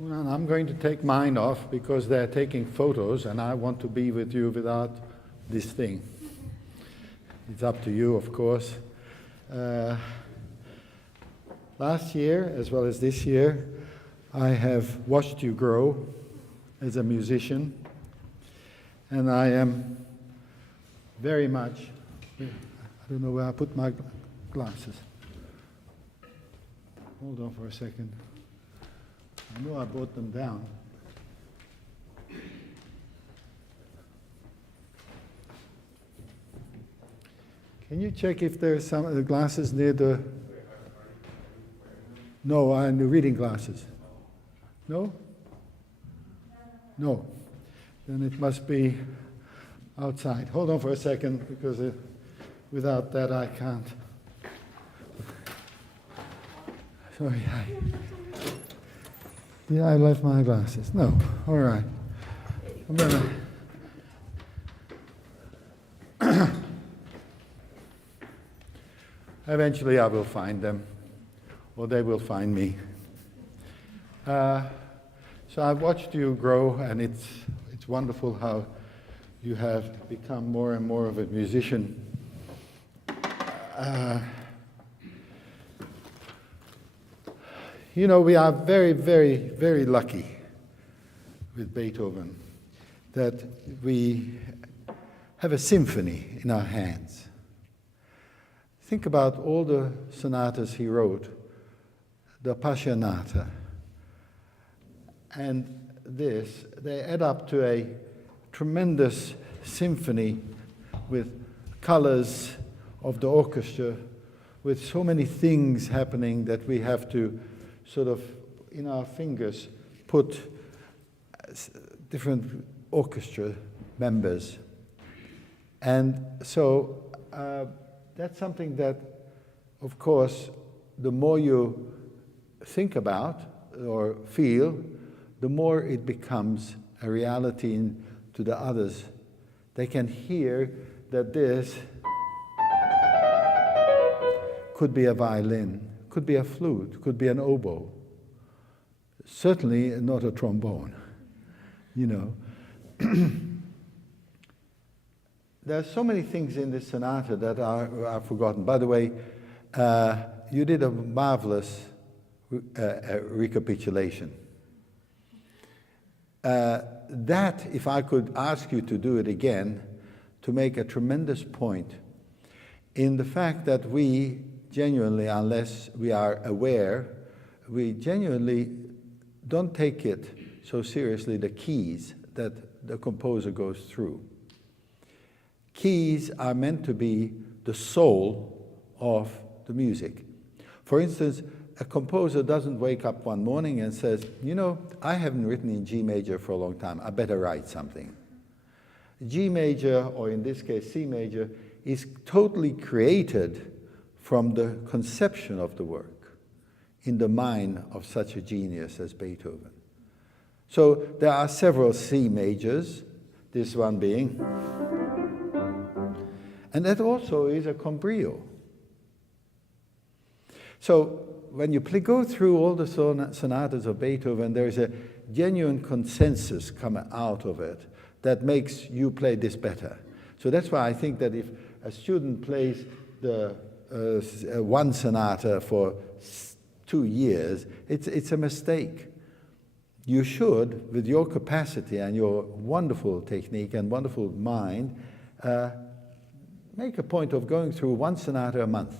Well, I'm going to take mine off because they're taking photos and I want to be with you without this thing. It's up to you, of course. Last year, as well as this year, I have watched you grow as a musician, and I am very much, I don't know where I put my glasses. Hold on for a second. I know I brought them down. Can you check if there's some of the glasses near the... No, the reading glasses. No? No. Then it must be outside. Hold on for a second, because without that I can't. Sorry, I left my glasses. No, all right. I'm gonna... Eventually I will find them, or they will find me. So I've watched you grow, and it's wonderful how you have become more and more of a musician. You know, we are very, very, very lucky with Beethoven that we have a symphony in our hands. Think about all the sonatas he wrote, the Appassionata, and this, they add up to a tremendous symphony with colors of the orchestra, with so many things happening that we have to sort of, in our fingers, put different orchestra members. And so that's something that, of course, the more you think about or feel, the more it becomes a reality to the others. They can hear that this could be a violin, could be a flute, could be an oboe. Certainly not a trombone, you know. There are so many things in this sonata that are forgotten. By the way, you did a marvelous recapitulation. That, if I could ask you to do it again, to make a tremendous point in the fact that we genuinely, unless we are aware, we genuinely don't take it so seriously, the keys that the composer goes through. keys are meant to be the soul of the music. For instance, a composer doesn't wake up one morning and says, you know, I haven't written in G major for a long time, I better write something. G major, or in this case C major, is totally created from the conception of the work in the mind of such a genius as Beethoven. So there are several C majors, this one being, and that also is a cambrio. So when you go through all the sonatas of Beethoven, there is a genuine consensus coming out of it that makes you play this better. So that's why I think that if a student plays the one sonata for 2 years, it's a mistake. You should, with your capacity and your wonderful technique and wonderful mind, make a point of going through one sonata a month,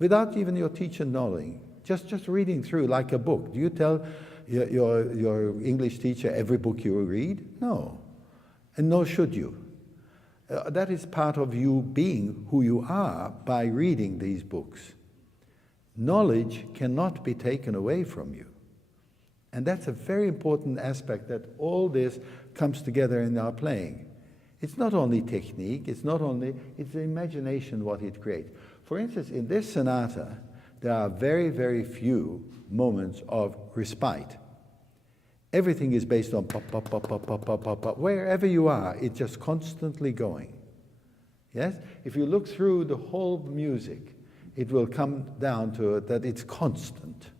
without even your teacher knowing, just reading through like a book. Do you tell your English teacher every book you read? No, and nor should you. That is part of you being who you are by reading these books. Knowledge cannot be taken away from you. And that's a very important aspect, that all this comes together in our playing. It's not only technique, it's the imagination what it creates. For instance, in this sonata, there are very, very few moments of respite. Everything is based on pop, pop, pop, pop, pop, pop, pop, pop. Wherever you are, it's just constantly going. Yes? If you look through the whole music, it will come down to it that it's constant.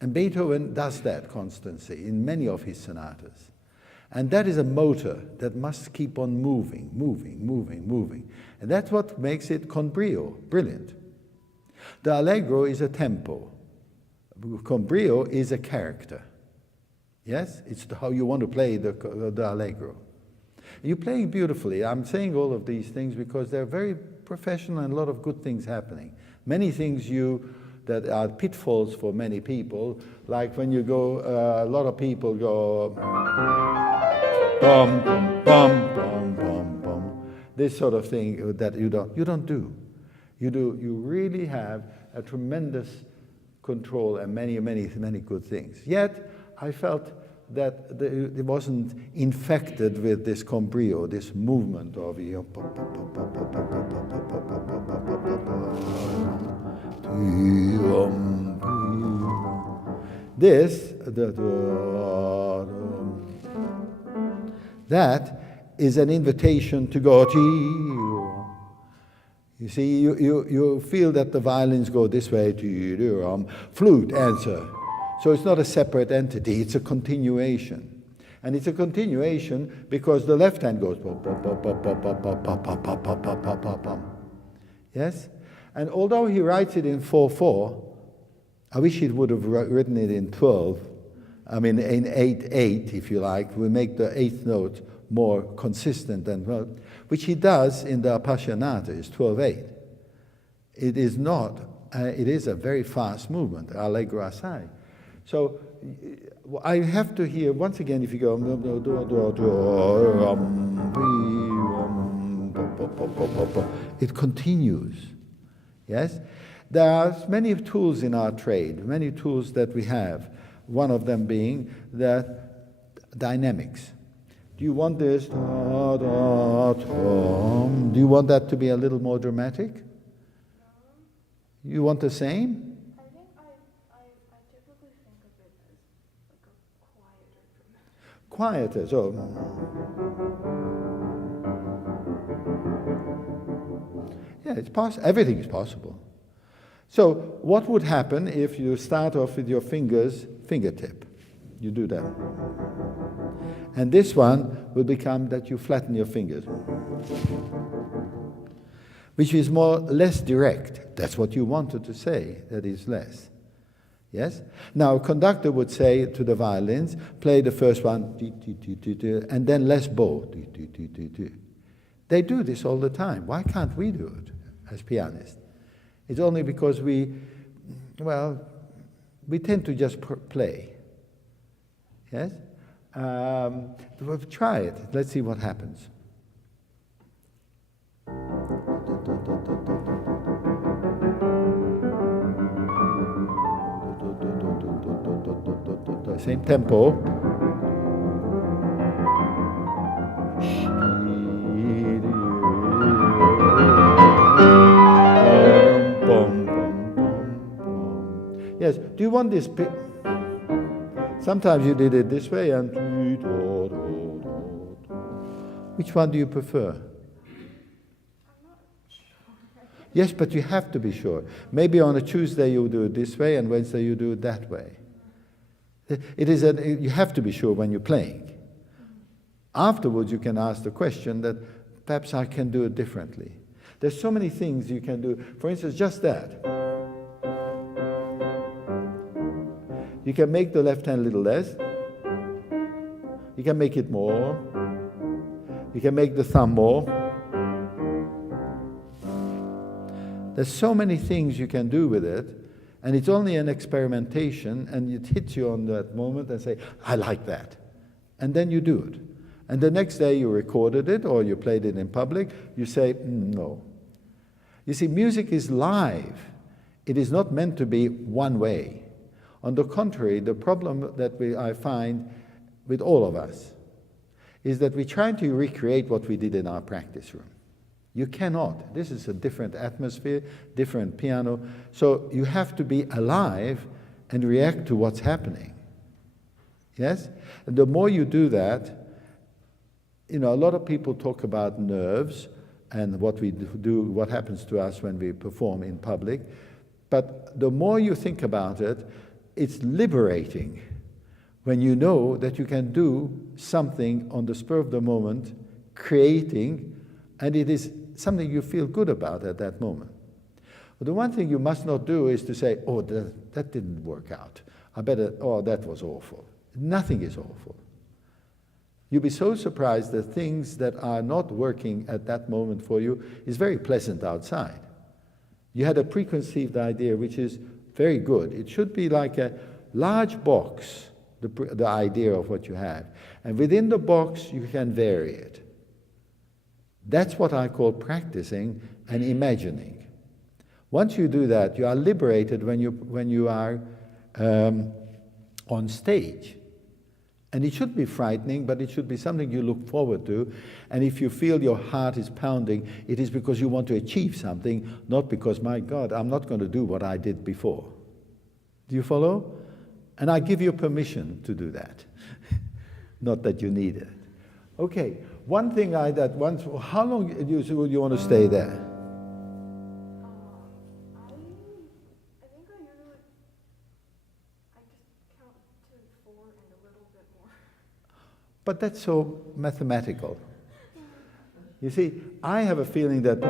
And Beethoven does that constancy in many of his sonatas. And that is a motor that must keep on moving, moving, moving, moving. And that's what makes it con brio, brilliant. The allegro is a tempo. Con brio is a character. Yes? It's how you want to play the allegro. You're playing beautifully. I'm saying all of these things because they're very professional and a lot of good things happening. Many things that are pitfalls for many people, like when you go, a lot of people go, bum, bum, bum, bum, bum, bum. This sort of thing that you don't do. You really have a tremendous control and many, many, many good things. Yet, I felt that it wasn't infected with this con brio, this movement of that is an invitation to go. You see, you feel that the violins go this way, flute, answer. So it's not a separate entity, it's a continuation. And it's a continuation because the left hand goes yes? And although he writes it in 4/4, I wish he would have written it in 12. I mean, in 8/8, if you like. We make the 8th note more consistent than well, which he does in the Appassionata, is 12/8. It is not, it is a very fast movement, allegro assai. So I have to hear, once again, if you go, it continues. Yes? There are many tools in our trade, many tools that we have. One of them being that dynamics. Do you want this? Do you want that to be a little more dramatic? You want the same? I think I typically think of it as like a quieter dramatic. Quieter, so. Yeah, it's possible. Everything is possible. So what would happen if you start off with your fingertip? You do that. And this one will become that you flatten your fingers, which is less direct. That's what you wanted to say, that is less. Yes? Now, a conductor would say to the violins, play the first one, and then less bow. They do this all the time. Why can't we do it as pianists? It's only because we tend to just play. Yes? Try it. Let's see what happens. Same tempo. Yes, do you want this? Sometimes you did it this way and... Which one do you prefer? Yes, but you have to be sure. Maybe on a Tuesday you do it this way and Wednesday you do it that way. You have to be sure when you're playing. Afterwards you can ask the question that perhaps I can do it differently. There's so many things you can do. For instance, just that. You can make the left hand a little less. You can make it more. You can make the thumb more. There's so many things you can do with it, and it's only an experimentation, and it hits you on that moment and say, I like that. And then you do it. And the next day you recorded it or you played it in public, you say, no. You see, music is live. It is not meant to be one way. On the contrary, the problem that I find with all of us is that we try to recreate what we did in our practice room. You cannot. This is a different atmosphere, different piano. So you have to be alive and react to what's happening. Yes? And the more you do that, a lot of people talk about nerves and what we do, what happens to us when we perform in public. But the more you think about it, it's liberating when you know that you can do something on the spur of the moment, creating, and it is something you feel good about at that moment. But the one thing you must not do is to say, oh, that didn't work out. That was awful. Nothing is awful. You'll be so surprised that things that are not working at that moment for you is very pleasant outside. You had a preconceived idea which is very good. It should be like a large box, the idea of what you have. And within the box, you can vary it. That's what I call practicing and imagining. Once you do that, you are liberated when you are on stage. And it should be frightening, but it should be something you look forward to. And if you feel your heart is pounding, it is because you want to achieve something, not because, my God, I'm not going to do what I did before. Do you follow? And I give you permission to do that. Not that you need it. Okay, one thing how long would you want to stay there? I think I usually, I just count to 4 and a little bit more. But that's so mathematical. You see, I have a feeling that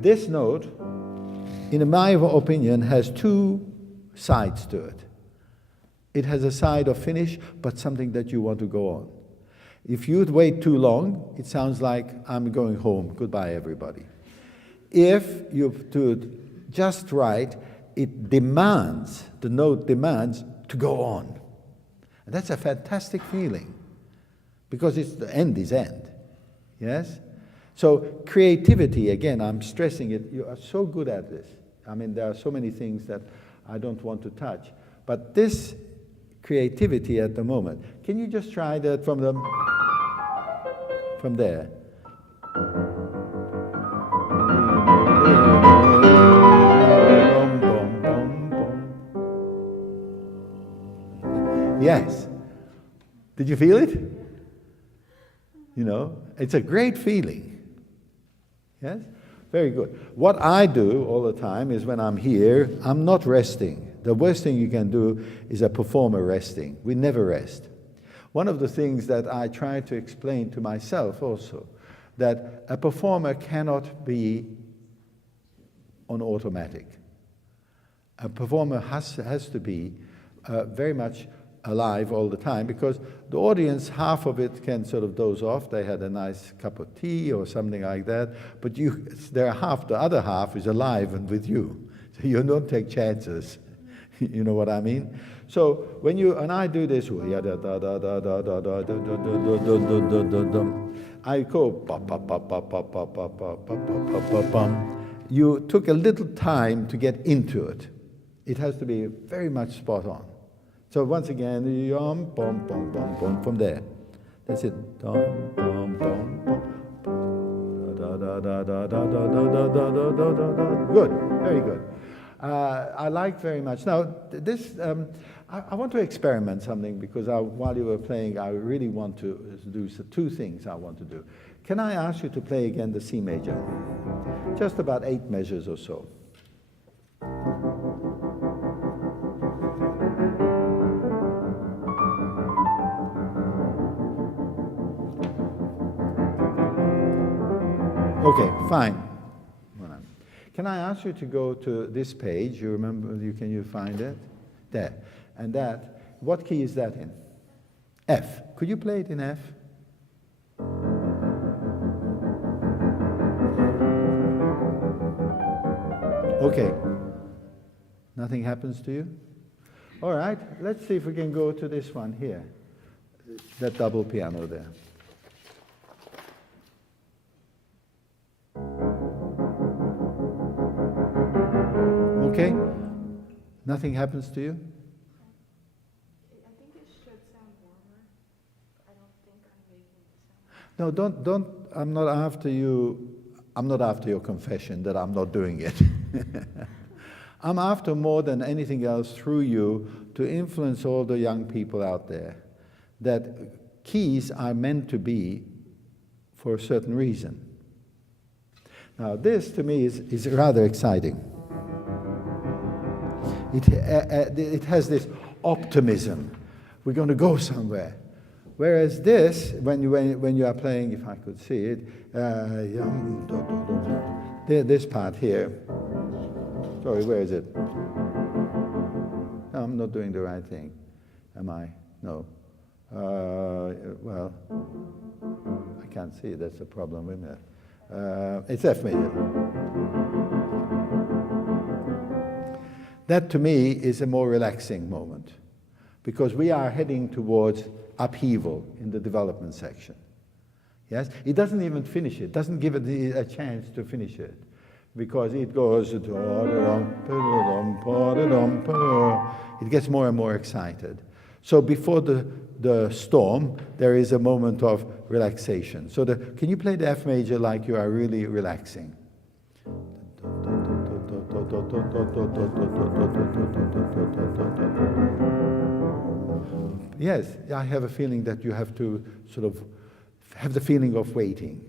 this note, in my opinion, has two sides to it. It has a side of finish, but something that you want to go on. If you wait too long, it sounds like I'm going home. Goodbye, everybody. If you do it just right, the note demands to go on. And that's a fantastic feeling, because the end is end. Yes? So creativity, again, I'm stressing it. You are so good at this. I mean, there are so many things that I don't want to touch. But this creativity at the moment, can you just try that from there? Yes. Did you feel it? It's a great feeling. Yes? Very good. What I do all the time is when I'm here, I'm not resting. The worst thing you can do is a performer resting. We never rest. One of the things that I try to explain to myself also, that a performer cannot be on automatic. A performer has to be very much alive all the time, because the audience, half of it can sort of doze off. They had a nice cup of tea or something like that, but the other half is alive and with you. So you don't take chances. You know what I mean? So and I do this, I go, you took a little time to get into it. It has to be very much spot on. So once again, yum, bum, bum, bum, bum, from there. That's it. Dum, bum, bum, bum. Da, da, da, da, da, da, da, da, da, da, da, da. Good, very good. I like very much. Now, this, I want to experiment something because while you were playing, I really want to do two things I want to do. Can I ask you to play again the C major? Just about 8 measures or so. Okay, fine. Can I ask you to go to this page? You remember, can you find it? There. And that, what key is that in? F. Could you play it in F? Okay. Nothing happens to you? All right, let's see if we can go to this one here. That double piano there. Okay? Nothing happens to you? I think it should sound warmer. I don't think I'm making it sound. No, don't, I'm not after you, I'm not after your confession that I'm not doing it. I'm after more than anything else through you to influence all the young people out there that keys are meant to be for a certain reason. Now this to me is rather exciting. It has this optimism. We're going to go somewhere. Whereas this, when you are playing, if I could see it, this part here. Sorry, where is it? No, I'm not doing the right thing, am I? No. Well, I can't see it. That's the problem, isn't it? It's F major. That to me is a more relaxing moment because we are heading towards upheaval in the development section. Yes? It doesn't even finish it, doesn't give it a chance to finish it because it goes, it gets more and more excited. So before the storm, there is a moment of relaxation. So can you play the F major like you are really relaxing? Yes, I have a feeling that you have to sort of have the feeling of waiting.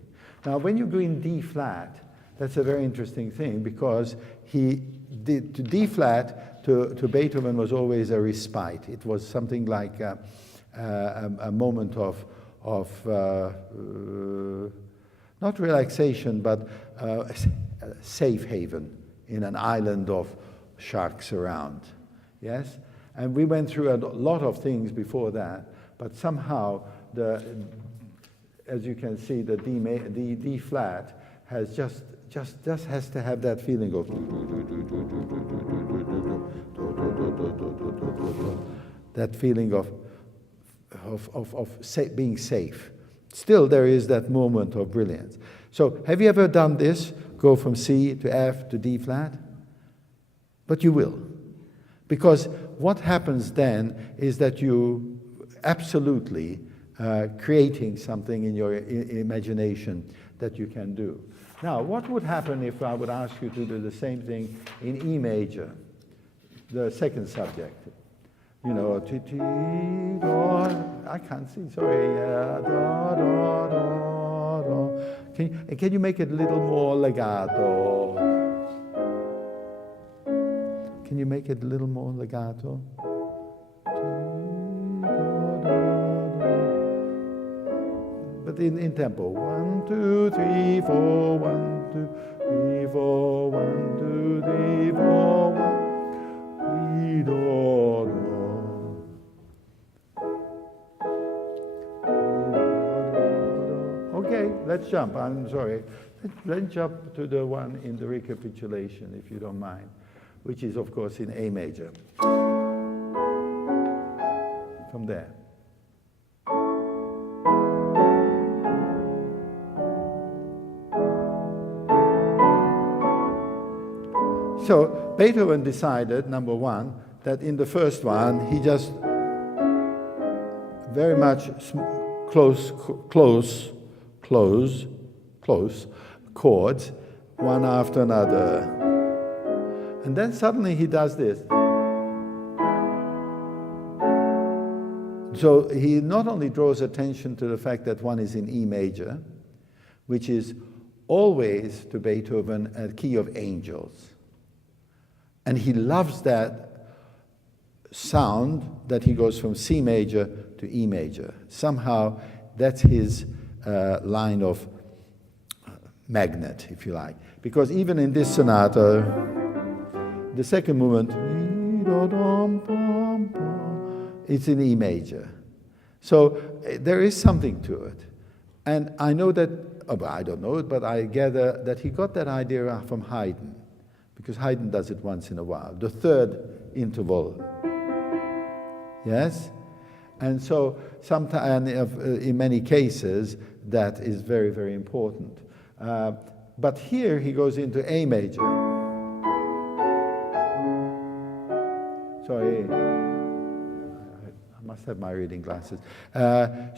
Now, when you go in D flat, that's a very interesting thing because D flat to Beethoven was always a respite. It was something like a moment of not relaxation, but a safe haven in an island of sharks around. Yes? And we went through a lot of things before that, but somehow, as you can see, the D flat has just has to have that feeling of that feeling of being safe. Still, there is that moment of brilliance. So, have you ever done this? Go from C to F to D flat? But you will. Because what happens then is that you absolutely creating something in your imagination that you can do. Now, what would happen if I would ask you to do the same thing in E major, the second subject? You know, I can't see, sorry. Can you make it a little more legato? Can you make it a little more legato? But in tempo. 1, 2, 3, 4, 1, 2, 3, 4, 1, 2, 3, 4, 1, 3, do, do. Okay, let's jump. I'm sorry. Let's jump to the one in the recapitulation, if you don't mind, which is, of course, in A major. From there. So Beethoven decided, number one, that in the first one, he just very much close chords, one after another. And then suddenly he does this. So he not only draws attention to the fact that one is in E major, which is always to Beethoven a key of angels. And he loves that sound that he goes from C major to E major. Somehow that's his line of magnet, if you like. Because even in this sonata, the second movement, it's in E major. So there is something to it. And I know that, I don't know it, but I gather that he got that idea from Haydn, because Haydn does it once in a while, the third interval. Yes? And so sometimes, in many cases, that is very, very important. But here he goes into A major. Sorry, I must have my reading glasses. Do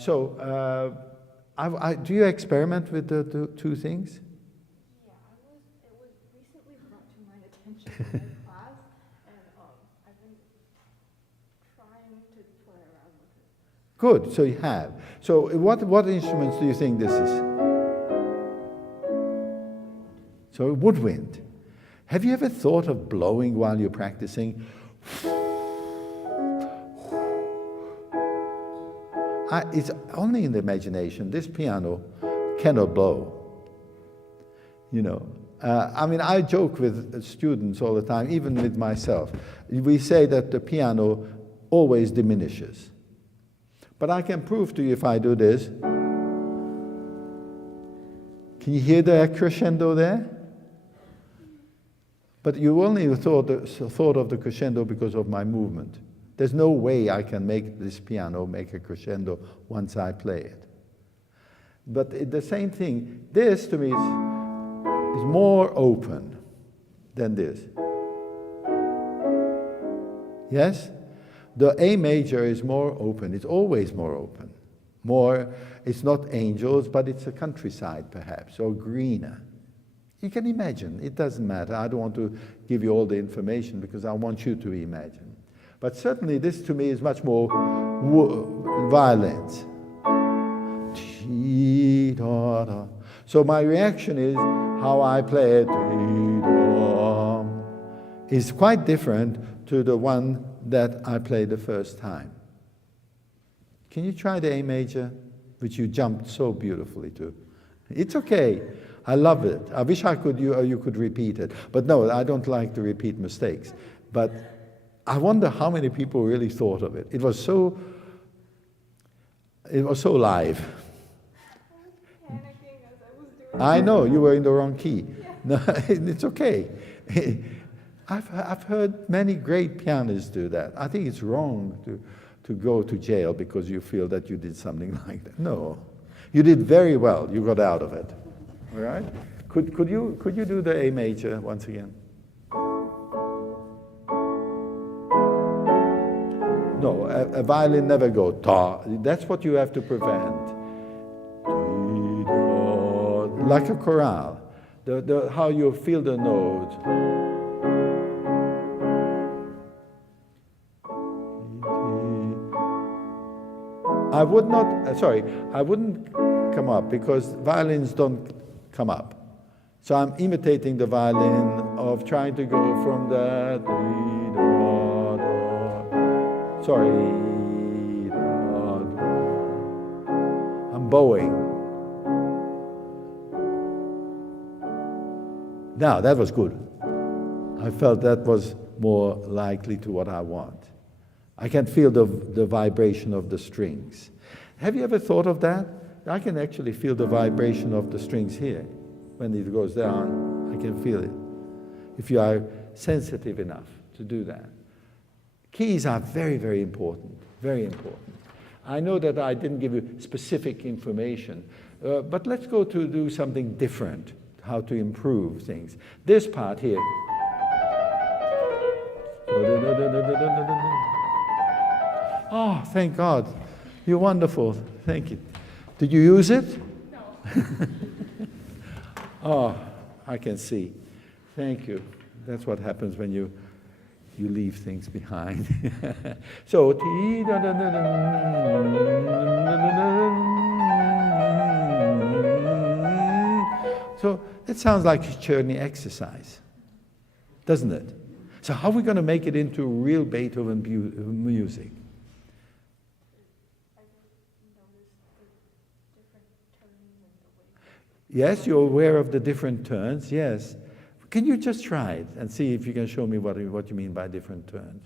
you experiment with the two things? Yeah, it was recently brought to my attention in class, and I've been trying to play around with it. Good, so you have. So what instruments do you think this is? So woodwind. Have you ever thought of blowing while you're practicing? It's only in the imagination. This piano cannot blow. You know, I joke with students all the time, even with myself. We say that the piano always diminishes. But I can prove to you if I do this. Can you hear the crescendo there? But you only thought of the crescendo because of my movement. There's no way I can make this piano make a crescendo once I play it. But the same thing, this to me is more open than this. Yes? The A major is more open. It's always more open. More, it's not angels, but it's a countryside perhaps, or greener. You can imagine. It doesn't matter. I don't want to give you all the information because I want you to imagine. But certainly this to me is much more violent. So my reaction is how I play it is quite different to the one that I played the first time. Can you try the A major, which you jumped so beautifully to? It's okay. I love it. I wish you could repeat it. But no, I don't like to repeat mistakes. But I wonder how many people really thought of it. It was so live. I was panicking as I was doing it. I know, you were in the wrong key. Yeah. No, it's okay. I've heard many great pianists do that. I think it's wrong to go to jail because you feel that you did something like that. No. You did very well. You got out of it. All right? Could you do the A major once again? No, a violin never goes ta. That's what you have to prevent. Like a chorale. How you feel the note. I wouldn't come up because violins don't come up. So I'm imitating the violin of trying to go from the sorry, I'm bowing. Now that was good. I felt that was more likely to what I want. I can feel the vibration of the strings. Have you ever thought of that? I can actually feel the vibration of the strings here. When it goes down, I can feel it. If you are sensitive enough to do that. Keys are very, very important, very important. I know that I didn't give you specific information, but let's go to do something different, how to improve things. This part here. Oh, thank God. You're wonderful. Thank you. Did you use it? No. Oh, I can see. Thank you. That's what happens when you leave things behind. So, so it sounds like a journey exercise, doesn't it? So how are we going to make it into real Beethoven music? I just noticed the different turns and the way. Yes, you're aware of the different turns, yes. Can you just try it and see if you can show me what you mean by different turns?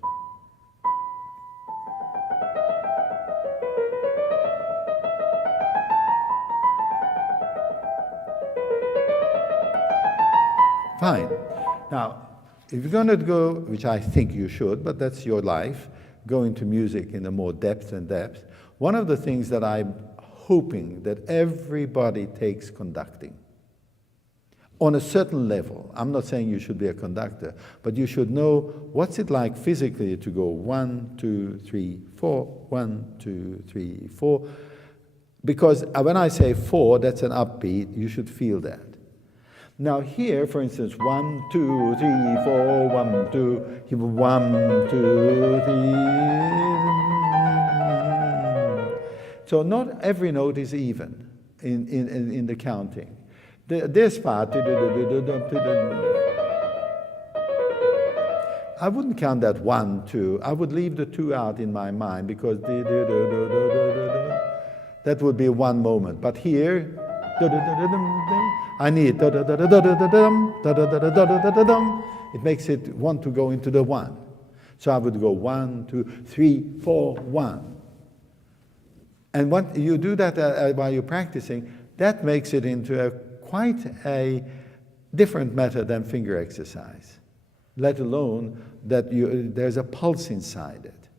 Fine. Now, if you're going to go, which I think you should, but that's your life, go into music in a more depth and depth, one of the things that I'm hoping that everybody takes conducting. On a certain level. I'm not saying you should be a conductor, but you should know what's it like physically to go 1, 2, 3, 4, 1, 2, 3, 4. Because when I say 4, that's an upbeat, you should feel that. Now here, for instance, 1, 2, 3, 4, 1, 2, 1, 2, 3. So not every note is even in the counting. This part, I wouldn't count that 1, 2. I would leave the 2 out in my mind because that would be one moment. But here, I need it makes it want to go into the 1. So I would go 1, 2, 3, 4, 1. And when you do that while you're practicing, that makes it into quite a different method than finger exercise, let alone that there's a pulse inside it.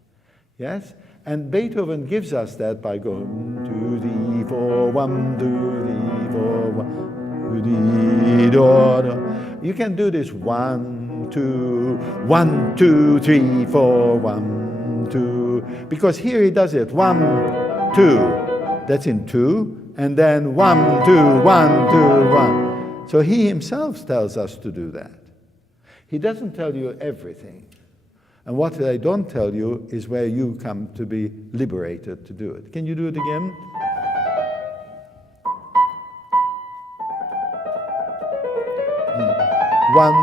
Yes? And Beethoven gives us that by going 1, 2, 3, 4, 1, 2, 3, 4, 1. You can do this 1, 2, 1, 2, 3, 4, 1, 2. Because here he does it 1, 2. That's in 2. And then 1, 2, 1, 2, 1. So he himself tells us to do that. He doesn't tell you everything. And what I don't tell you is where you come to be liberated to do it. Can you do it again? One,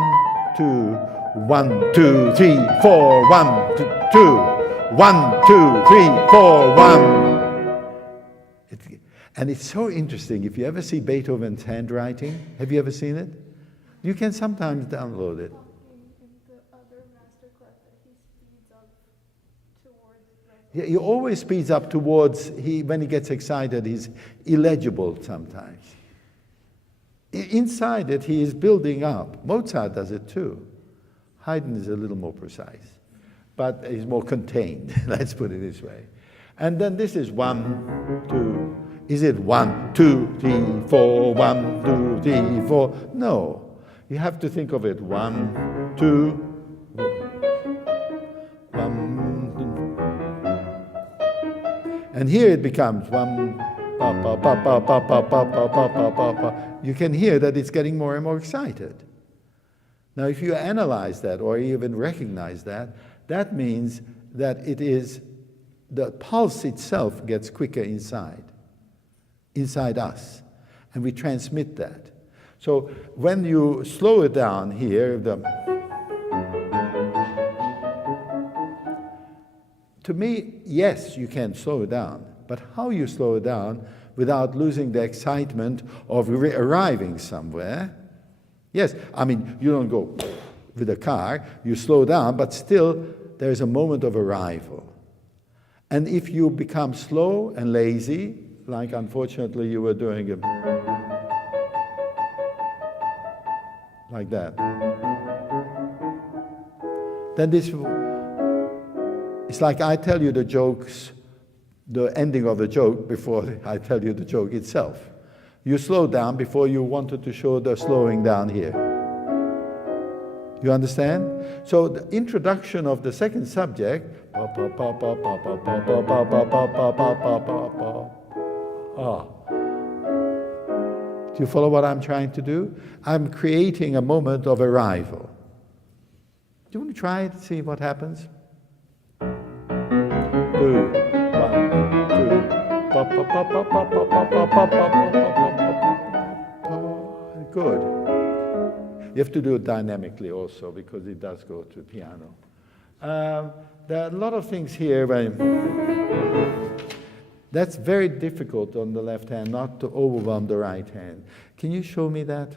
2, 1, 2, 3, 4, 1, 2, 1, 2, 3, 4, 1. And it's so interesting. If you ever see Beethoven's handwriting, have you ever seen it? You can sometimes download it. In the other masterclass that he speeds up towards. He always speeds up towards, when he gets excited, he's illegible sometimes. Inside it, he is building up. Mozart does it too. Haydn is a little more precise, but he's more contained, let's put it this way. And then this is 1, 2. Is it 1, 2, 3, 4, 1, 2, 3, 4? No. You have to think of it 1, 2, 1, 2. And here it becomes 1, pa, pa, pa, pa, pa, pa, pa, pa, pa, pa, pa, pa. You can hear that it's getting more and more excited. Now, if you analyze that or even recognize that, that means that it is the pulse itself gets quicker inside us, and we transmit that. So when you slow it down here, to me, yes, you can slow it down, but how you slow it down without losing the excitement of arriving somewhere? Yes, I mean, you don't go with a car, you slow down, but still there's a moment of arrival. And if you become slow and lazy, like unfortunately you were doing it like that, then it's like I tell you the jokes, the ending of the joke before I tell you the joke itself. You slow down before you wanted to show the slowing down here. You understand? So the introduction of the second subject, do you follow what I'm trying to do? I'm creating a moment of arrival. Do you want to try it, see what happens? 2, 1, 2. Good. You have to do it dynamically also because it does go to piano. There are a lot of things here. That's very difficult on the left hand, not to overwhelm the right hand. Can you show me that?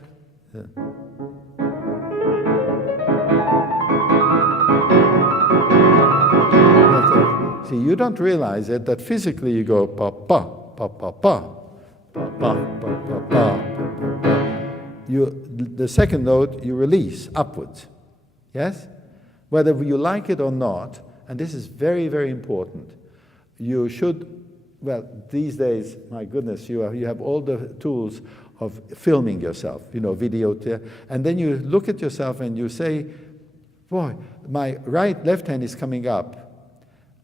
See, you don't realize it, that physically you go pa pa pa pa pa pa pa pa pa pa. The second note you release upwards, yes? Whether you like it or not, and this is very, very important, you should, well, these days, my goodness, you have all the tools of filming yourself, video, and then you look at yourself and you say, boy, my left hand is coming up.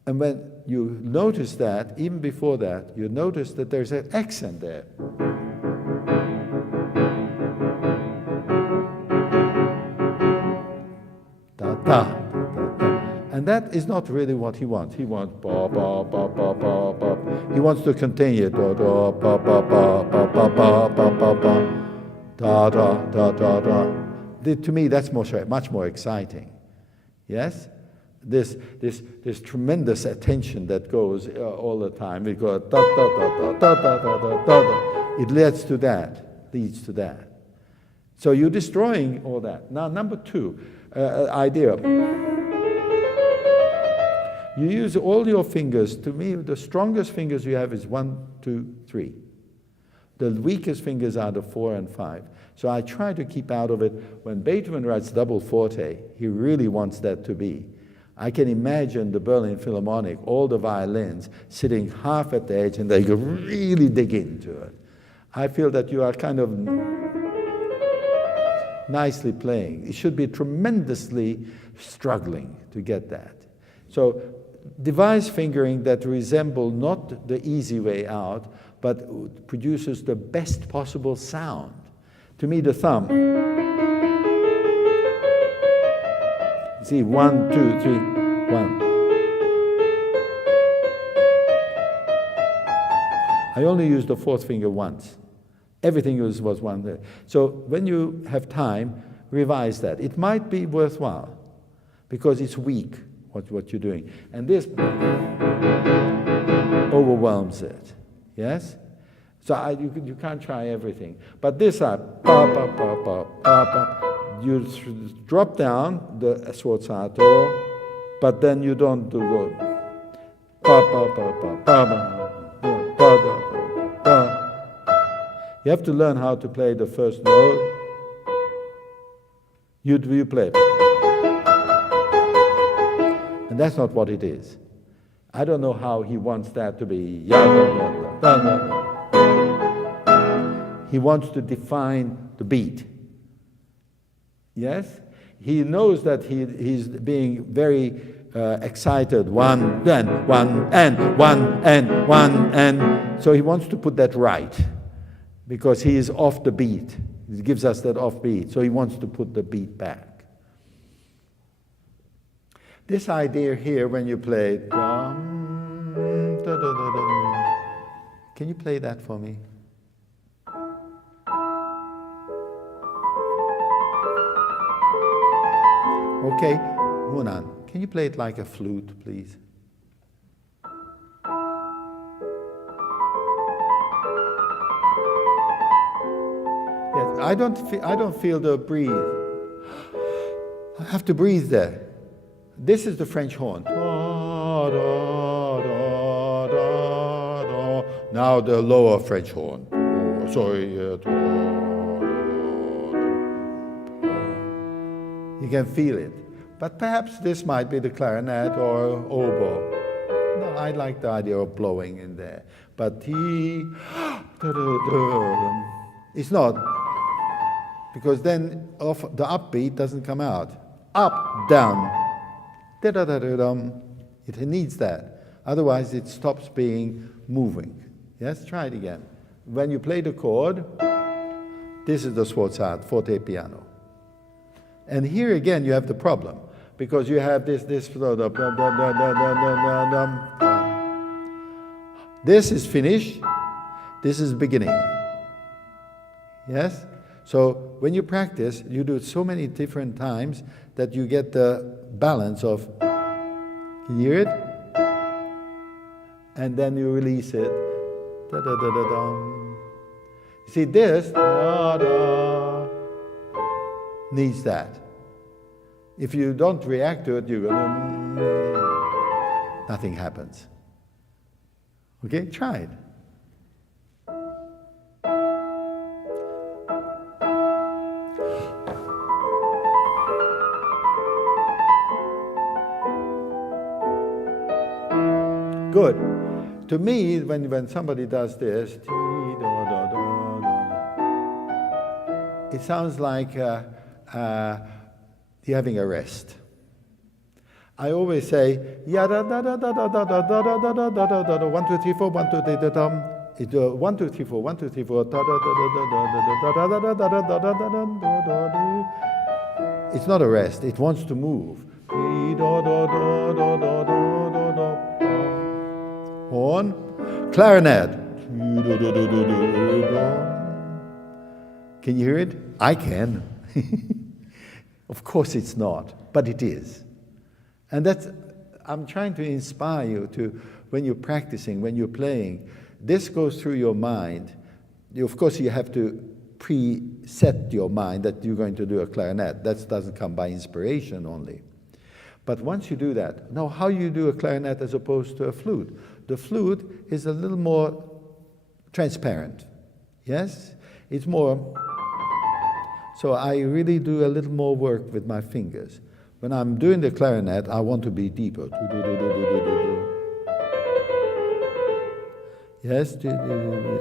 And when you notice that, even before that, you notice that there's an accent there. Da, da, da, da. And that is not really what he wants. He wants ba, ba, ba, ba, ba, ba. He wants to continue. Da, da, ba, ba, ba, ba, ba, ba, ba, ba, ba. Da, da, da, da, da. To me, that's much more exciting. Yes? This tremendous attention that goes all the time. We go da da da da da da da da da. It leads to that. So you're destroying all that. Now, number 2, idea. You use all your fingers. To me, the strongest fingers you have is 1, 2, 3. The weakest fingers are the 4 and 5. So I try to keep out of it. When Beethoven writes double forte, he really wants that to be. I can imagine the Berlin Philharmonic, all the violins, sitting half at the edge, and they really dig into it. I feel that you are kind of nicely playing. It should be tremendously struggling to get that. So devise fingering that resemble not the easy way out, but produces the best possible sound. To me, the thumb. See, 1, 2, 3, 1. I only used the 4th finger once. Everything was one there. So when you have time, revise that. It might be worthwhile because it's weak, what you're doing. And this overwhelms it. Yes? So you can't try everything. But this pa pa pa pa pa pa. You drop down the sforzato, but then you don't do go pa pa pa pa pa pa pa pa. You have to learn how to play the first note. You play, and that's not what it is. I don't know how he wants that to be. He wants to define the beat. Yes? He knows that he's being very excited. 1, then 1, and 1, and 1, and. So he wants to put that right because he is off the beat. He gives us that off beat. So he wants to put the beat back. This idea here when you play. Can you play that for me? Okay, Hunan, can you play it like a flute, please? Yes, I don't feel the breathe. I have to breathe there. This is the French horn. Now the lower French horn. You can feel it. But perhaps this might be the clarinet or oboe. No, I like the idea of blowing in there. But it's not, because then the upbeat doesn't come out. up, down. Da-da-da-da-dum. It needs that. Otherwise, it stops being moving. Yes, try it again. When you play the chord, this is the sforzat, forte piano. And here again, you have the problem. Because you have this. This is finished. This is beginning. Yes? So when you practice, you do it so many different times that you get the balance of, can you hear it? And then you release it. Da-da-da-da-dum. You see, this da-da, needs that. If you don't react to it, you're gonna, nothing happens. Okay, try it. Good. To me, when somebody does this, it sounds like you're having a rest. I always say, ya da da da da da da da da da da da da da da 1 2 3 4 1 2 3 da dum. It 1 2 3 4 1 2 3 4 da da da da da da da da da da da da da. It's not a rest. It wants to move. Horn, clarinet. Can you hear it? I can. Of course it's not, but it is. And I'm trying to inspire you to, when you're practicing, when you're playing, this goes through your mind. Of course you have to preset your mind that you're going to do a clarinet. That doesn't come by inspiration only. But once you do that, now how you do a clarinet as opposed to a flute? The flute is a little more transparent. Yes? It's more, so I really do a little more work with my fingers. When I'm doing the clarinet, I want to be deeper. Yes,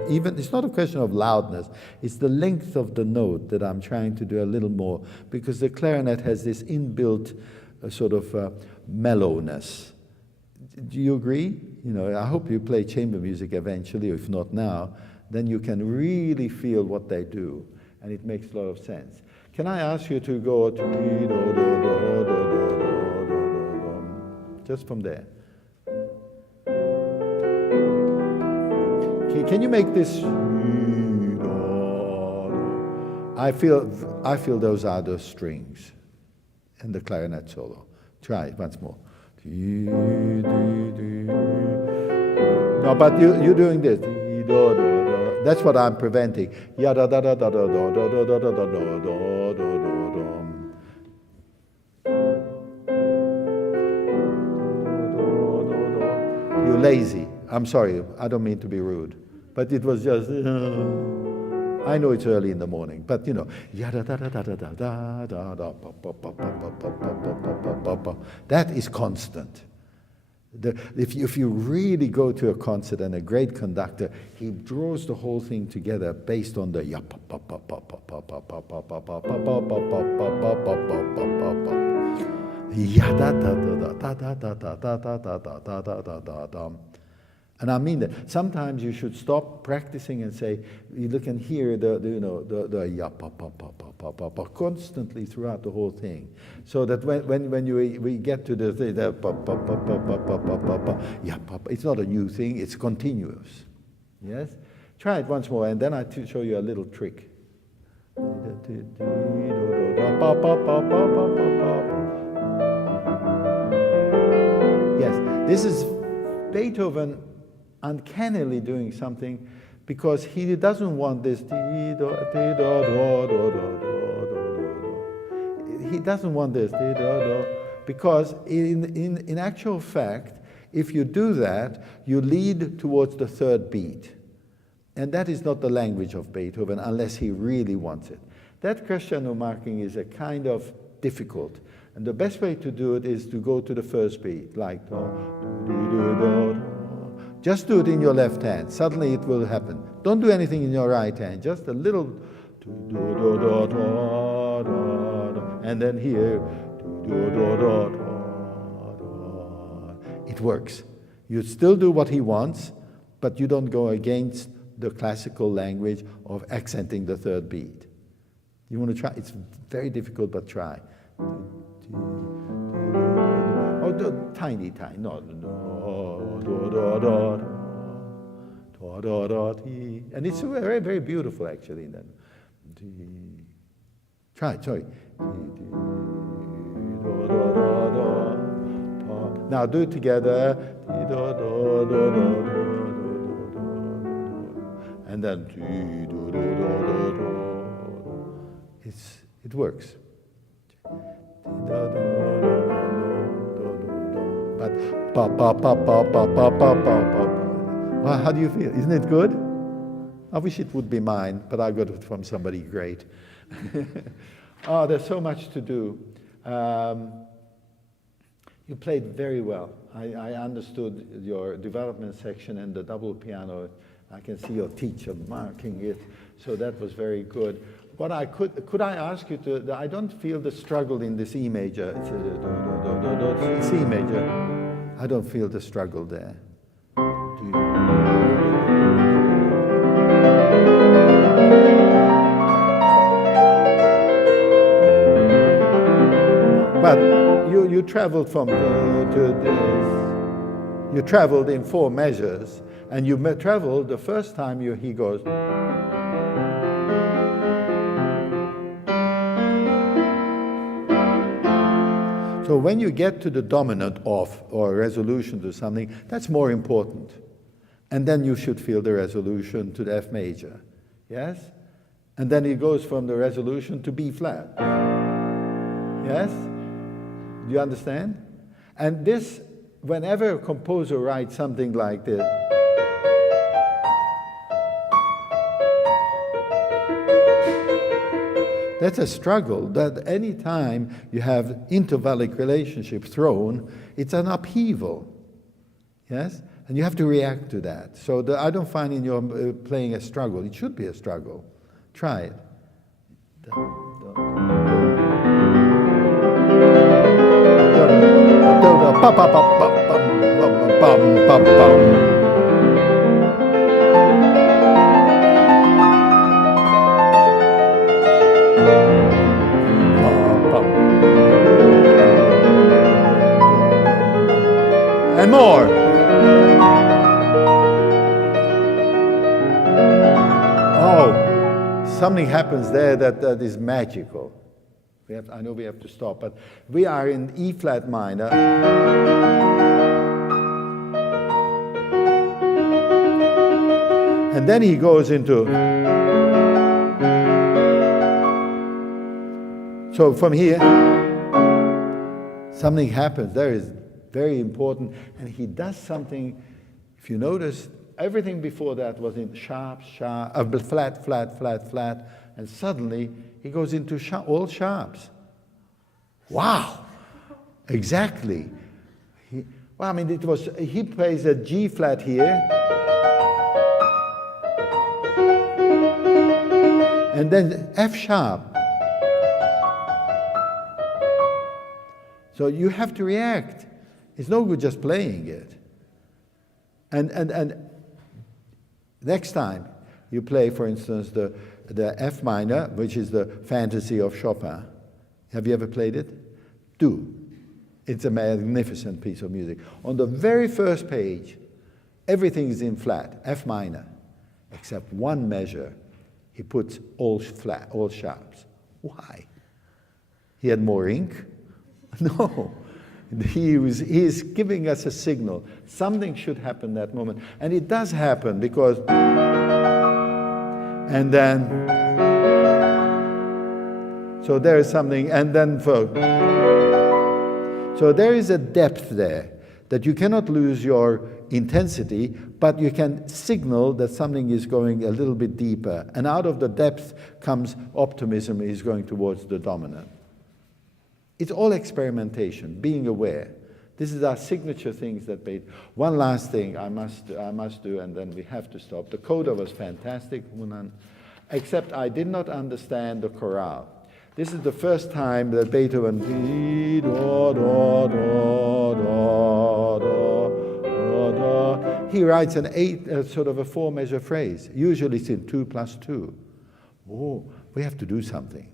even it's not a question of loudness. It's the length of the note that I'm trying to do a little more, because the clarinet has this inbuilt sort of mellowness. Do you agree? You know, I hope you play chamber music eventually, if not now. Then you can really feel what they do, and it makes a lot of sense. Can I ask you to go to just from there? Can you make this? I feel those are the strings and the clarinet solo. Try it once more. No, but you're doing this. That's what I'm preventing. You're lazy. I'm sorry, I don't mean to be rude. But it was just, I know it's early in the morning, but you know, that is constant. If you really go to a concert and a great conductor, he draws the whole thing together based on the and I mean that. Sometimes you should stop practicing and say, you look and hear the constantly throughout the whole thing, so that when we get to the it's not a new thing; it's continuous. Yes, try it once more, and then I show you a little trick. Yes, this is Beethoven uncannily doing something, because he doesn't want this. He doesn't want this, because in actual fact, if you do that, you lead towards the third beat. And that is not the language of Beethoven unless he really wants it. That crescendo marking is a kind of difficult. And the best way to do it is to go to the first beat, like just do it in your left hand. Suddenly it will happen. Don't do anything in your right hand. Just a little, and then here, It works. You still do what he wants, but you don't go against the classical language of accenting the third beat. You want to try? It's very difficult, but try. Oh, tiny. No. And it's very, very beautiful, actually. Then, try it. Sorry. Now do it together. And then it works. But well, how do you feel? Isn't it good? I wish it would be mine, but I got it from somebody great. Oh, there's so much to do. You played very well. I understood your development section and the double piano. I can see your teacher marking it, so that was very good. What I could I ask you to? I don't feel the struggle in this E major. It's E major. I don't feel the struggle there. But you traveled from to this. You traveled in 4 measures, and you traveled the first time he goes. So when you get to the dominant off or resolution to something, that's more important. And then you should feel the resolution to the F major. Yes? And then he goes from the resolution to B flat. Yes? Do you understand? And this, whenever a composer writes something like this, that's a struggle. That any time you have intervallic relationship thrown, it's an upheaval. Yes? And you have to react to that. So I don't find in your playing a struggle. It should be a struggle. Try it. And more. Oh, something happens there that is magical. I know we have to stop, but we are in E flat minor. And then he goes into. So from here, something happens. There is very important, and he does something. If you notice, everything before that was in sharp, flat, and suddenly he goes into all sharps. Wow, exactly. He plays a G flat here, and then F sharp. So you have to react. It's no good just playing it. And next time you play, for instance, the F minor, which is the fantasy of Chopin. Have you ever played it? Do. It's a magnificent piece of music. On the very first page, everything is in flat, F minor, except one measure. He puts all flat, all sharps. Why? He had more ink? No. He is giving us a signal. Something should happen that moment. And it does happen because, and then, so there is something, and then, so there is a depth there that you cannot lose your intensity, but you can signal that something is going a little bit deeper. And out of the depth comes optimism, is going towards the dominant. It's all experimentation, being aware. This is our signature things that made. One last thing I must do, and then we have to stop. The coda was fantastic, except I did not understand the chorale. This is the first time that Beethoven, dee, do, do, do, do, do, do. He writes an sort of a 4-measure phrase. Usually it's in 2+2. Oh, we have to do something.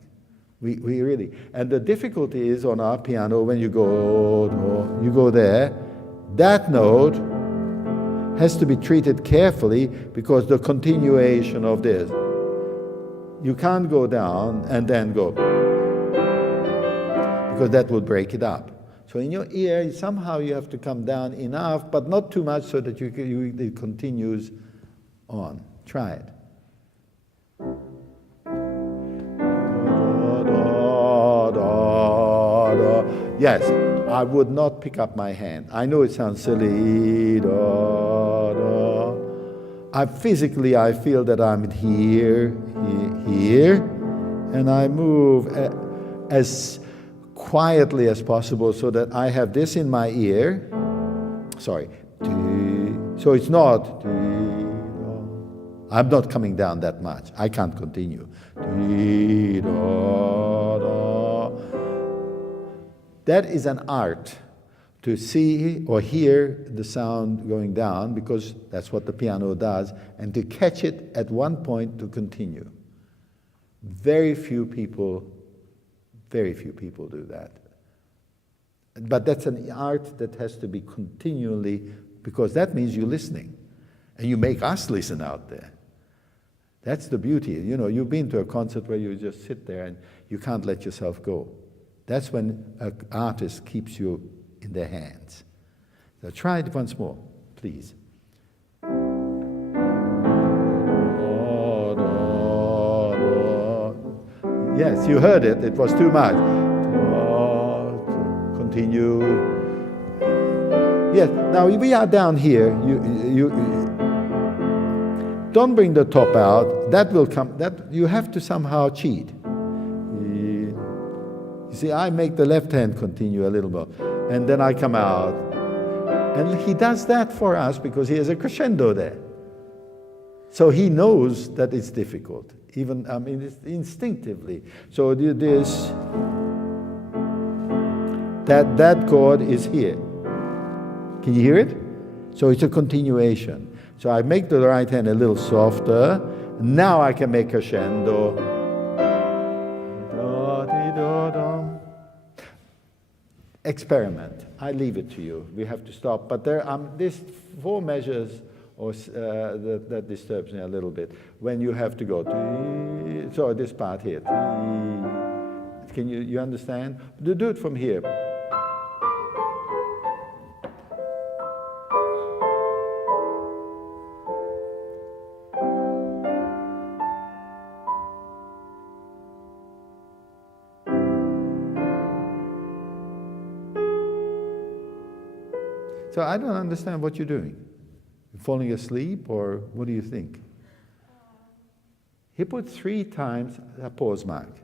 We really, and the difficulty is on our piano when you go there, that note has to be treated carefully because the continuation of this. You can't go down and then go, because that will break it up. So in your ear, somehow you have to come down enough, but not too much so that it continues on. Try it. Yes, I would not pick up my hand. I know it sounds silly. I feel that I'm here, and I move as quietly as possible so that I have this in my ear. Sorry. So it's not. I'm not coming down that much. I can't continue. That is an art, to see or hear the sound going down, because that's what the piano does, and to catch it at one point to continue. Very few people do that. But that's an art that has to be continually, because that means you're listening, and you make us listen out there. That's the beauty. You know, you've been to a concert where you just sit there and you can't let yourself go. That's when an artist keeps you in their hands. So try it once more, please. Yes, you heard it. It was too much. Continue. Yes. Now we are down here. You don't bring the top out. That will come. That you have to somehow cheat. You see, I make the left hand continue a little more, and then I come out. And he does that for us because he has a crescendo there. So he knows that it's difficult, even, I mean, it's instinctively. So this, that chord is here. Can you hear it? So it's a continuation. So I make the right hand a little softer. Now I can make crescendo. Experiment. I leave it to you. We have to stop. But there are these 4 measures that disturbs me a little bit. When you have to go, so this part here. Can you understand? Do it from here. So I don't understand what you're doing. You're falling asleep, or what do you think? He put 3 times a pause mark.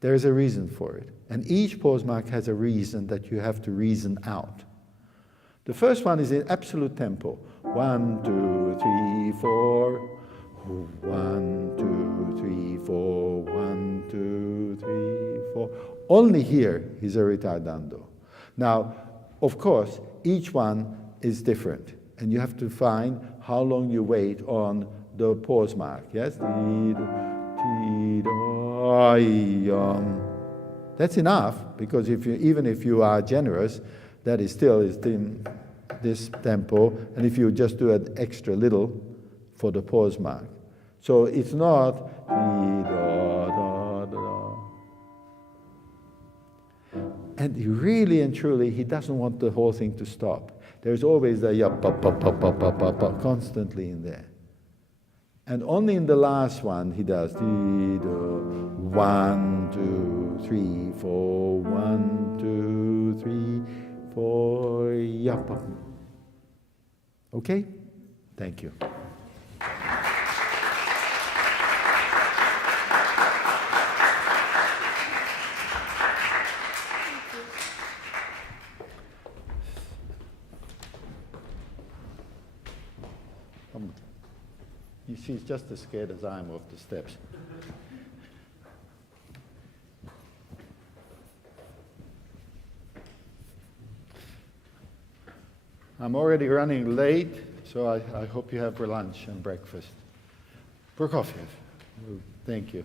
There is a reason for it. And each pause mark has a reason that you have to reason out. The first one is in absolute tempo. 1, 2, 3, 4. 1, 2, 3, 4. 1, 2, 3, 4. Only here is a ritardando. Now, of course, each one is different, and you have to find how long you wait on the pause mark. Yes? That's enough, because even if you are generous, that is still in this tempo, and if you just do an extra little for the pause mark. So it's not and really and truly, he doesn't want the whole thing to stop. There's always the constantly in there. And only in the last one he does 1, 2, 3, 4, 1, 2, 3, 4, Okay? Thank you. She's just as scared as I am of the steps. I'm already running late, so I hope you have lunch and breakfast. Prokofiev, thank you.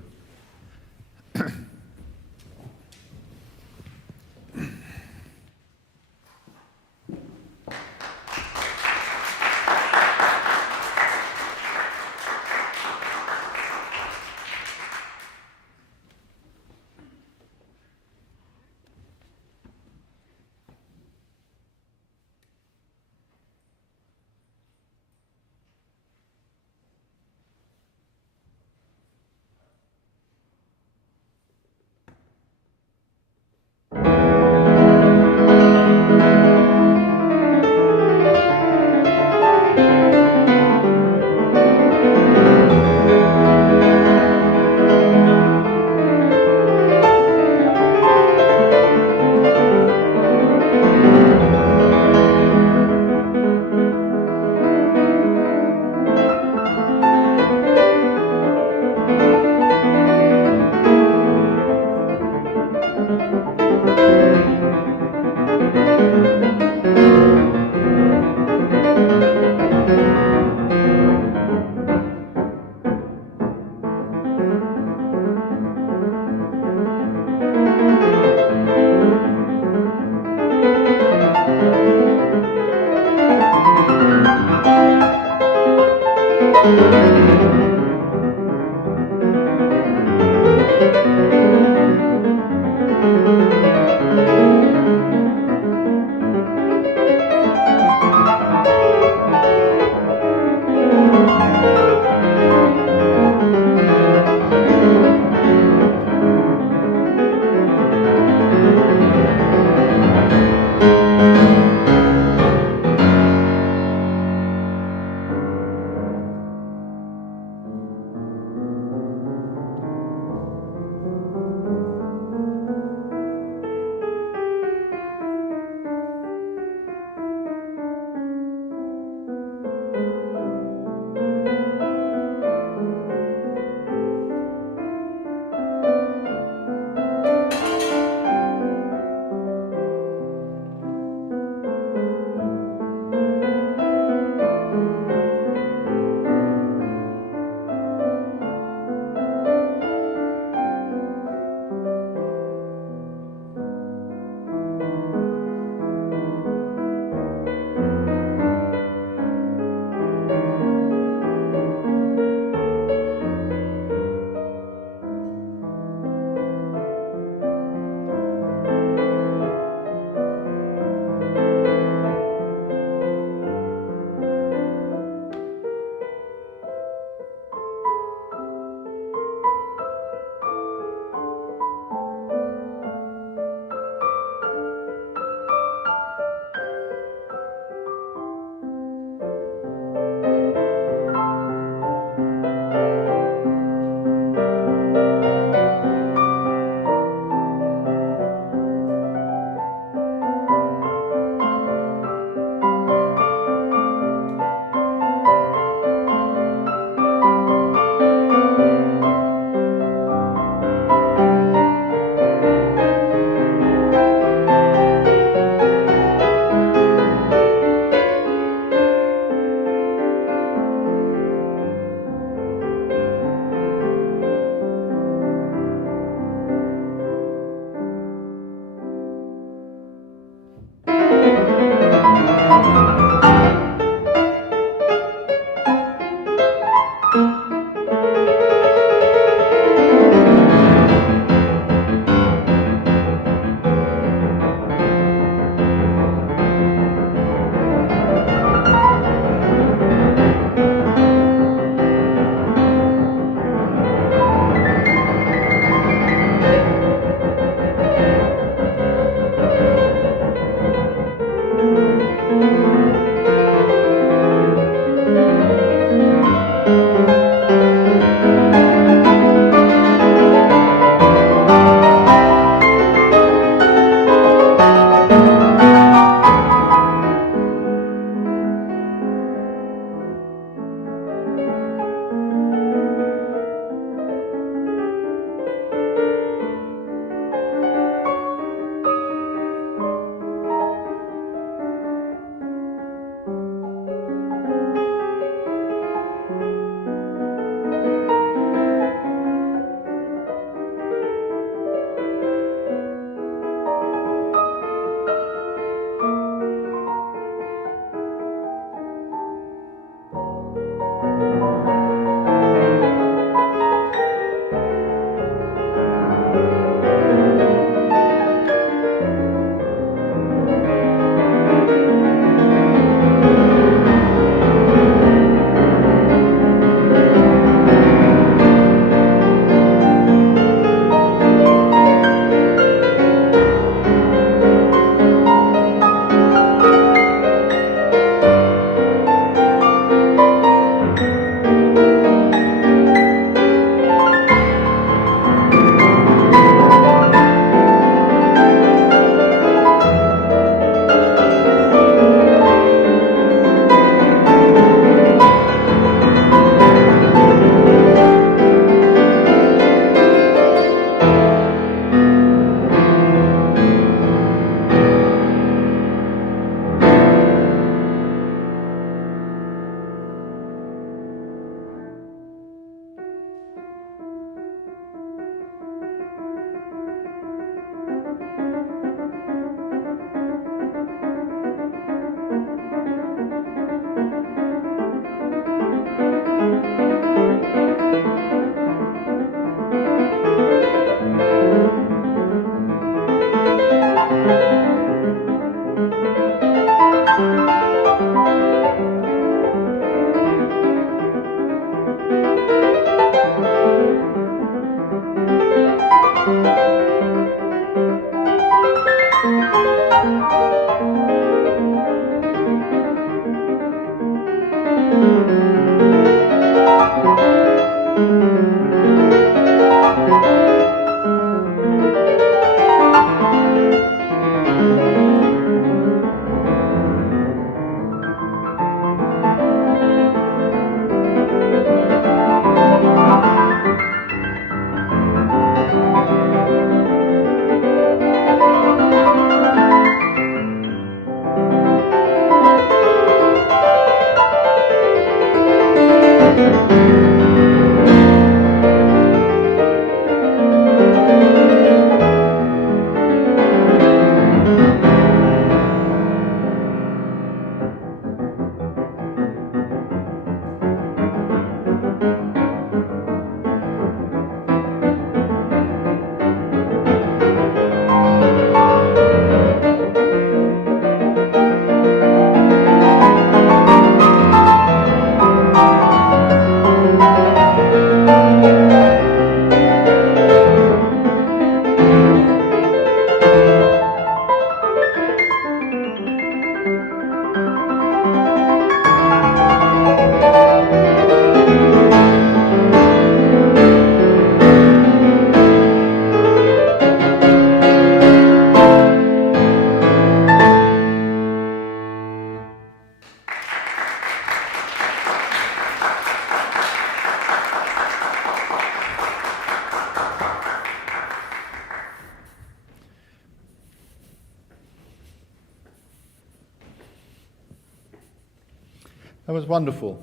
That was wonderful.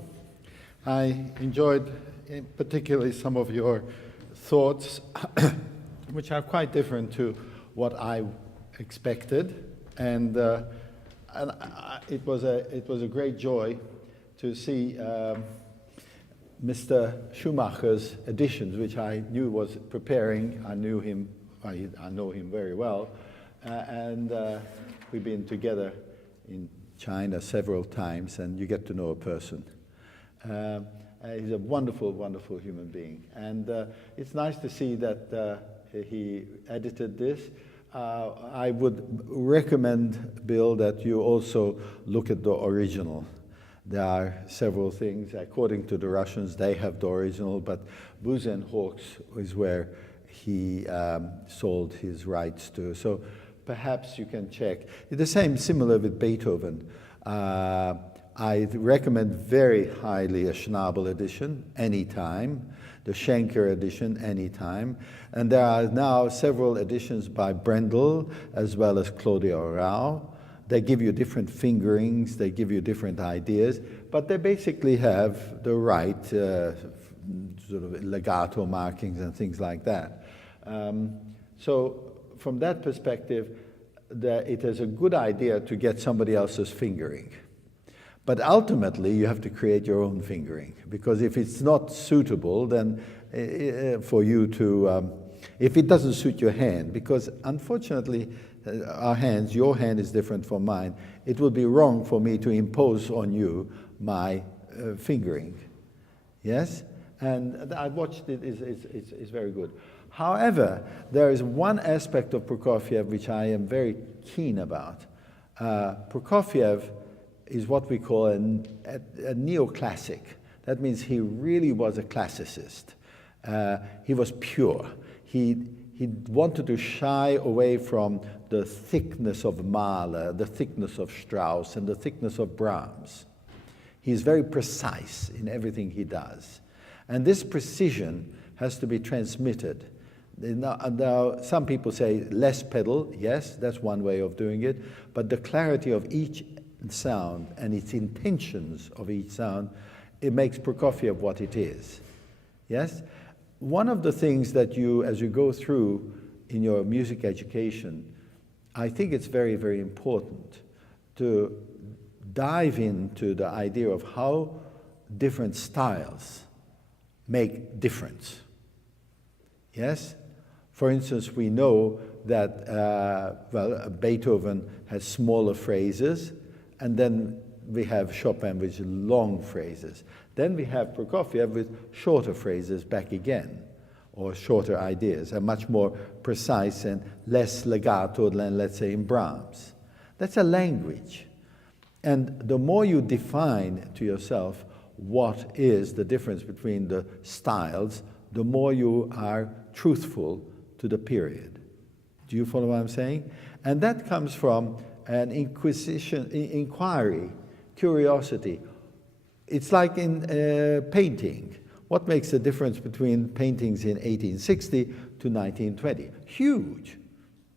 I enjoyed particularly some of your thoughts, which are quite different to what I expected, and it was a great joy to see Mr. Schumacher's editions, which I knew was preparing. I knew him. I know him very well, and we've been together in China several times, and you get to know a person. He's a wonderful, wonderful human being, and it's nice to see that he edited this. I would recommend, Bill, that you also look at the original. There are several things. According to the Russians, they have the original, but Booz and Hawkes is where he sold his rights to. So perhaps you can check. The same, similar with Beethoven. I recommend very highly a Schnabel edition, anytime, the Schenker edition, anytime. And there are now several editions by Brendel, as well as Claudio Rau. They give you different fingerings, they give you different ideas, but they basically have the right sort of legato markings and things like that. So from that perspective, it is a good idea to get somebody else's fingering. But ultimately, you have to create your own fingering, because if it's not suitable, then for you to, if it doesn't suit your hand, because unfortunately, our hands, your hand is different from mine, it would be wrong for me to impose on you my fingering. Yes? And I watched it, it's very good. However, there is one aspect of Prokofiev which I am very keen about. Prokofiev is what we call a neoclassic. That means he really was a classicist. He was pure. He wanted to shy away from the thickness of Mahler, the thickness of Strauss, and the thickness of Brahms. He's very precise in everything he does. And this precision has to be transmitted. Now, some people say less pedal. Yes, that's one way of doing it. But the clarity of each sound and its intentions of each sound, it makes Prokofiev what it is. Yes? One of the things that you, as you go through in your music education, I think it's very, very important to dive into the idea of how different styles make difference. Yes? For instance, we know that, Beethoven has smaller phrases, and then we have Chopin with long phrases. Then we have Prokofiev with shorter phrases back again, or shorter ideas, and much more precise and less legato than, let's say, in Brahms. That's a language. And the more you define to yourself what is the difference between the styles, the more you are truthful to the period. Do you follow what I'm saying? And that comes from an inquiry, curiosity. It's like in painting. What makes the difference between paintings in 1860 to 1920? Huge.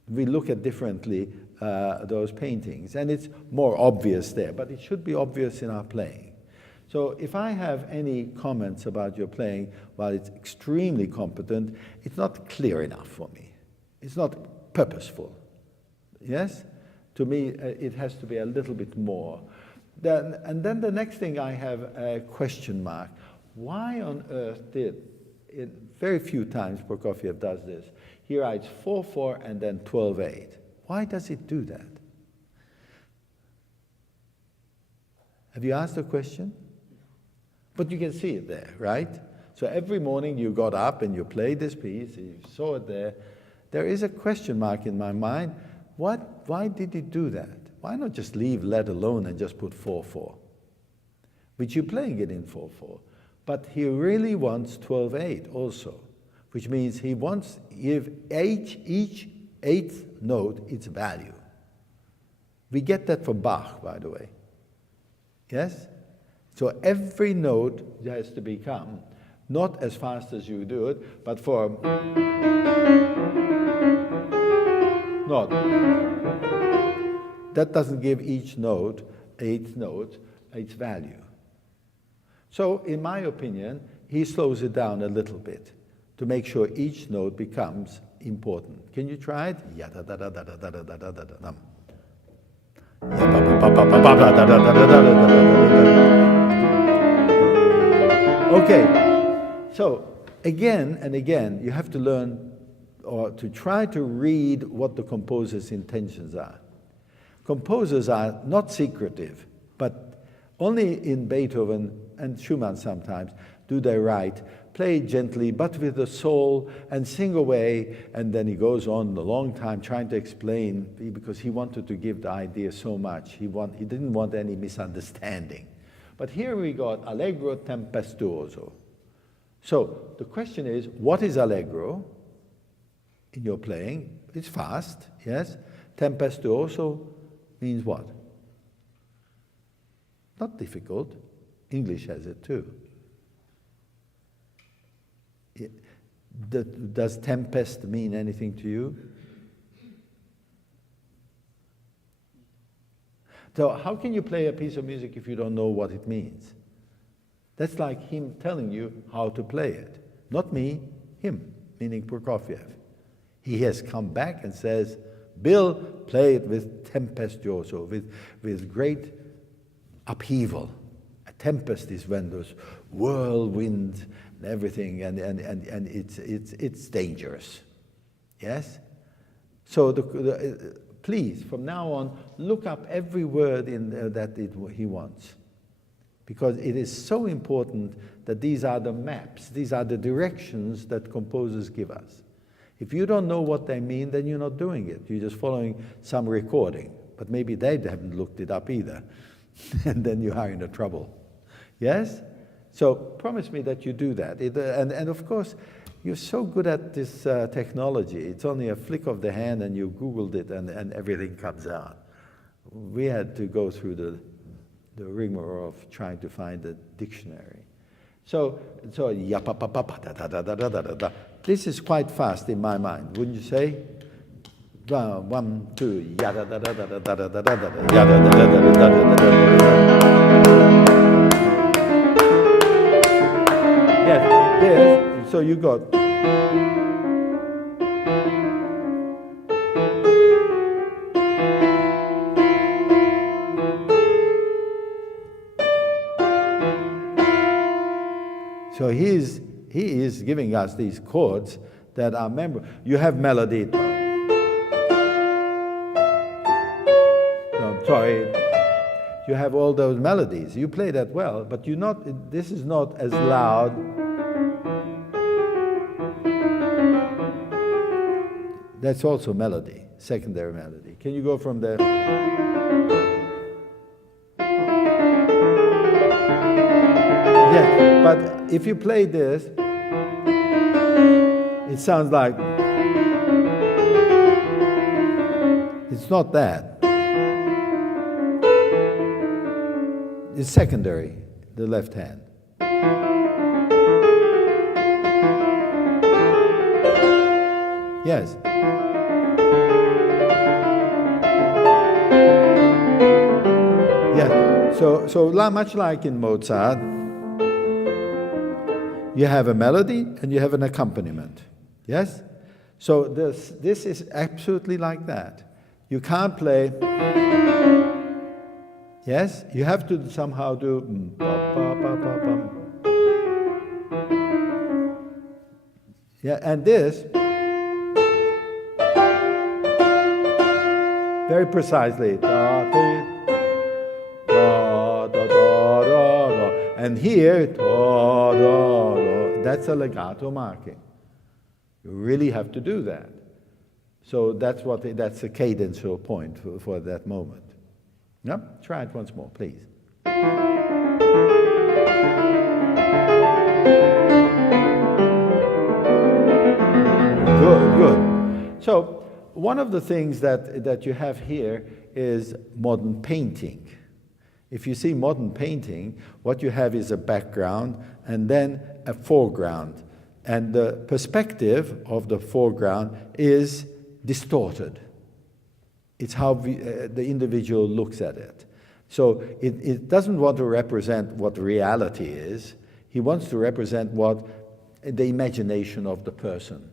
We look at differently those paintings, and it's more obvious there, but it should be obvious in our playing. So if I have any comments about your playing, while it's extremely competent, it's not clear enough for me. It's not purposeful. Yes? To me, it has to be a little bit more. And then the next thing, I have a question mark. Why on earth did, very few times Prokofiev does this, he writes 4/4 and then 12/8. Why does it do that? Have you asked the question? But you can see it there, right? So every morning you got up and you played this piece, you saw it there. There is a question mark in my mind. Why did he do that? Why not just leave let alone and just put 4/4? Which you're playing it in 4/4. But he really wants 12/8 also, which means he wants to give each eighth note its value. We get that from Bach, by the way. Yes? So every note has to become, not as fast as you do it, but for not. That doesn't give each note, eighth note, its value. So, in my opinion, he slows it down a little bit to make sure each note becomes important. Can you try it? Okay, so again and again, you have to learn or to try to read what the composer's intentions are. Composers are not secretive, but only in Beethoven and Schumann sometimes do they write, play gently but with a soul and sing away, and then he goes on a long time trying to explain because he wanted to give the idea so much. He didn't want any misunderstanding. But here we got allegro tempestuoso. So the question is, what is allegro in your playing? It's fast, yes. Tempestuoso means what? Not difficult. English has it too. Does tempest mean anything to you? So how can you play a piece of music if you don't know what it means? That's like him telling you how to play it. Not me, him, meaning Prokofiev. He has come back and says, Bill, play it with tempestuoso, with great upheaval. A tempest is when there's whirlwind and everything, and it's dangerous. Yes? So please, from now on, look up every word in that he wants. Because it is so important that these are the maps, these are the directions that composers give us. If you don't know what they mean, then you're not doing it. You're just following some recording. But maybe they haven't looked it up either. And then you are in a trouble. Yes? So promise me that you do that. And of course, you're so good at this technology. It's only a flick of the hand and you Googled it and everything comes out. We had to go through the rigmarole of trying to find a dictionary. So this is quite fast in my mind, wouldn't you say? 1, 2, yes, this. So you got. So he is giving us these chords that are memorable. You have melody. So I'm sorry. You have all those melodies. You play that well, but this is not as loud. That's also melody, secondary melody. Can you go from there? Yes, but if you play this, it sounds like, it's not that. It's secondary, the left hand. Yes. Yes. So much like in Mozart, you have a melody and you have an accompaniment. Yes? So this is absolutely like that. You can't play. Yes? You have to somehow do. Yeah, and this very precisely. And here, that's a legato marking. You really have to do that. So that's a cadential point for that moment. Yeah? Try it once more, please. Good. So one of the things that you have here is modern painting. If you see modern painting, what you have is a background and then a foreground. And the perspective of the foreground is distorted. It's how the individual looks at it. So it doesn't want to represent what reality is. He wants to represent what the imagination of the person.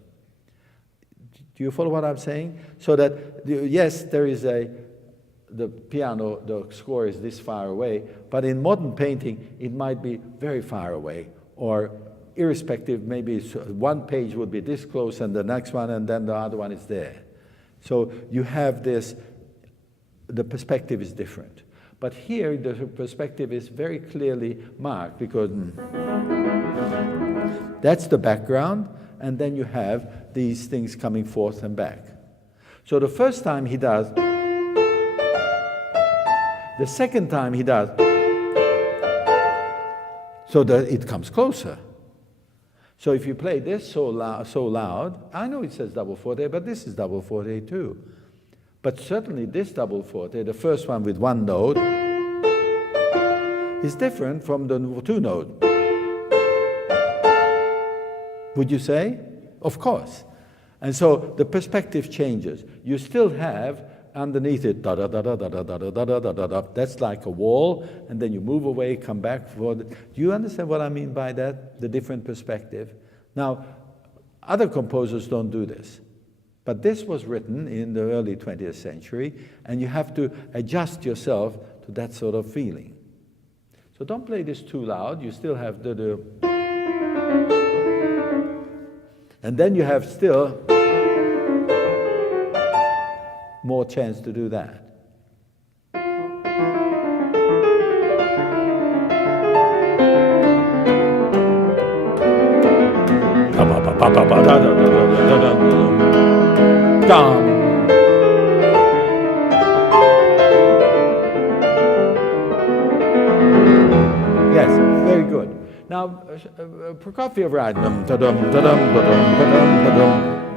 Do you follow what I'm saying? So that, yes, there is the piano, the score is this far away, but in modern painting, it might be very far away, or irrespective, maybe one page would be this close and the next one, and then the other one is there. So you have this, the perspective is different. But here, the perspective is very clearly marked, because that's the background, and then you have these things coming forth and back. So the first time he does, the second time he does, so that it comes closer. So if you play this so loud, I know it says double forte, but this is double forte too. But certainly this double forte, the first one with one note, is different from the two note. Would you say? Of course. And so the perspective changes. You still have underneath it, da da da da da da da da da da da da. That's like a wall, and then you move away, come back. Do you understand what I mean by that? The different perspective. Now, other composers don't do this. But this was written in the early 20th century, and you have to adjust yourself to that sort of feeling. So don't play this too loud. You still have the and then you have still more chance to do that. Yes, very good. Now, Prokofiev writes,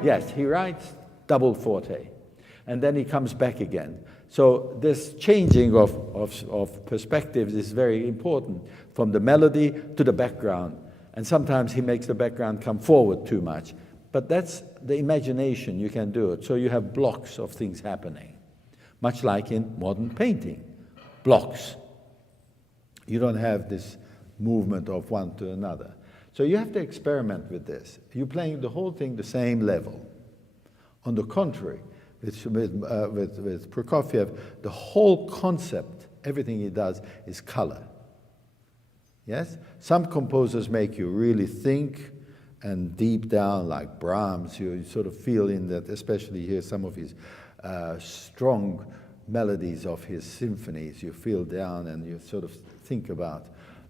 yes, he writes double forte, and then he comes back again. So this changing of perspectives is very important, from the melody to the background. And sometimes he makes the background come forward too much. But that's the imagination, you can do it. So you have blocks of things happening, much like in modern painting, blocks. You don't have this movement of one to another. So you have to experiment with this. You're playing the whole thing the same level. On the contrary, with Prokofiev, the whole concept, everything he does, is color. Yes? Some composers make you really think, and deep down, like Brahms, you sort of feel in that, especially here, some of his strong melodies of his symphonies, you feel down and you sort of think about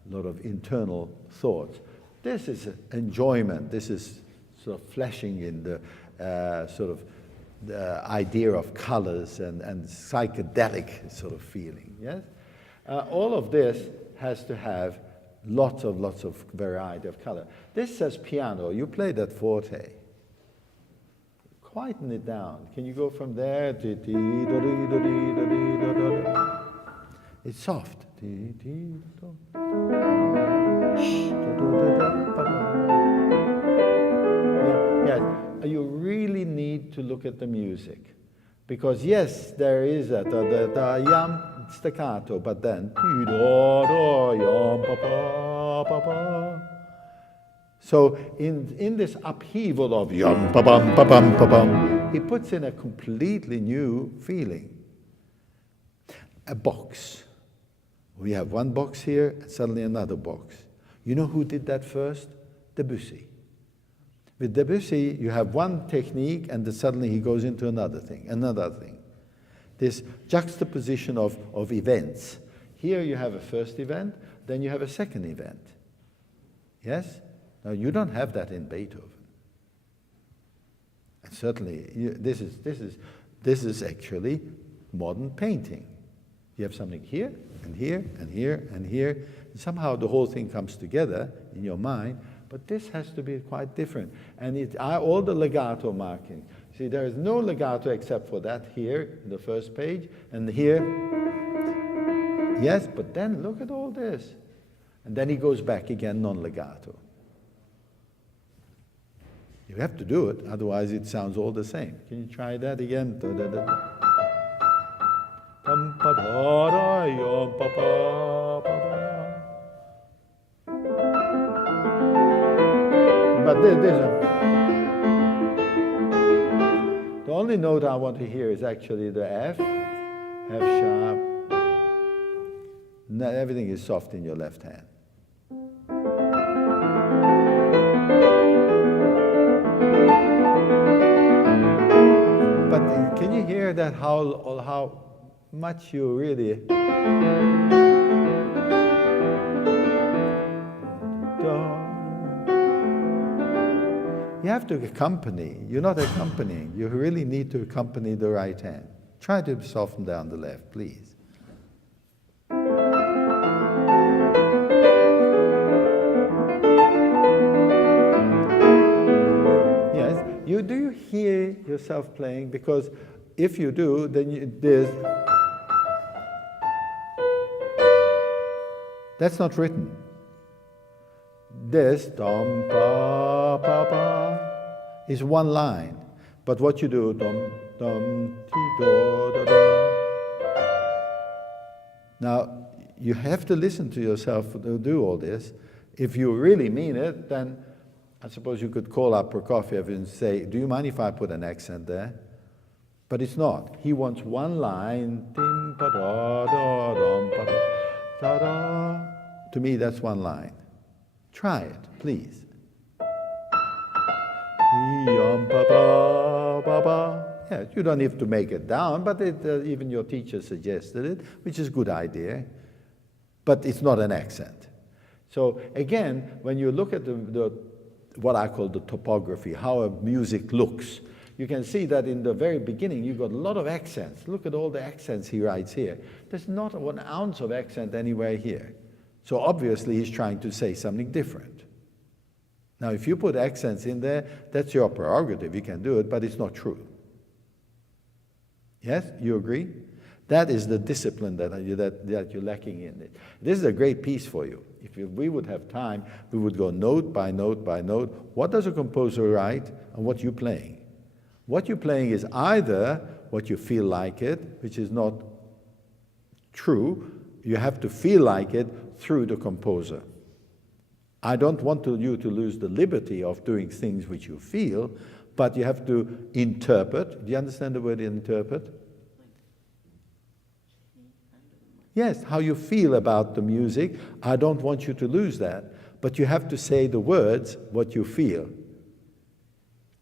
a lot of internal thoughts. This is enjoyment. This is sort of flashing in the sort of the idea of colors and psychedelic sort of feeling. Yes, all of this has to have lots of variety of color. This says piano. You play that forte. Quieten it down. Can you go from there to it's soft. Yes, you really need to look at the music, because yes, there is a yam staccato, but then so in this upheaval of yam pa bum pa bum pa bum, he puts in a completely new feeling. A box. We have one box here, and suddenly another box. You know who did that first? Debussy. With Debussy, you have one technique, and then suddenly he goes into another thing. This juxtaposition of events. Here you have a first event, then you have a second event. Yes? Now you don't have that in Beethoven. And certainly, this is actually modern painting. You have something here, and here, and here, and here. And somehow the whole thing comes together in your mind, but this has to be quite different. And all the legato marking. See, there is no legato except for that here, in the first page, and here. Yes, but then look at all this. And then he goes back again, non-legato. You have to do it, otherwise it sounds all the same. Can you try that again? pa da da yum pa pa pa pa. But the only note I want to hear is actually the F sharp. No, everything is soft in your left hand. But can you hear that how much you really... You have to accompany. You're not accompanying. You really need to accompany the right hand. Try to soften down the left, please. Yes. Do you hear yourself playing? Because if you do, then there's... That's not written. This dum pa pa pa is one line, but what you do dum dum ti do da da. Now you have to listen to yourself to do all this. If you really mean it, then I suppose you could call up Prokofiev and say, "Do you mind if I put an accent there?" But it's not. He wants one line. Dim pa da da dum pa da da. To me, that's one line. Try it, please. Yeah, you don't have to make it down, but even your teacher suggested it, which is a good idea. But it's not an accent. So again, when you look at what I call the topography, how a music looks, you can see that in the very beginning you got a lot of accents. Look at all the accents he writes here. There's not 1 ounce of accent anywhere here. So obviously he's trying to say something different. Now if you put accents in there, that's your prerogative, you can do it, but it's not true. Yes, you agree? That is the discipline that you're lacking in it. This is a great piece for you. If we would have time, we would go note by note by note. What does a composer write and what you're playing? What you're playing is either what you feel like it, which is not true. You have to feel like it through the composer. I don't want you to lose the liberty of doing things which you feel, but you have to interpret. Do you understand the word interpret? Yes, how you feel about the music. I don't want you to lose that, but you have to say the words, what you feel.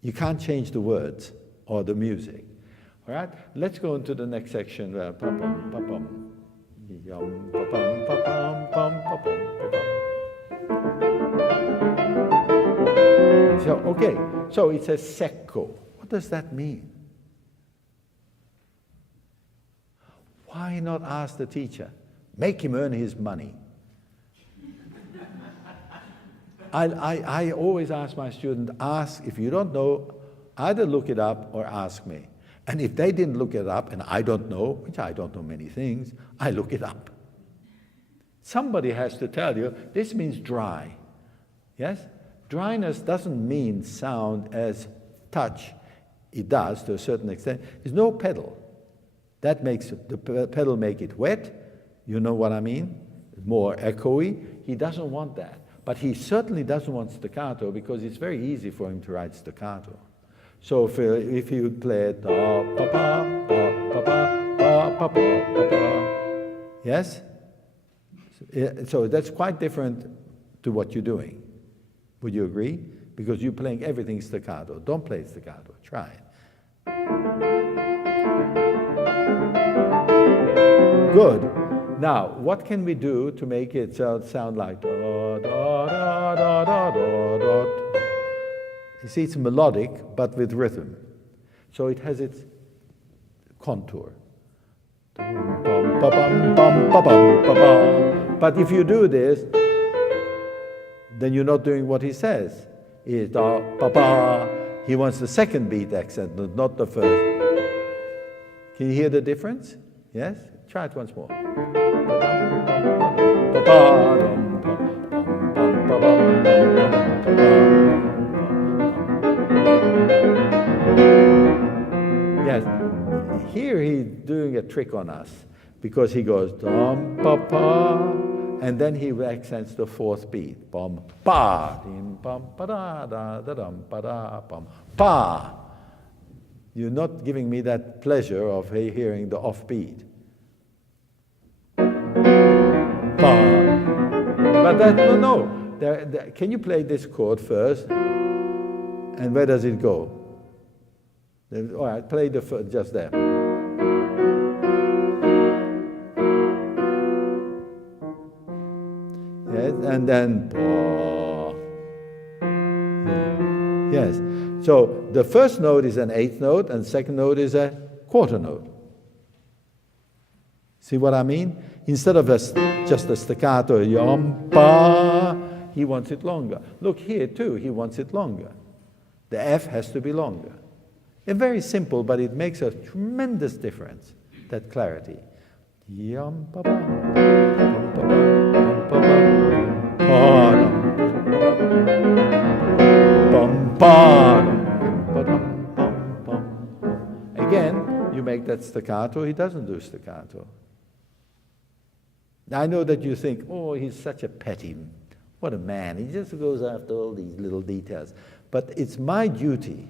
You can't change the words or the music. All right, let's go into the next section. So, okay, so it says secco. What does that mean? Why not ask the teacher? Make him earn his money. I always ask my students, if you don't know, either look it up or ask me. And if they didn't look it up, and I don't know, which I don't know many things, I look it up. Somebody has to tell you, this means dry. Yes? Dryness doesn't mean sound as touch. It does to a certain extent. There's no pedal. That makes the pedal make it wet. You know what I mean? More echoey. He doesn't want that. But he certainly doesn't want staccato because it's very easy for him to write staccato. So if you play it, yes? So that's quite different to what you're doing. Would you agree? Because you're playing everything staccato. Don't play staccato. Try it. Good. Now, what can we do to make it sound like da, da, da, da, da, da, da. You see, it's melodic, but with rhythm. So it has its contour. But if you do this, then you're not doing what he says. He wants the second beat accent, not the first. Can you hear the difference? Yes? Try it once more. Yes. Here he's doing a trick on us. because he goes dum pa pa, and then he accents the fourth beat. Bum pa, dim bum pa da da da dum pa da bum pa. You're not giving me that pleasure of hearing the offbeat. Pa. But that, no. Can you play this chord first? And where does it go? All right, play the first, just there. Yes, and then pa. Yes. So the first note is an eighth note, and the second note is a quarter note. See what I mean? Instead of just a staccato, yum pa, he wants it longer. Look here too, he wants it longer. The F has to be longer. It's very simple, but it makes a tremendous difference, that clarity. Yum pa ba, bum pa ba, bum pa ba, pa dum, bum pa dum, bum bum. Again, you make that staccato, he doesn't do staccato. I know that you think, oh, he's such a petty, what a man. He just goes after all these little details. But it's my duty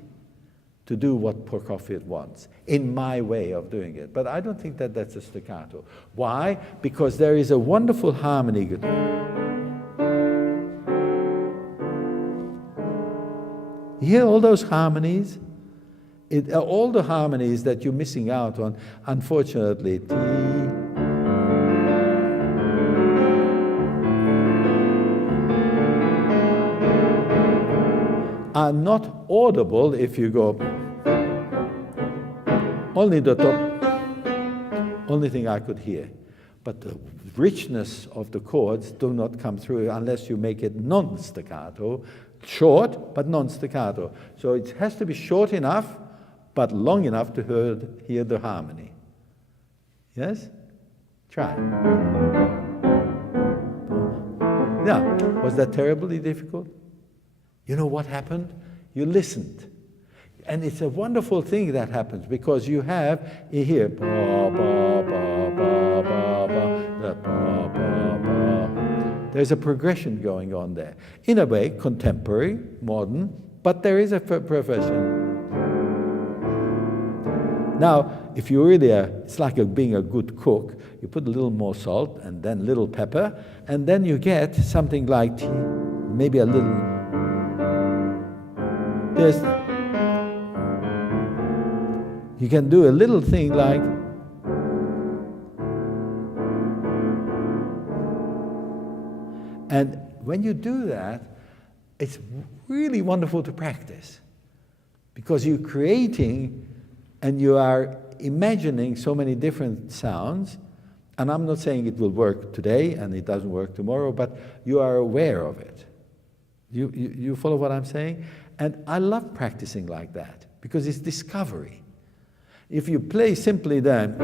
to do what Prokofiev wants, in my way of doing it. But I don't think that that's a staccato. Why? Because there is a wonderful harmony. You hear all those harmonies? All the harmonies that you're missing out on, unfortunately, are not audible if you go only the top, only thing I could hear. But the richness of the chords do not come through unless you make it non-staccato, short but non-staccato. So it has to be short enough but long enough to hear the harmony. Yes? Try. Now, was that terribly difficult? You know what happened? You listened. And it's a wonderful thing that happens because you hear ba, ba, ba, ba, ba, ba, ba, ba, ba. There's a progression going on there. In a way, contemporary, modern, but there is a progression. Now, if you really it's like being a good cook. You put a little more salt and then little pepper, and then you get something like maybe a little. You can do a little thing like. And when you do that, it's really wonderful to practice because you're creating and you are imagining so many different sounds. And I'm not saying it will work today and it doesn't work tomorrow, but you are aware of it. You follow what I'm saying? And I love practicing like that because it's discovery. If you play simply then,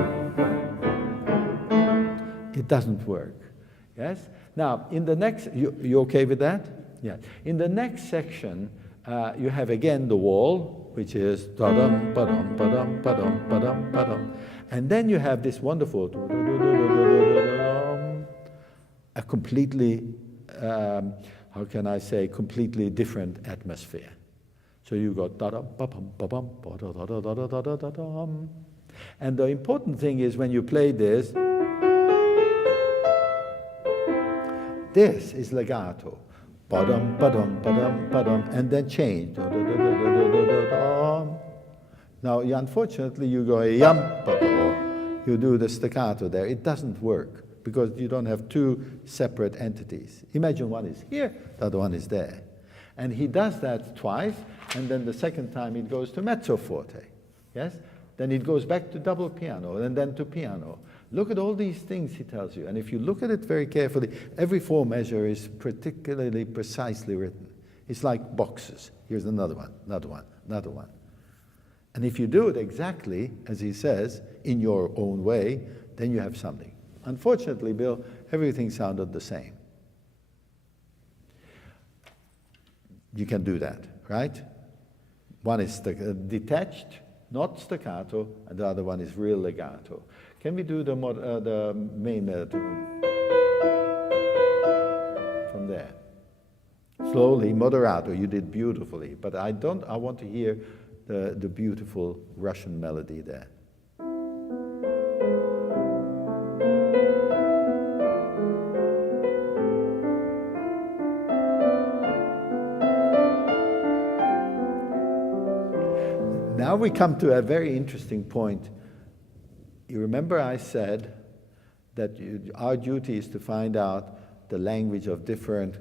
it doesn't work. Yes? Now, in the next, you okay with that? Yeah. In the next section, you have again the wall, which is da-dum, ba-dum, ba-dum, ba-dum, ba-dum, ba-dum. And then you have this wonderful, a completely, how can I say, completely different atmosphere. So you got da-dum, ba-bum, ba-bum, ba-da-da-da-da-da-da-da-dum. And the important thing is when you play this is legato. Ba-dum, ba-dum, ba-dum, ba-dum, and then change. Now, unfortunately, you go yum, ba-dum, you do the staccato there. It doesn't work because you don't have two separate entities. Imagine one is here, the other one is there. And he does that twice, and then the second time it goes to mezzo forte. Yes? Then it goes back to double piano, and then to piano. Look at all these things he tells you. And if you look at it very carefully, every 4 measure is particularly precisely written. It's like boxes. Here's another one, another one, another one. And if you do it exactly, as he says, in your own way, then you have something. Unfortunately, Bill, everything sounded the same. You can do that, right? One is detached, not staccato, and the other one is real legato. Can we do the main melody from there? Slowly, moderato, you did beautifully, but I want to hear the beautiful Russian melody there. Now we come to a very interesting point. You remember I said that our duty is to find out the language of different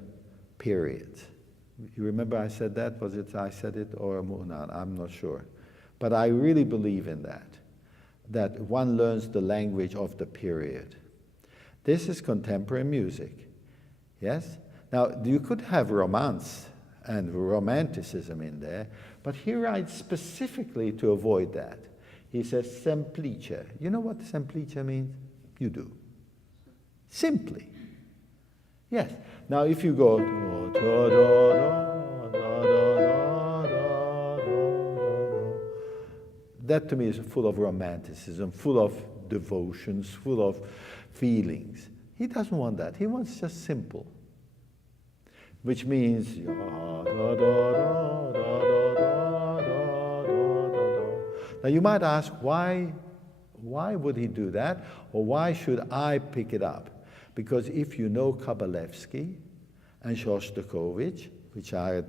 periods. You remember I said that? Was it I said it or Munan? I'm not sure. But I really believe in that one learns the language of the period. This is contemporary music, yes? Now, you could have romance and romanticism in there, but he writes specifically to avoid that. He says semplice. You know what semplice means? You do. Simply. Yes. Now if you go that to me is full of romanticism, full of devotions, full of feelings. He doesn't want that. He wants just simple. Which means now you might ask, why would he do that? Or why should I pick it up? Because if you know Kabalevsky and Shostakovich, which are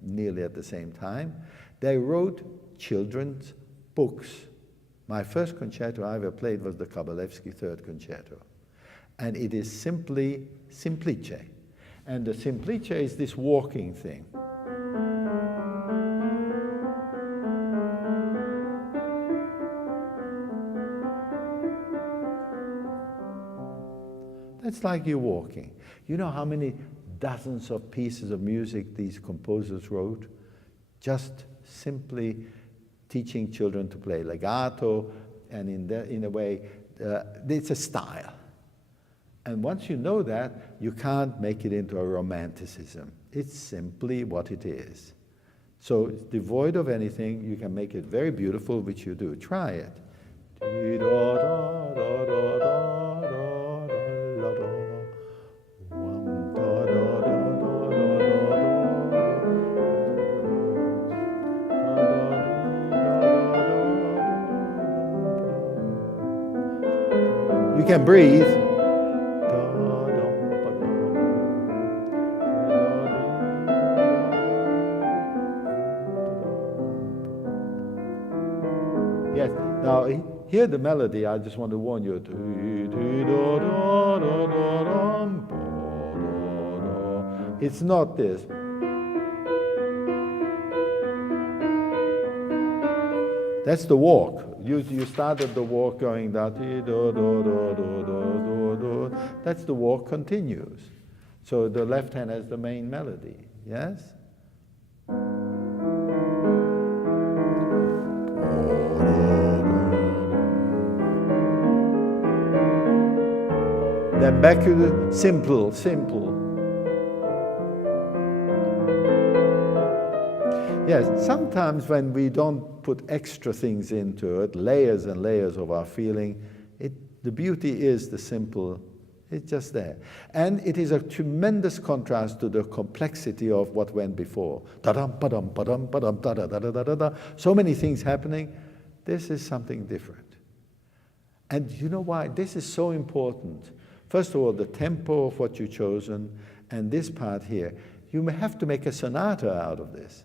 nearly at the same time, they wrote children's books. My first concerto I ever played was the Kabalevsky Third Concerto. And it is simply Simplice. And the Simplice is this walking thing. It's like you're walking. You know how many dozens of pieces of music these composers wrote? Just simply teaching children to play legato, and in a way, it's a style. And once you know that, you can't make it into a romanticism. It's simply what it is. So it's devoid of anything. You can make it very beautiful, which you do. Try it. You can breathe. Yes, now hear the melody. I just want to warn you. It's not this. That's the walk. You started the walk going that. That's the walk continues. So the left hand has the main melody. Yes? Then back to the simple. Yes, sometimes when we don't put extra things into it, layers and layers of our feeling, the beauty is the simple. It's just there. And it is a tremendous contrast to the complexity of what went before. So many things happening. This is something different. And you know why? This is so important. First of all, the tempo of what you've chosen, and this part here. You may have to make a sonata out of this.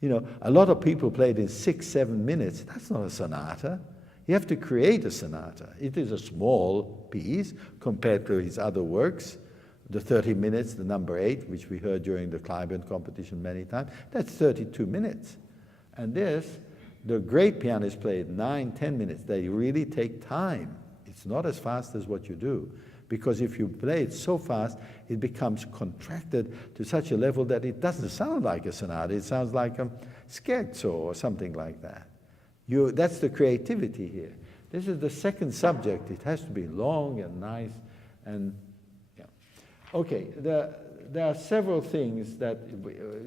You know, a lot of people played in 6-7 minutes. That's not a sonata. You have to create a sonata. It is a small piece compared to his other works. The 30 minutes, the number 8, which we heard during the Clyburn competition many times, that's 32 minutes. And this, the great pianists played 9-10 minutes. They really take time. It's not as fast as what you do. Because if you play it so fast, it becomes contracted to such a level that it doesn't sound like a sonata. It sounds like a scherzo or something like that. That's the creativity here. This is the second subject. It has to be long and nice. And yeah. Okay, there are several things that,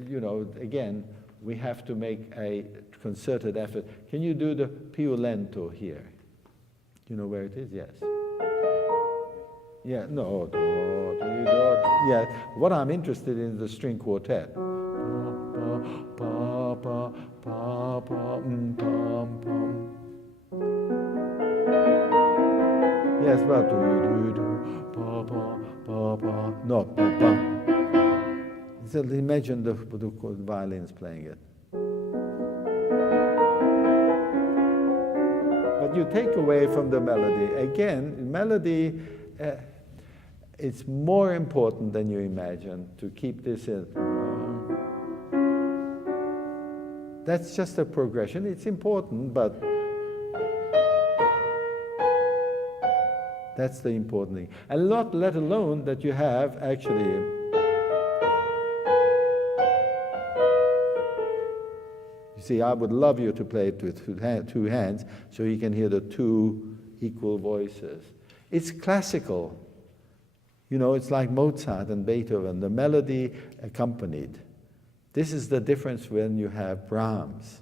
you know, again, we have to make a concerted effort. Can you do the più lento here? Do you know where it is? Yes. Yeah, no. Yeah, what I'm interested in is the string quartet. Yes, but no, so imagine the violins playing it. But you take away from the melody. Again, melody, it's more important than you imagine to keep this in. That's just a progression. It's important, but that's the important thing. And not let alone that you have actually see, I would love you to play it with two hands so you can hear the two equal voices. It's classical. You know, it's like Mozart and Beethoven, the melody accompanied. This is the difference when you have Brahms.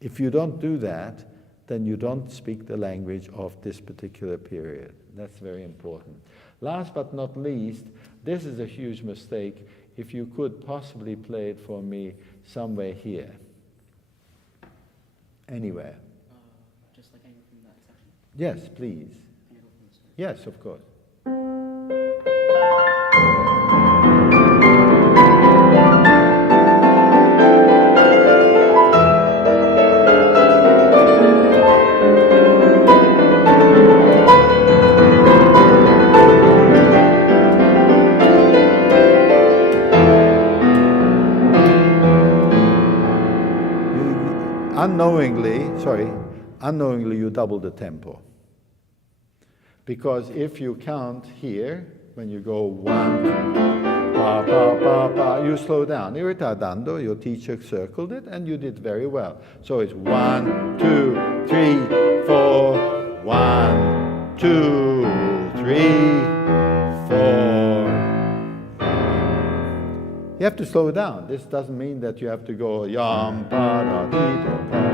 If you don't do that, then you don't speak the language of this particular period. That's very important. Last but not least, this is a huge mistake. If you could possibly play it for me somewhere here. Anywhere. Just like anywhere from that section? Yes, please. Can I go from the start? Yes, of course. Unknowingly you double the tempo. Because if you count here, when you go 1, 2, pa, pa, pa, pa, you slow down. Irritardando, your teacher circled it, and you did very well. So it's 1, 2, 3, 4, 1, 2, 3, 4. You have to slow it down. This doesn't mean that you have to go yam, pa, da, di, da, pa, da.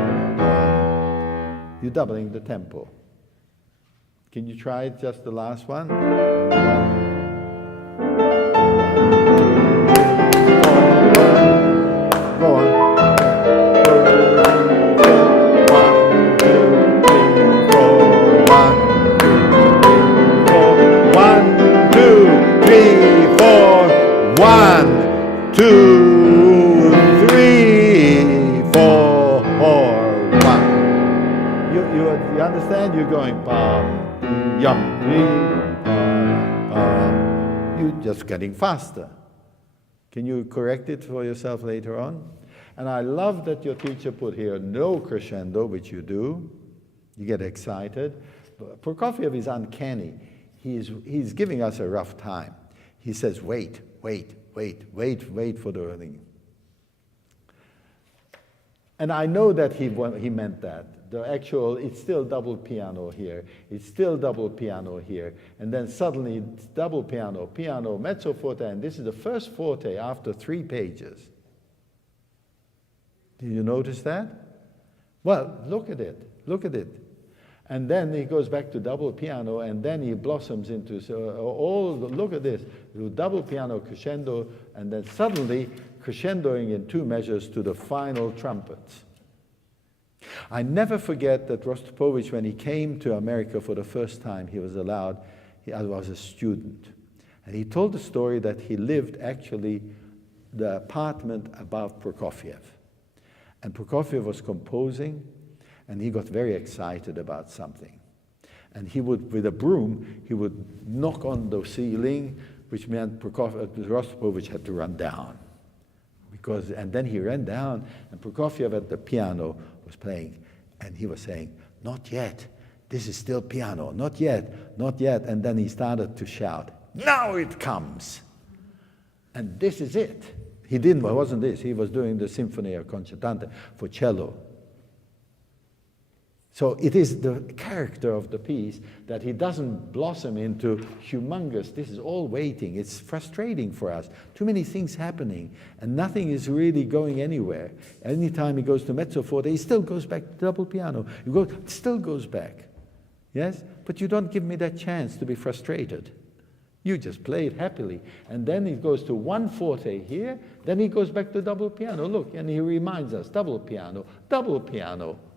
You're doubling the tempo. Can you try it, just the last one? 1, 2, 3, 4, 1. Go on. 1, 2, 3, 4. 1, 2, 3, 4. 1, 2, 3, 4. 1. You understand? You're going bum, yum, bum. You're just getting faster. Can you correct it for yourself later on? And I love that your teacher put here no crescendo, which you do. You get excited. Prokofiev is uncanny. He's giving us a rough time. He says, wait for the thing. And I know that he meant that. The actual, it's still double piano here. It's still double piano here. And then suddenly it's double piano, piano, mezzo forte, and this is the first forte after 3 pages. Did you notice that? Well, look at it. And then he goes back to double piano, and then he blossoms into, look at this, double piano crescendo, and then suddenly crescendoing in 2 measures to the final trumpets. I never forget that Rostropovich, when he came to America for the first time, he was allowed, I was a student. And he told the story that he lived actually the apartment above Prokofiev. And Prokofiev was composing, and he got very excited about something. And he would, with a broom, he would knock on the ceiling, which meant Rostropovich had to run down. And then he ran down, and Prokofiev at the piano was playing, and he was saying, not yet, this is still piano, not yet, and then he started to shout, now it comes! And this is it. It wasn't this, he was doing the Sinfonia Concertante for cello. So it is the character of the piece that he doesn't blossom into humongous, this is all waiting. It's frustrating for us. Too many things happening, and nothing is really going anywhere. Anytime he goes to mezzo forte, he still goes back to double piano. Still goes back. Yes? But you don't give me that chance to be frustrated. You just play it happily. And then he goes to one forte here, then he goes back to double piano. Look, and he reminds us, double piano,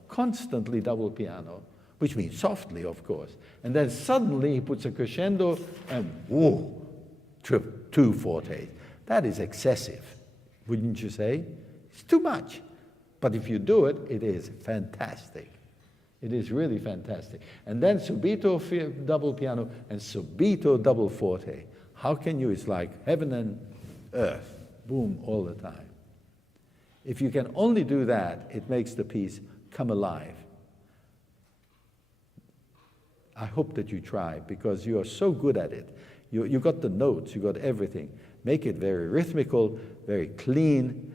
constantly double piano, which means softly, of course. And then suddenly he puts a crescendo and whoa, two fortes. That is excessive, wouldn't you say? It's too much. But if you do it, it is fantastic. It is really fantastic. And then subito double piano and subito double forte. How can you? It's like heaven and earth, boom, all the time. If you can only do that, it makes the piece come alive. I hope that you try, because you are so good at it. You got the notes, you got everything. Make it very rhythmical, very clean,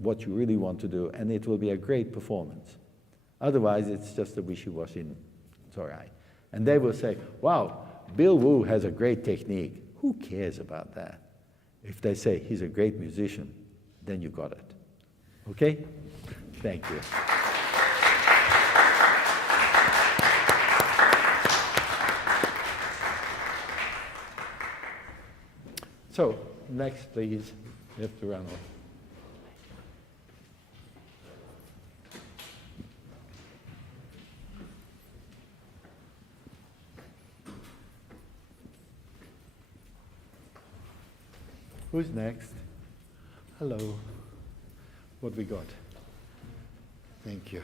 what you really want to do, and it will be a great performance. Otherwise, it's just a wishy-washy, it's all right. And they will say, wow, Bill Wu has a great technique. Who cares about that? If they say he's a great musician, then you got it. Okay? Thank you. So, next, please. You have to run off. Who's next? Hello. What we got? Thank you.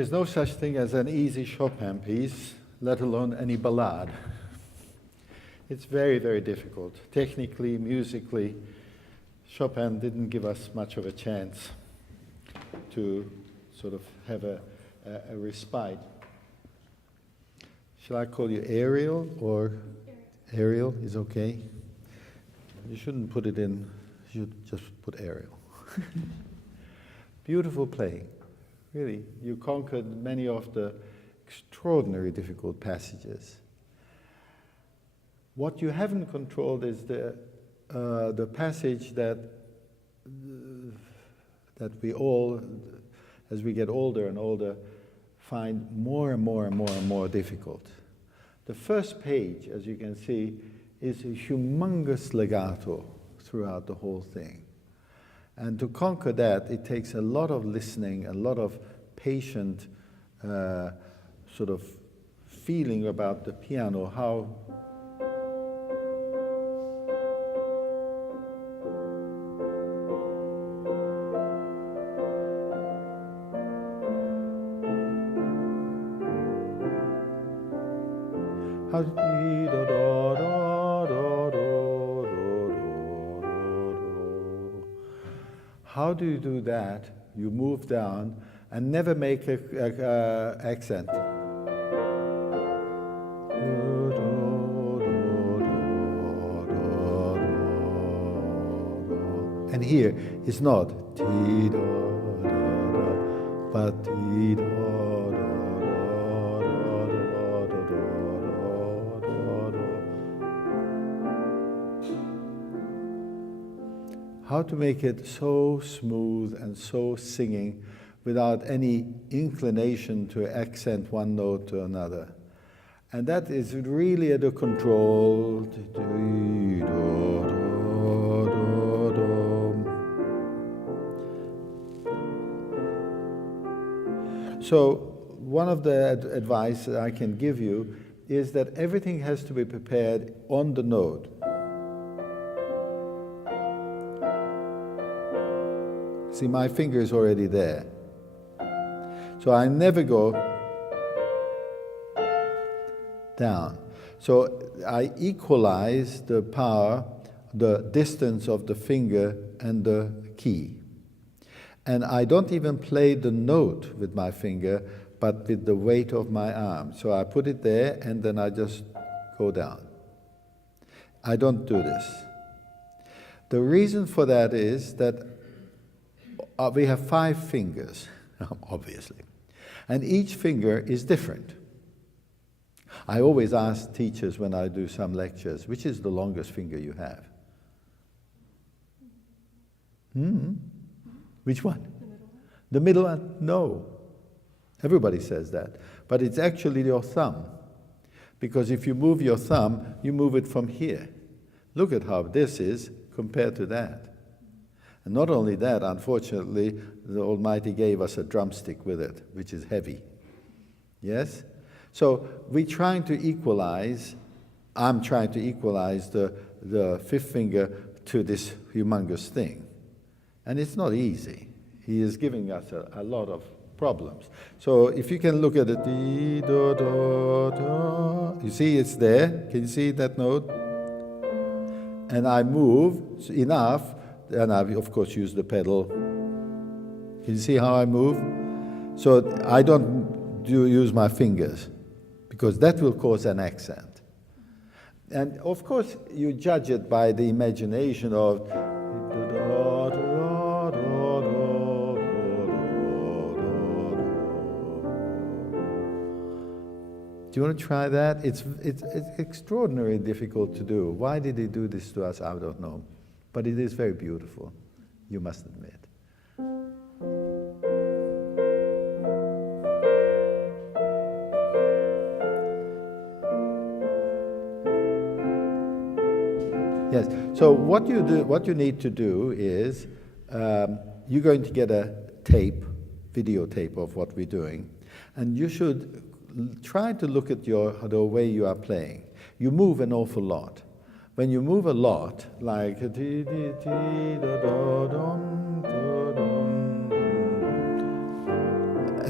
There is no such thing as an easy Chopin piece, let alone any ballade. It's very, very difficult. Technically, musically, Chopin didn't give us much of a chance to sort of have a respite. Shall I call you Ariel, or Ariel is okay? You shouldn't put it in, you should just put Ariel. Beautiful playing. Really, you conquered many of the extraordinary difficult passages. What you haven't controlled is the passage that we all, as we get older and older, find more and more and more and more difficult. The first page, as you can see, is a humongous legato throughout the whole thing. And to conquer that, it takes a lot of listening, a lot of patient sort of feeling about the piano, how how do you do that? You move down and never make a accent. And here it's not but how to make it so smooth and so singing without any inclination to accent one note to another. And that is really at a control. So one of the advice that I can give you is that everything has to be prepared on the note. See, my finger is already there. So I never go down. So I equalize the power, the distance of the finger and the key. And I don't even play the note with my finger, but with the weight of my arm. So I put it there and then I just go down. I don't do this. The reason for that is that we have 5 fingers, obviously, and each finger is different. I always ask teachers when I do some lectures, which is the longest finger you have? Which one? The middle one? No. Everybody says that. But it's actually your thumb. Because if you move your thumb, you move it from here. Look at how this is compared to that. And not only that, unfortunately, the Almighty gave us a drumstick with it, which is heavy. Yes? So we're trying to equalize, I'm trying to equalize the 5th finger to this humongous thing. And it's not easy. He is giving us a lot of problems. So if you can look at it, you see it's there? Can you see that note? And I move enough, and I, of course, use the pedal. Can you see how I move? So I don't use my fingers, because that will cause an accent. And of course, you judge it by the imagination of do you want to try that? It's extraordinarily difficult to do. Why did he do this to us? I don't know. But it is very beautiful, you must admit. Yes, so what you need to do is, you're going to get a tape, videotape of what we're doing, and you should try to look at the way you are playing. You move an awful lot. When you move a lot, like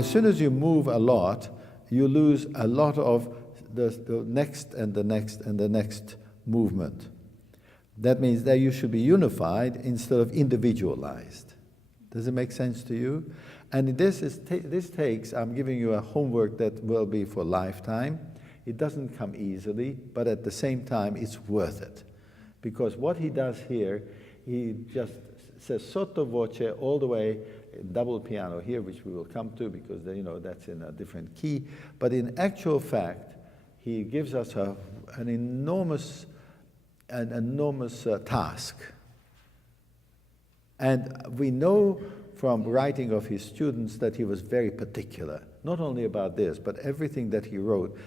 as soon as you move a lot, you lose a lot of the next and the next and the next movement. That means that you should be unified instead of individualized. Does it make sense to you? And this takes, I'm giving you a homework that will be for lifetime. It doesn't come easily, but at the same time, it's worth it. Because what he does here, he just says sotto voce all the way, double piano here, which we will come to because that's in a different key. But in actual fact, he gives us an enormous task. And we know from writing of his students that he was very particular, not only about this, but everything that he wrote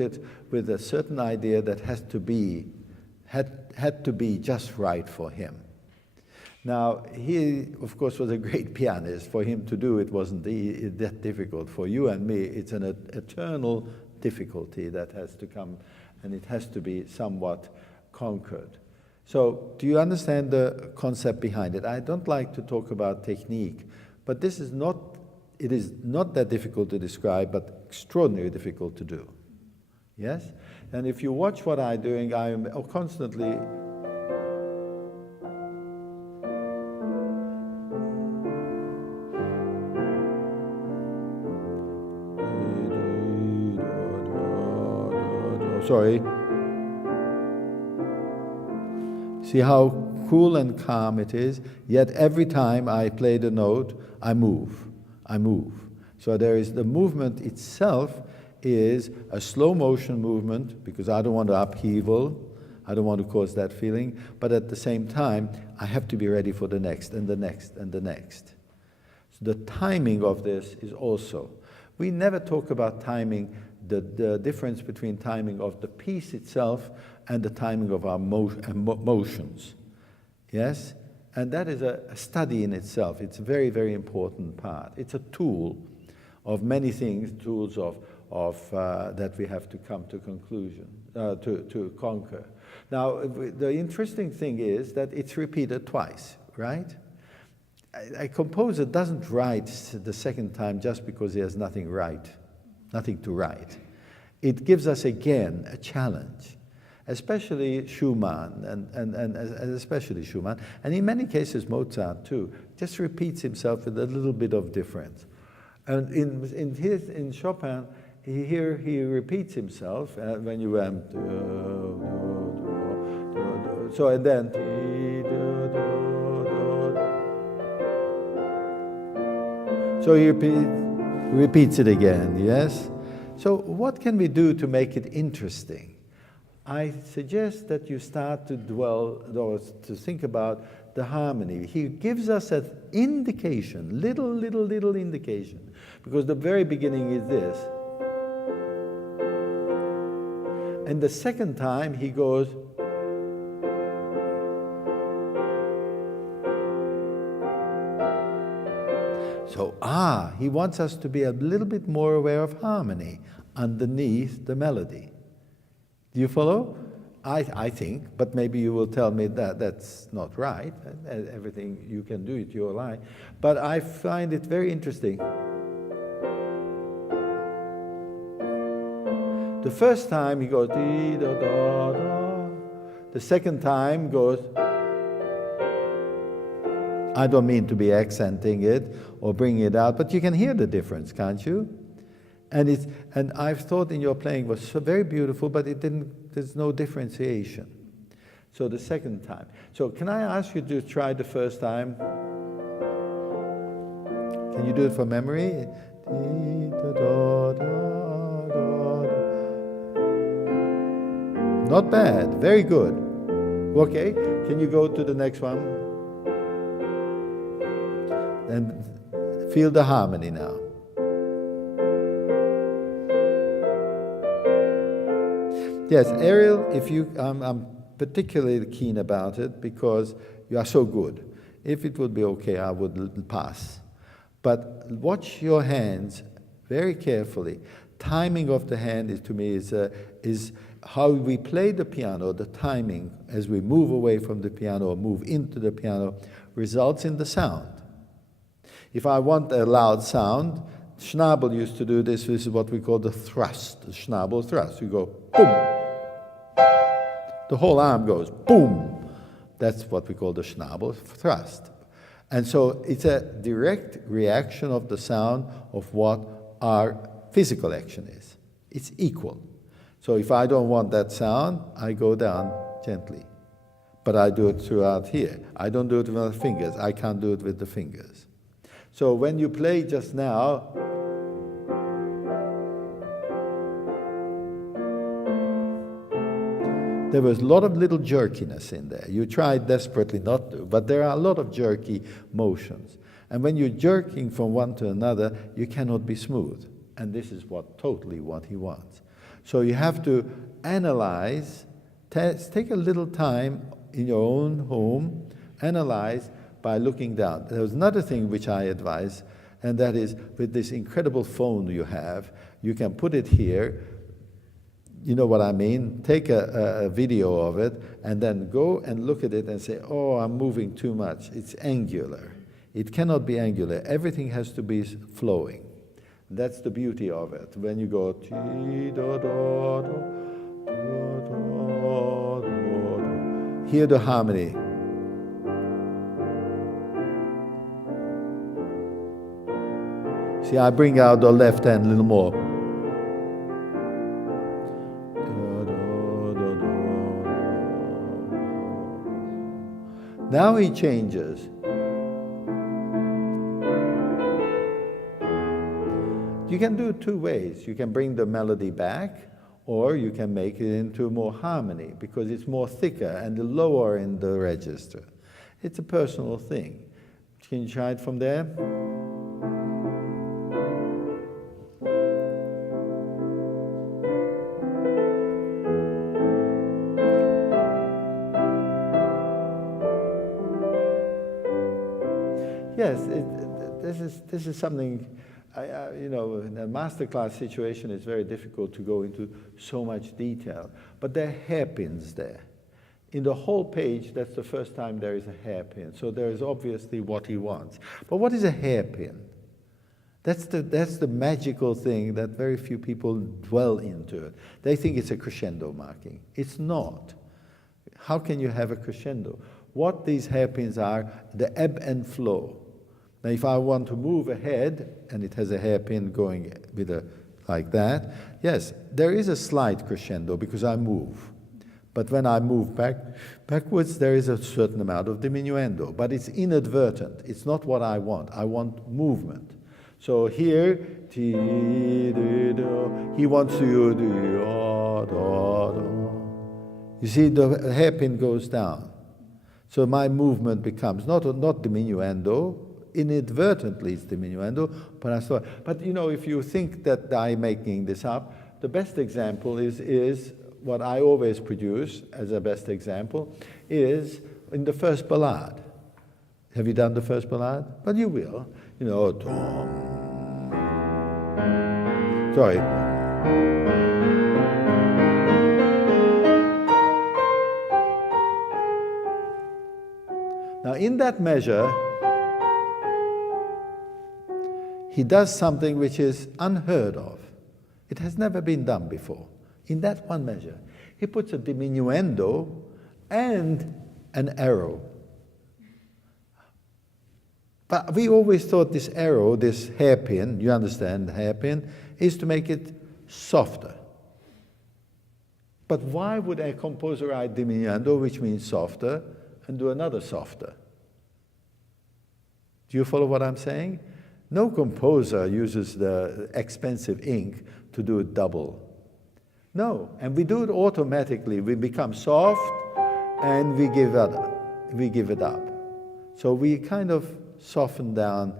it with a certain idea that had to be just right for him. Now, he, of course, was a great pianist. For him to do it wasn't that difficult. For you and me, it's an eternal difficulty that has to come, and it has to be somewhat conquered. So, do you understand the concept behind it? I don't like to talk about technique, but it is not that difficult to describe, but extraordinarily difficult to do. Yes? And if you watch what I'm doing, I am constantly sorry. See how cool and calm it is, yet every time I play the note, I move. So there is the movement itself is a slow motion movement, because I don't want to upheaval, I don't want to cause that feeling, but at the same time, I have to be ready for the next, and the next, and the next. So the timing of this is also, we never talk about timing, the difference between timing of the piece itself and the timing of our motions. Yes? And that is a study in itself. It's a very, very important part. It's a tool of many things, tools of that we have to come to conclusion, to conquer. Now, the interesting thing is that it's repeated twice, right? A composer doesn't write the second time just because he has nothing to write. It gives us again a challenge, especially Schumann, and especially Schumann, and in many cases Mozart too, just repeats himself with a little bit of difference. And in Chopin, he repeats himself when you so and then so he repeats it again. Yes. So what can we do to make it interesting? I suggest that you start to dwell or to think about the harmony. He gives us an indication, little indication, because the very beginning is this. And the second time he goes, so he wants us to be a little bit more aware of harmony underneath the melody. Do you follow? I think, but maybe you will tell me that that's not right. Everything you can do it, your lie. But I find it very interesting. The first time he goes dee da da da. The second time goes. I don't mean to be accenting it or bringing it out, but you can hear the difference, can't you? And I've thought in your playing was so very beautiful, but there's no differentiation. So the second time. So can I ask you to try the first time? Can you do it from memory? Not bad, very good. Okay, can you go to the next one? And feel the harmony now. Yes, Ariel, if you, I'm particularly keen about it because you are so good. If it would be okay, I would pass. But watch your hands very carefully. Timing of the hand is, to me, is how we play the piano. The timing as we move away from the piano or move into the piano results in the sound. If I want a loud sound, Schnabel used to do this. This is what we call the thrust, the Schnabel thrust. You go boom. The whole arm goes boom. That's what we call the Schnabel thrust. And so it's a direct reaction of the sound of what our physical action is. It's equal. So if I don't want that sound, I go down gently. But I do it throughout here. I don't do it with my fingers. I can't do it with the fingers. So when you play just now, there was a lot of little jerkiness in there. You tried desperately not to, but there are a lot of jerky motions. And when you're jerking from one to another, you cannot be smooth. And this is totally what he wants. So you have to analyze, take a little time in your own home, analyze by looking down. There's another thing which I advise, and that is with this incredible phone you have, you can put it here. You know what I mean? Take a video of it and then go and look at it and say, oh, I'm moving too much. It's angular. It cannot be angular. Everything has to be flowing. That's the beauty of it. When you go, hear the harmony. See, I bring out the left hand a little more. Now he changes. You can do it two ways. You can bring the melody back, or you can make it into more harmony, because it's more thicker and lower in the register. It's a personal thing. Can you try it from there? Yes, this is something, you know, in a masterclass situation it's very difficult to go into so much detail, but there are hairpins there. In the whole page, that's the first time there is a hairpin, so there is obviously what he wants. But what is a hairpin? That's the magical thing that very few people dwell into it. They think it's a crescendo marking. It's not. How can you have a crescendo? What these hairpins are, the ebb and flow. Now, if I want to move ahead, and it has a hairpin going with like that, yes, there is a slight crescendo because I move. But when I move backwards, there is a certain amount of diminuendo. But it's inadvertent. It's not what I want. I want movement. So here, he wants to do. You see, the hairpin goes down. So my movement becomes not diminuendo. Inadvertently it's diminuendo, but you know, if you think that I'm making this up, the best example is what I always produce as a best example is in the first ballad. Have you done the first ballad? But you will. You know, sorry. Now in that measure, he does something which is unheard of. It has never been done before. In that one measure, he puts a diminuendo and an arrow. But we always thought this arrow, this hairpin, you understand, the hairpin, is to make it softer. But why would a composer write diminuendo, which means softer, and do another softer? Do you follow what I'm saying? No composer uses the expensive ink to do it double. No, and we do it automatically. We become soft and we give it up. So we kind of soften down,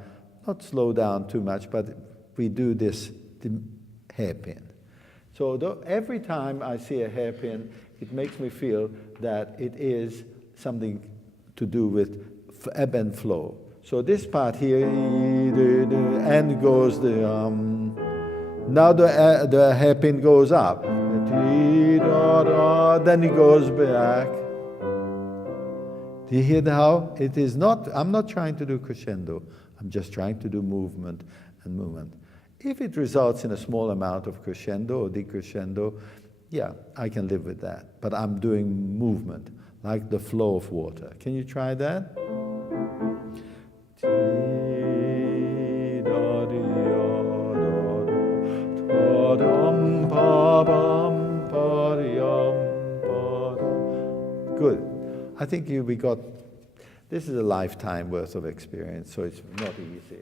not slow down too much, but we do this hairpin. So every time I see a hairpin, it makes me feel that it is something to do with ebb and flow. So this part here, and goes now the hairpin goes up. Then it goes back. Do you hear how? It is not, I'm not trying to do crescendo. I'm just trying to do movement and movement. If it results in a small amount of crescendo or decrescendo, yeah, I can live with that. But I'm doing movement, like the flow of water. Can you try that? Good. I think we got, this is a lifetime worth of experience, so it's not easy.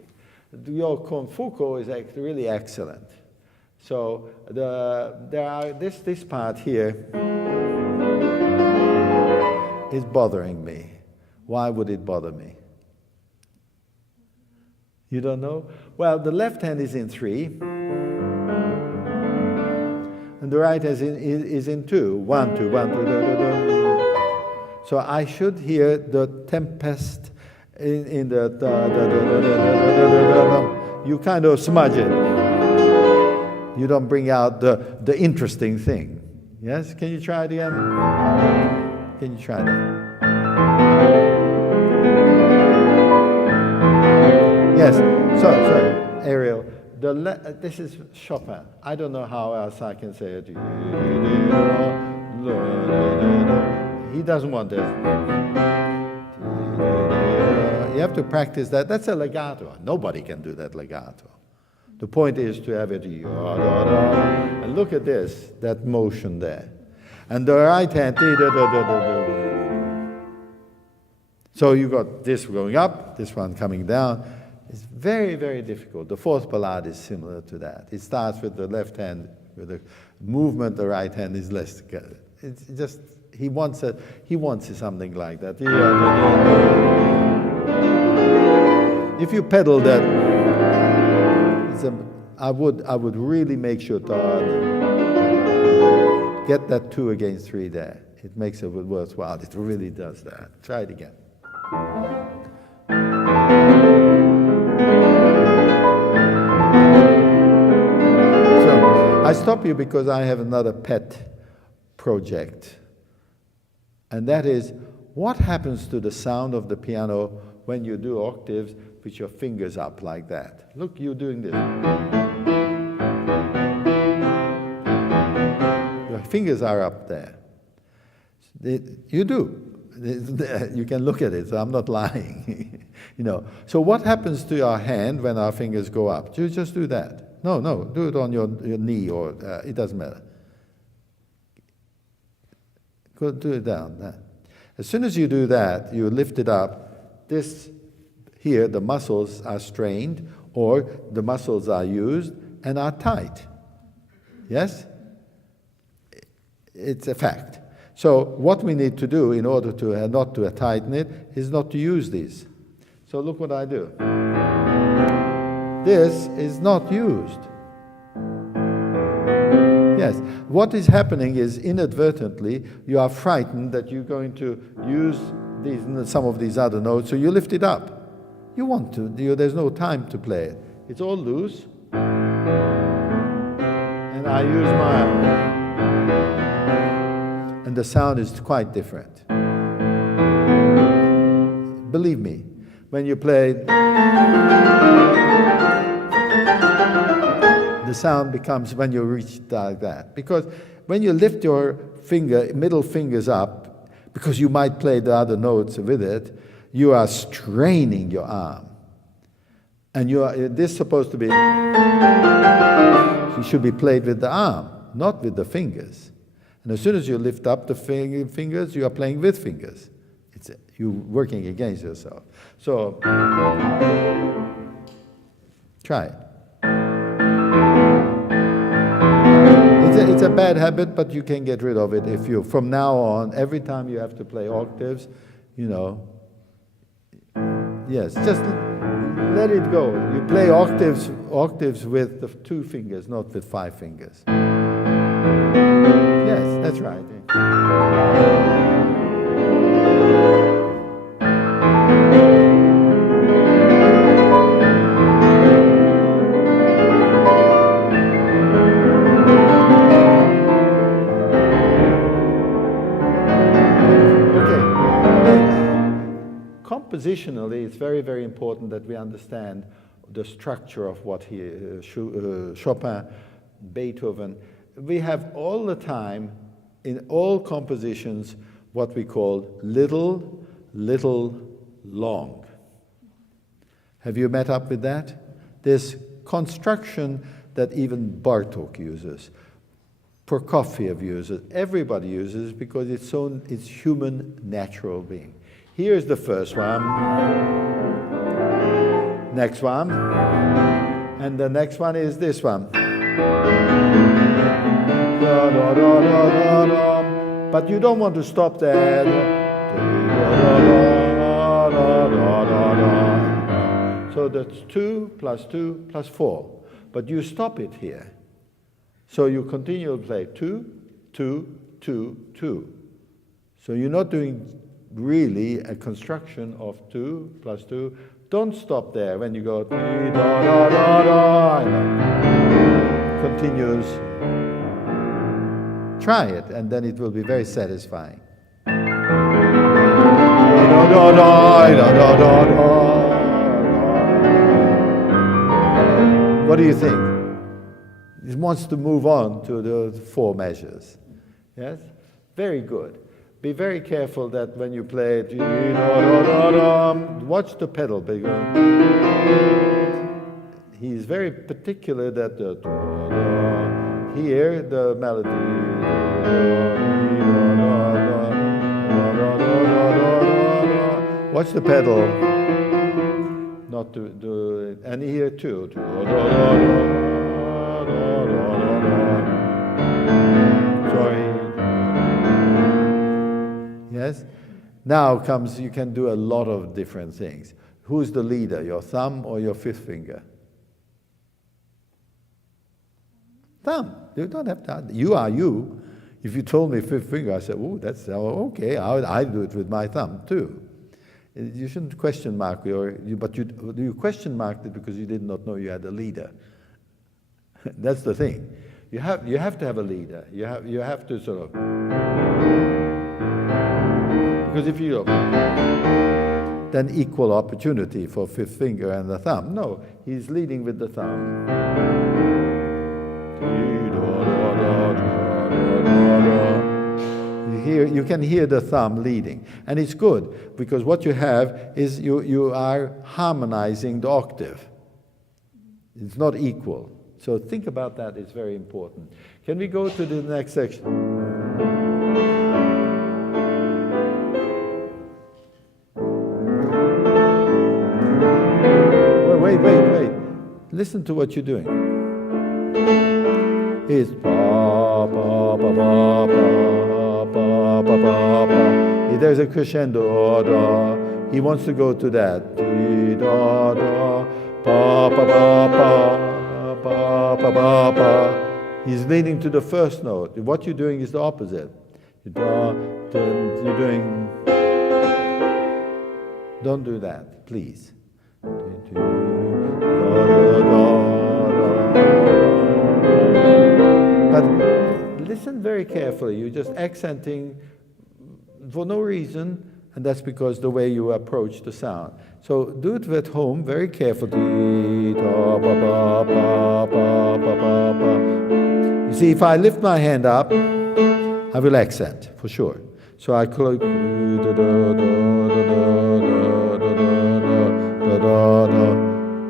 Your confuco is really excellent. So this part here is bothering me. Why would it bother me? You don't know? Well, the left hand is in 3, and the right hand is in 2. 1, 2, 1, 2, 2, 2, 2. So I should hear the tempest in the you kind of smudge it. You don't bring out the interesting thing. Yes? Can you try it again? Can you try that? Yes. Sorry, Ariel. This is Chopin. I don't know how else I can say it. He doesn't want this. You have to practice that. That's a legato. Nobody can do that legato. The point is to have it. And look at this, that motion there. And the right hand. So you got this going up, this one coming down. It's very, very difficult. The fourth ballade is similar to that. It starts with the left hand, with the movement, the right hand is less. It's just, he wants something like that. If you pedal that, I would really make sure to get that 2 against 3 there. It makes it worthwhile. It really does that. Try it again. I stop you because I have another pet project. And that is, what happens to the sound of the piano when you do octaves with your fingers up like that? Look, you're doing this. Your fingers are up there. You do. You can look at it, so I'm not lying. So what happens to your hand when our fingers go up? You just do that. No, do it on your knee, or it doesn't matter. Go do it down. As soon as you do that, you lift it up. This here, the muscles are strained, or the muscles are used and are tight. Yes? It's a fact. So what we need to do in order to not to tighten it is not to use these. So look what I do. This is not used. Yes. What is happening is inadvertently you are frightened that you're going to use some of these other notes, so you lift it up. You want to. There's no time to play it. It's all loose. And I use my arm. And the sound is quite different. Believe me, when you play, the sound becomes when you reach like that. Because when you lift your middle fingers up, because you might play the other notes with it, you are straining your arm. And this is supposed to be, it should be played with the arm, not with the fingers. And as soon as you lift up the fingers, you are playing with fingers. You're working against yourself. So, try it. It's a bad habit, but you can get rid of it if you, from now on, every time you have to play octaves, yes, just let it go. You play octaves with the 2 fingers, not with 5 fingers. Yes, that's right. Compositionally, it's very, very important that we understand the structure of what Chopin, Beethoven. We have all the time, in all compositions, what we call little, long. Have you met up with that? This construction that even Bartók uses, Prokofiev uses, everybody uses, because it's human natural being. Here's the first one. Next one. And the next one is this one. But you don't want to stop there. So that's 2 plus 2 plus 4. But you stop it here. So you continue to play 2, 2, 2, 2. So you're not doing really a construction of 2 plus 2. Don't stop there when you go continues. Try it, and then it will be very satisfying. What do you think? It wants to move on to the 4 measures. Yes? Very good. Be very careful that when you play it, watch the pedal. He's very particular that here the melody. Watch the pedal. Not to do it. And here too. Sorry. Yes? Now comes, you can do a lot of different things. Who's the leader, your thumb or your 5th finger? Thumb. You don't have to. You are you. If you told me 5th finger, I said, oh, that's okay. I do it with my thumb too. You shouldn't question mark, but you question marked it because you did not know you had a leader. That's the thing. You have to have a leader. You have to sort of, because if you then equal opportunity for 5th finger and the thumb. No, he's leading with the thumb. You can hear the thumb leading, and it's good because what you have is you are harmonizing the octave. It's not equal. So think about that, it's very important. Can we go to the next section? Wait. Listen to what you're doing. It's pa, pa, pa, pa, pa, pa, pa, pa, pa. There's a crescendo, da. He wants to go to that. Di, da, da, pa, pa, pa, pa, pa, pa, pa, pa. He's leading to the first note. What you're doing is the opposite. Da, you're doing. Don't do that, please. But listen very carefully. You're just accenting for no reason, and that's because the way you approach the sound. So do it at home very carefully. You see, if I lift my hand up, I will accent for sure. So I close,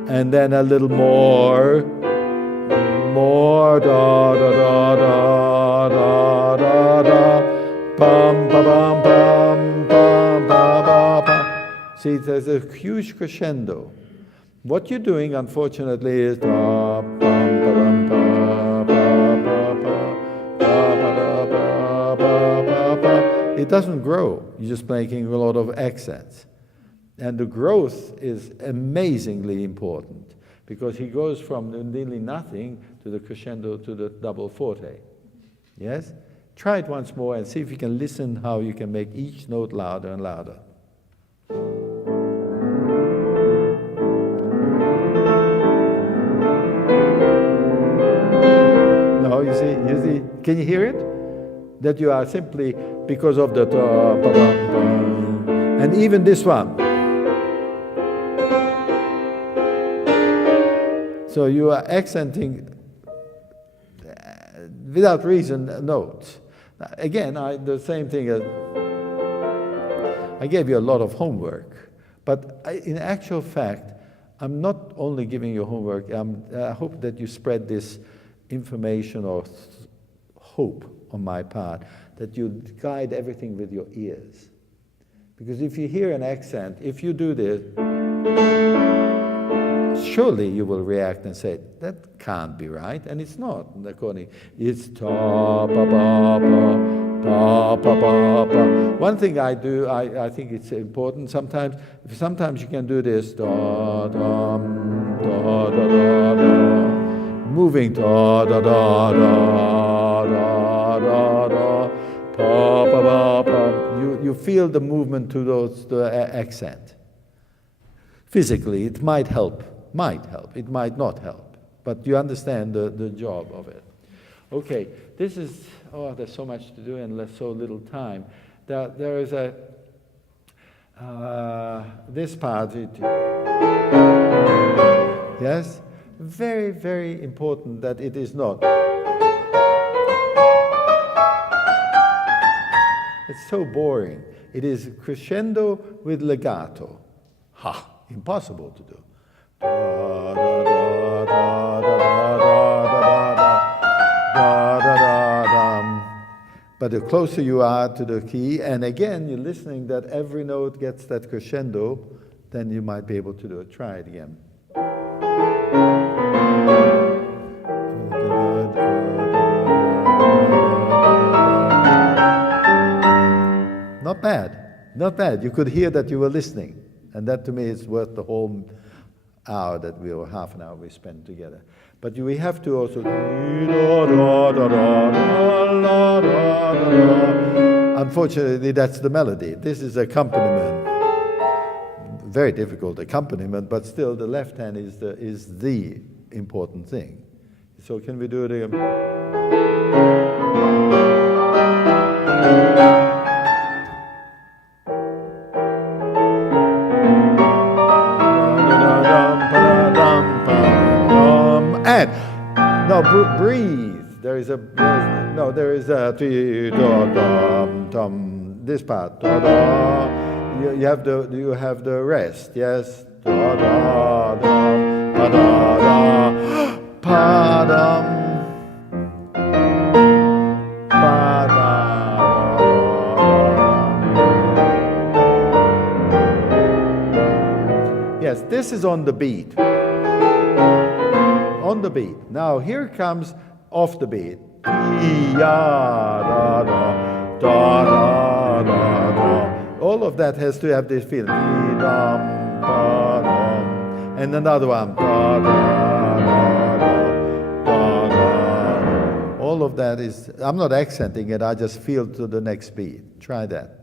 and then a little more, da da da da da da da, pam pam pam pam pam pam pam. See, there's a huge crescendo. What you're doing, unfortunately, is da pam pam pam pam pam pam. It doesn't grow. You're just making a lot of accents. And the growth is amazingly important because he goes from nearly nothing to the crescendo to the double forte. Yes? Try it once more and see if you can listen how you can make each note louder and louder. No, you see, can you hear it? That you are simply because of the and even this one. So you are accenting without reason notes. Again, the same thing as I gave you a lot of homework, but in actual fact, I'm not only giving you homework. I hope that you spread this information or hope on my part that you guide everything with your ears. Because if you hear an accent, if you do this, surely you will react and say, that can't be right, and it's not. It's ta pa pa pa pa pa pa. One thing I do, I think it's important. Sometimes you can do this da da da da da da, moving da da da da da da da pa pa pa pa. You feel the movement to the accent. Physically, it might help. It might not help, but you understand the job of it. Okay, this is, there's so much to do and so little time. There is this part, yes? Very, very important that it is not. It's so boring. It is crescendo with legato. Ha, impossible to do. But the closer you are to the key, and again, you're listening that every note gets that crescendo, then you might be able to do it. Try it again. Not bad, not bad. You could hear that you were listening. And that to me is worth the whole hour that half an hour we spent together. But we have to also, unfortunately that's the melody. This is accompaniment. Very difficult accompaniment, but still the left hand is the important thing. So can we do it again? And no, breathe. There is a this part. You have the rest. Yes. Yes, this is on the beat. On the beat. Now here comes off the beat. All of that has to have this feeling. And another one. All of that is, I'm not accenting it, I just feel to the next beat. Try that.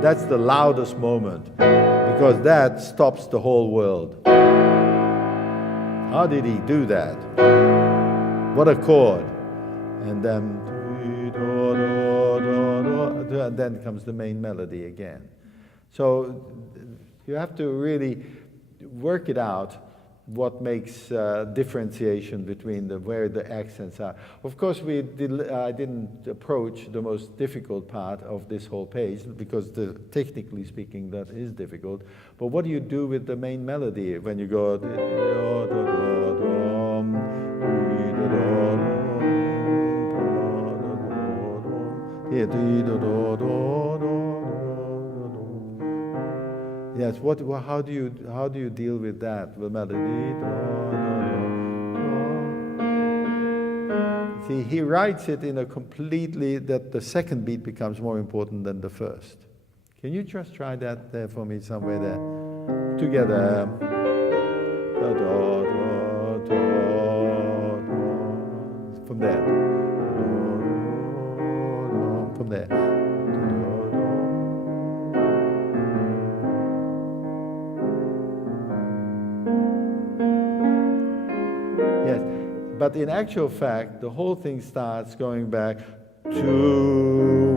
That's the loudest moment, because that stops the whole world. How did he do that? What a chord. And then comes the main melody again. So you have to really work it out, what makes differentiation between where the accents are. Of course, I didn't approach the most difficult part of this whole page, because technically speaking, that is difficult. But what do you do with the main melody when you go? Yes. How do you deal with that? The melody. See, he writes it in a completely that the second beat becomes more important than the first. Can you just try that there for me somewhere there? Together. From there. From there. Yes, but in actual fact, the whole thing starts going back to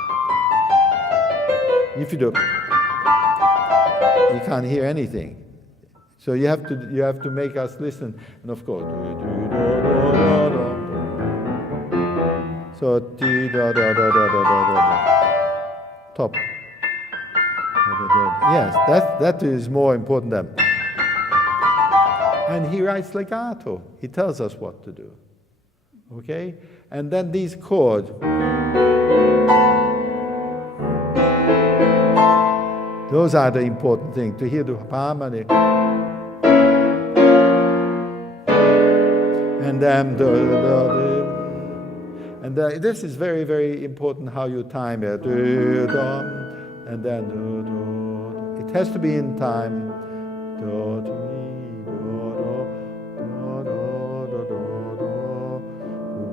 If you do, you can't hear anything. So you have to make us listen, and of course, so di da da da da da da da. Top. Yes, that is more important than. And he writes legato. He tells us what to do. Okay? And then these chords. Those are the important things, to hear the harmony. And then this is very, very important how you time it. And then it has to be in time.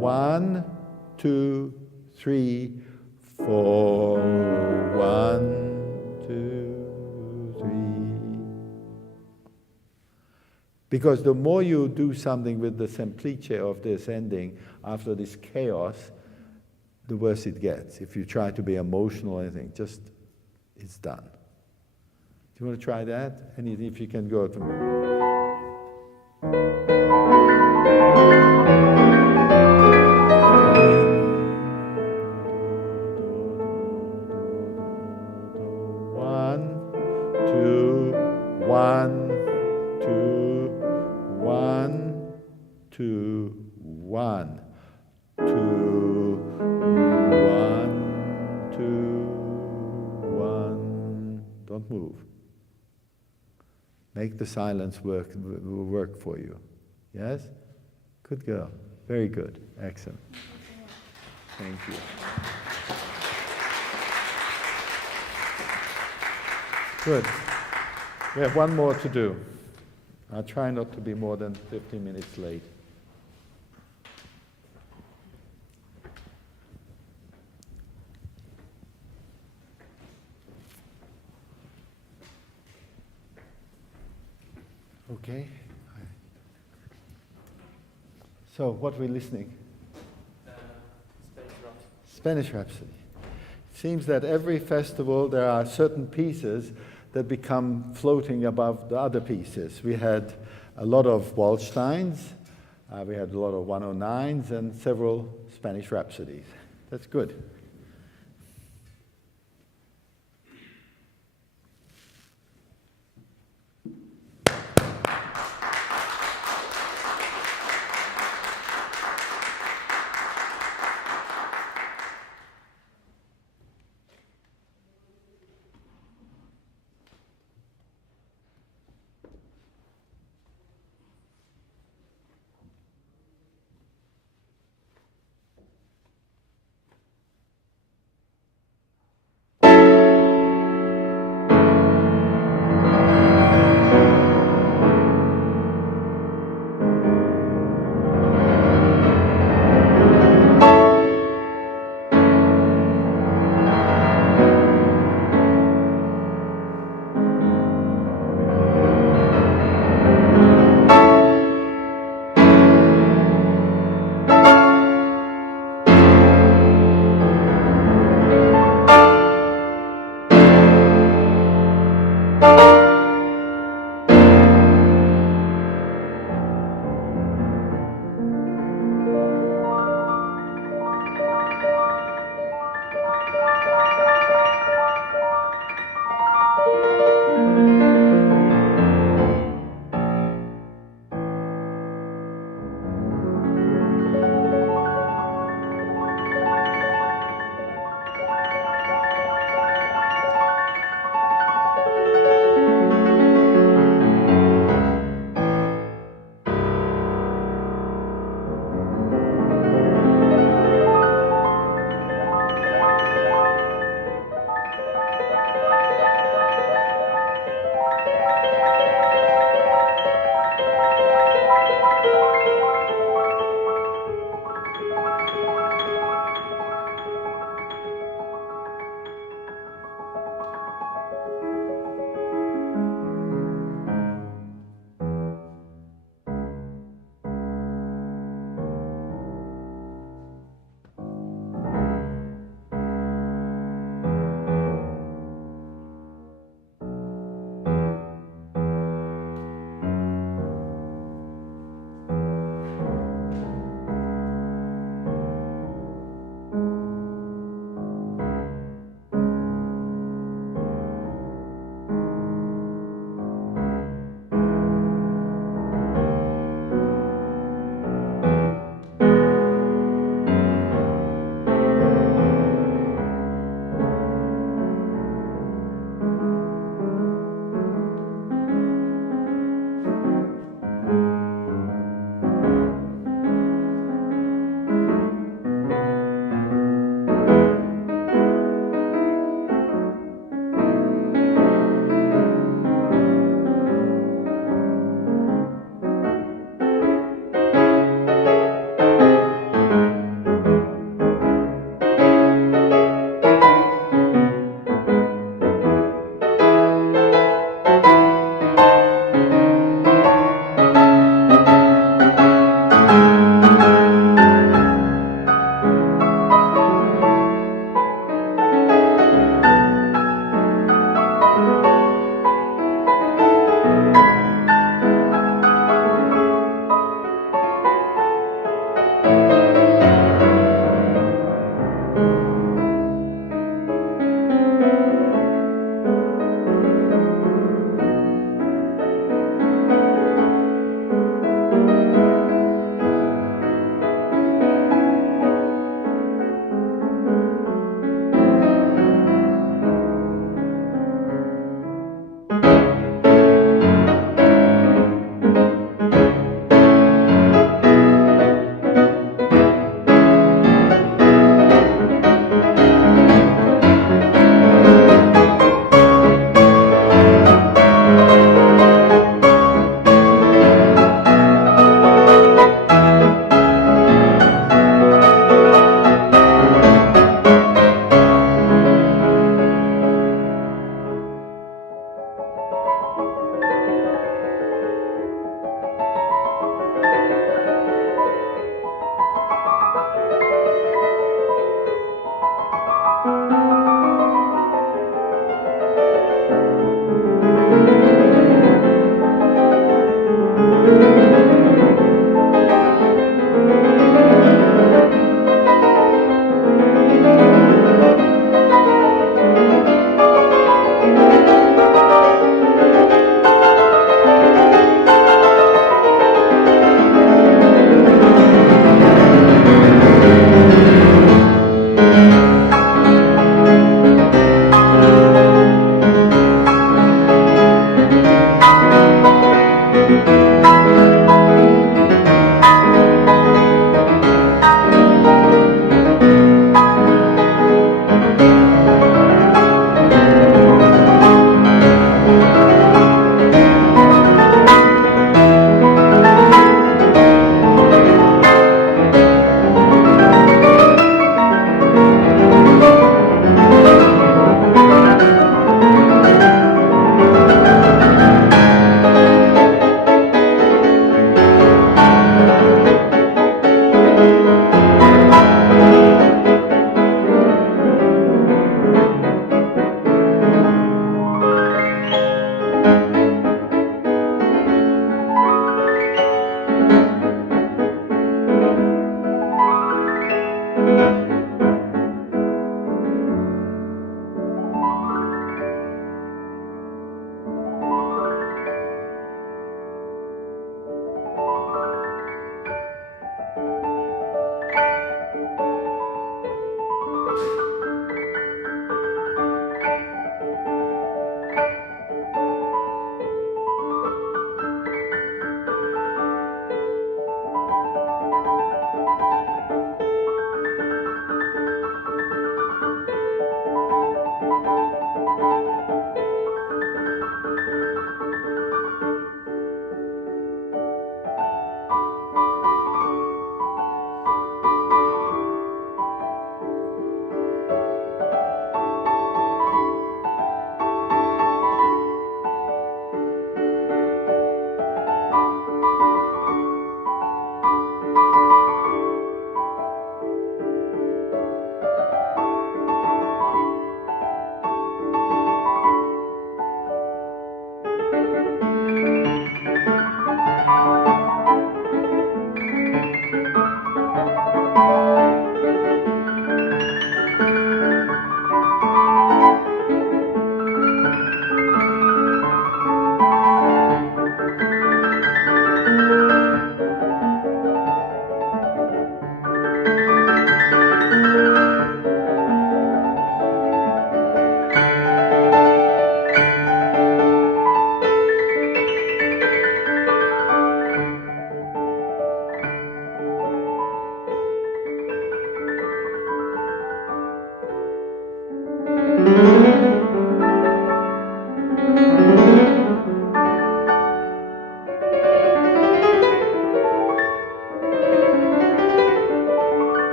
1, 2, 3, 4. 1, 2, 3. Because the more you do something with the semplice of this ending, after this chaos, the worse it gets. If you try to be emotional or anything, just it's done. Do you want to try that? And if you can go to 1, 2, 1, 2, 1, 2, 1, 2, 1, 2, 1. Don't move. Make the silence work for you. Yes? Good girl. Very good. Excellent. Thank you. Good. We have one more to do. I'll try not to be more than 15 minutes late. Okay. So, what are we listening? Spanish Rhapsody. It seems that every festival there are certain pieces that become floating above the other pieces. We had a lot of Waldsteins, we had a lot of 109s, and several Spanish Rhapsodies. That's good.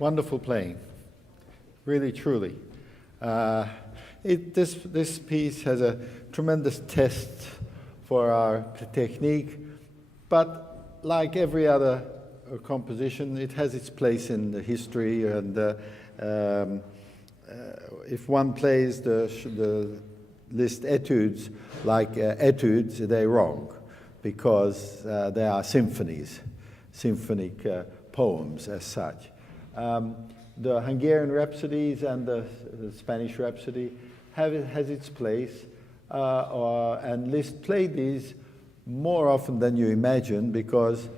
Wonderful playing, really, truly. This piece has a tremendous test for our technique, but like every other composition, it has its place in the history, and if one plays the Liszt etudes like etudes, they're wrong, because they are symphonies, symphonic poems as such. The Hungarian Rhapsodies and the Spanish Rhapsody has its place, and Liszt played these more often than you imagine, because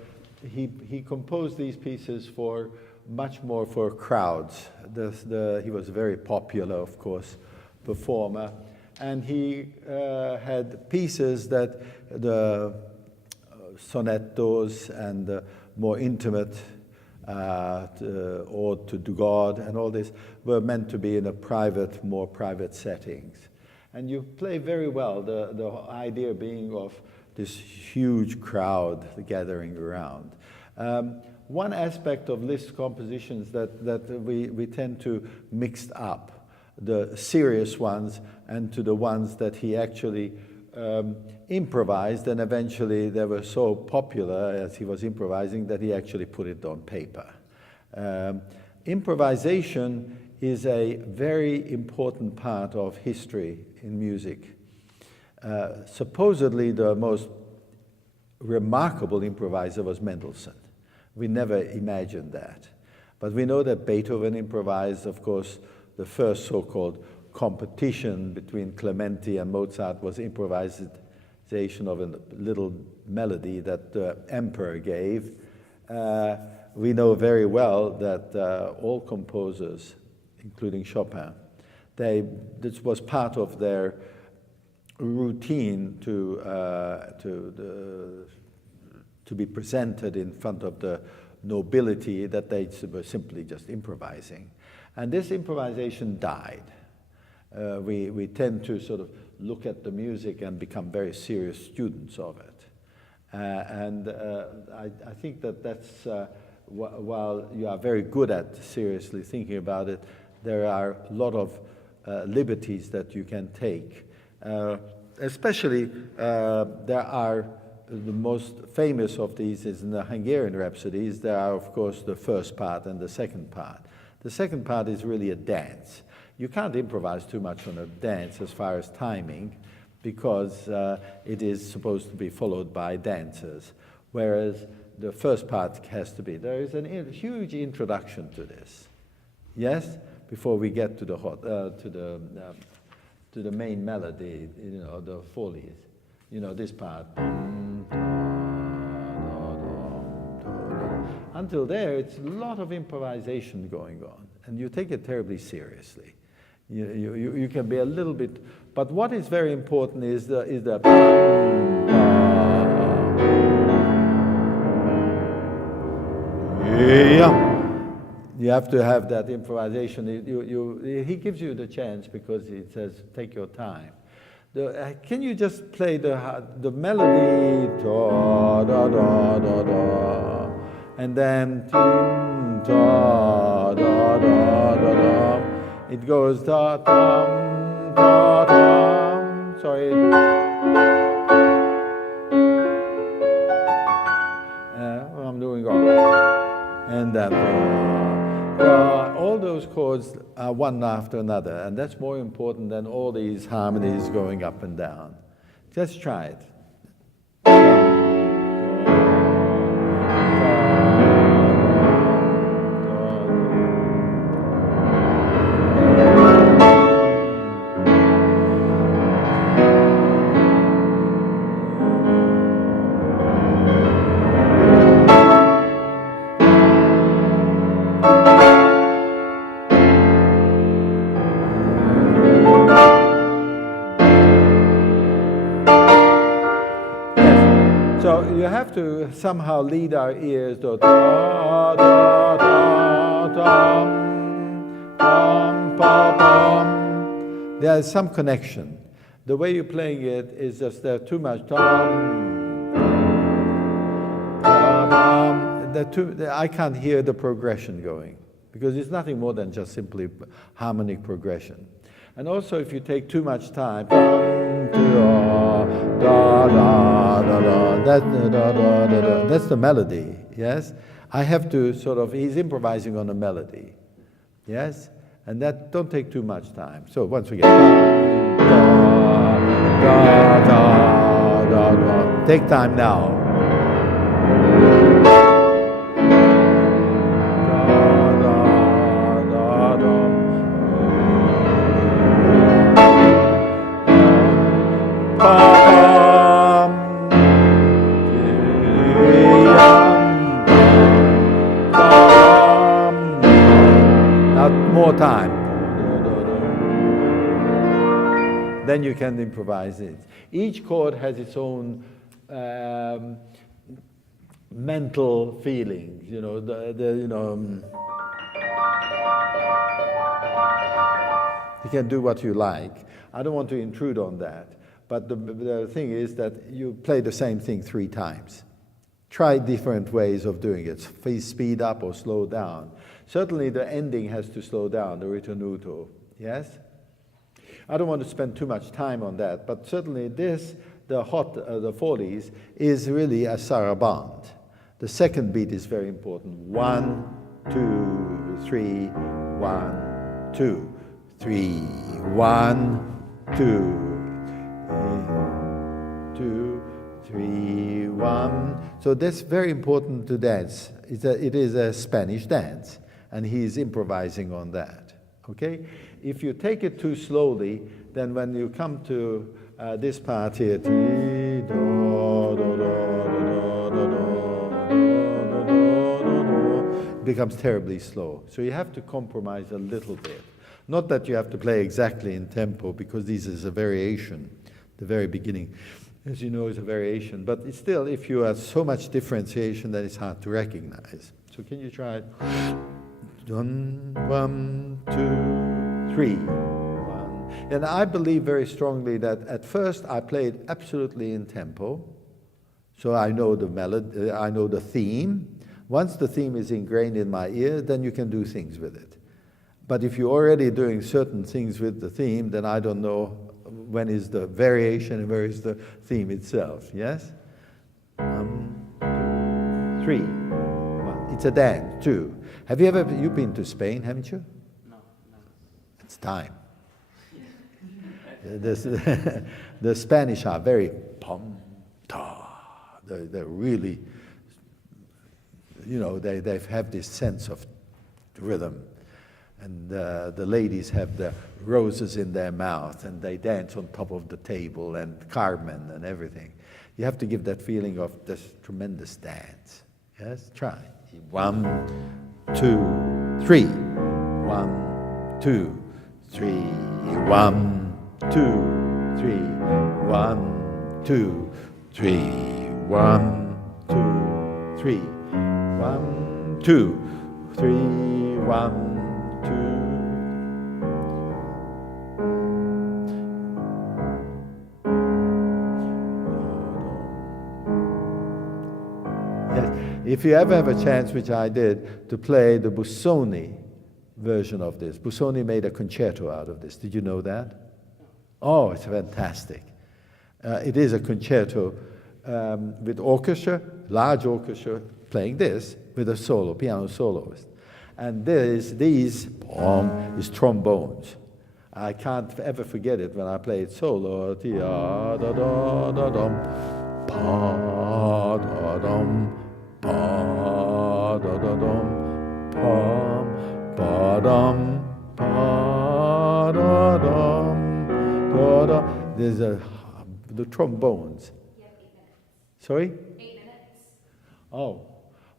he composed these pieces for much more for crowds. He was a very popular, of course, performer, and he had pieces that the sonettos and the more intimate Ode to God and all this were meant to be in a private, more private settings. And you play very well, the idea being of this huge crowd gathering around. One aspect of Liszt's compositions that we tend to mix up, the serious ones and to the ones that he actually improvised, and eventually they were so popular as he was improvising that he actually put it on paper. Improvisation is a very important part of history in music. Supposedly the most remarkable improviser was Mendelssohn. We never imagined that. But we know that Beethoven improvised, of course, the first so-called competition between Clementi and Mozart was improvisation of a little melody that the emperor gave. We know very well that all composers, including Chopin, this was part of their routine to be presented in front of the nobility, that they were simply just improvising. And this improvisation died. We tend to sort of look at the music and become very serious students of it. I think that's, while you are very good at seriously thinking about it, there are a lot of liberties that you can take. Especially, there are, the most famous of these is in the Hungarian Rhapsodies. There are, of course, the first part and the second part. The second part is really a dance. You can't improvise too much on a dance as far as timing, because it is supposed to be followed by dancers, whereas the first part has to be. There is a huge introduction to this, yes, before we get to the main melody, the Follies, this part. Until there, it's a lot of improvisation going on, and you take it terribly seriously. You can be a little bit, but what is very important is the you have to have that improvisation. He gives you the chance because he says, take your time. Can you just play the melody, da, da, da, da, da, and then da, da, da, da, da. It goes da, da, da, da. Sorry. I'm doing wrong. And then all those chords are one after another, and that's more important than all these harmonies going up and down. Just try it. You have to somehow lead our ears to da, da, da, dum, dum, pa, bum. There is some connection. The way you're playing it is just there too much dum, da, bum. I can't hear the progression going. because it's nothing more than just simply harmonic progression. And also, if you take too much time, that's the melody, yes? I have to sort of, he's improvising on a melody, yes? And that, don't take too much time. So once we get, take time now. More time. Then you can improvise it. Each chord has its own mental feelings. You know, you can do what you like. I don't want to intrude on that. But the thing is that you play the same thing 3 times. Try different ways of doing it. Speed up or slow down. Certainly the ending has to slow down, the ritornuto, yes? I don't want to spend too much time on that, but certainly this, the 40s, is really a saraband. The second beat is very important. 1, 2, 3, 1, 2, 3, 1, 2, 2, 3, 1. So that's very important to dance. It is a Spanish dance, and he's improvising on that, okay? If you take it too slowly, then when you come to this part here, it becomes terribly slow. So you have to compromise a little bit. Not that you have to play exactly in tempo, because this is a variation. The very beginning, as you know, is a variation. But it's still, if you have so much differentiation, that it's hard to recognize. So can you try it? 1, 2, 3. 1. And I believe very strongly that at first I played absolutely in tempo. So I know the melody, I know the theme. Once the theme is ingrained in my ear, then you can do things with it. But if you're already doing certain things with the theme, then I don't know when is the variation and where is the theme itself, yes? 1, 2, 3. 1. It's a dance, 2. Have you been to Spain, haven't you? No. It's time. The Spanish are very pom-ta. They're really, you know, they have this sense of rhythm. And the ladies have the roses in their mouth, and they dance on top of the table, and Carmen and everything. You have to give that feeling of this tremendous dance. Yes, try. 1, 2, 3. 1, 2, 3. 1, 2, 3. 1, 2, 3. 1, 2, 3. 1, 2, 3. 1, 2. Yes. If you ever have a chance, which I did, to play the Busoni version of this. Busoni made a concerto out of this. Did you know that? Oh, it's fantastic. It is a concerto with orchestra, large orchestra, playing this with a solo, piano soloist. And these is trombones. I can't ever forget it when I play it solo. There's the trombones. You have 8 minutes. Sorry? 8 minutes. Oh,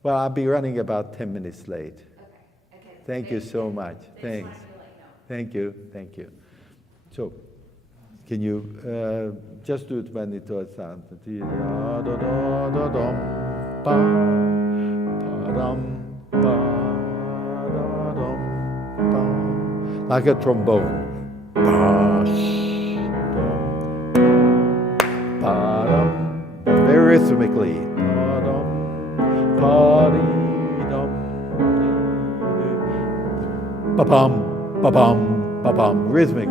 well, I'll be running about 10 minutes late. Okay. Thank you so much. Thanks. Thank you. So, can you just do it when it was sound? Like a trombone. Very rhythmically. ba-bum, ba-bum, ba-bum, rhythmic.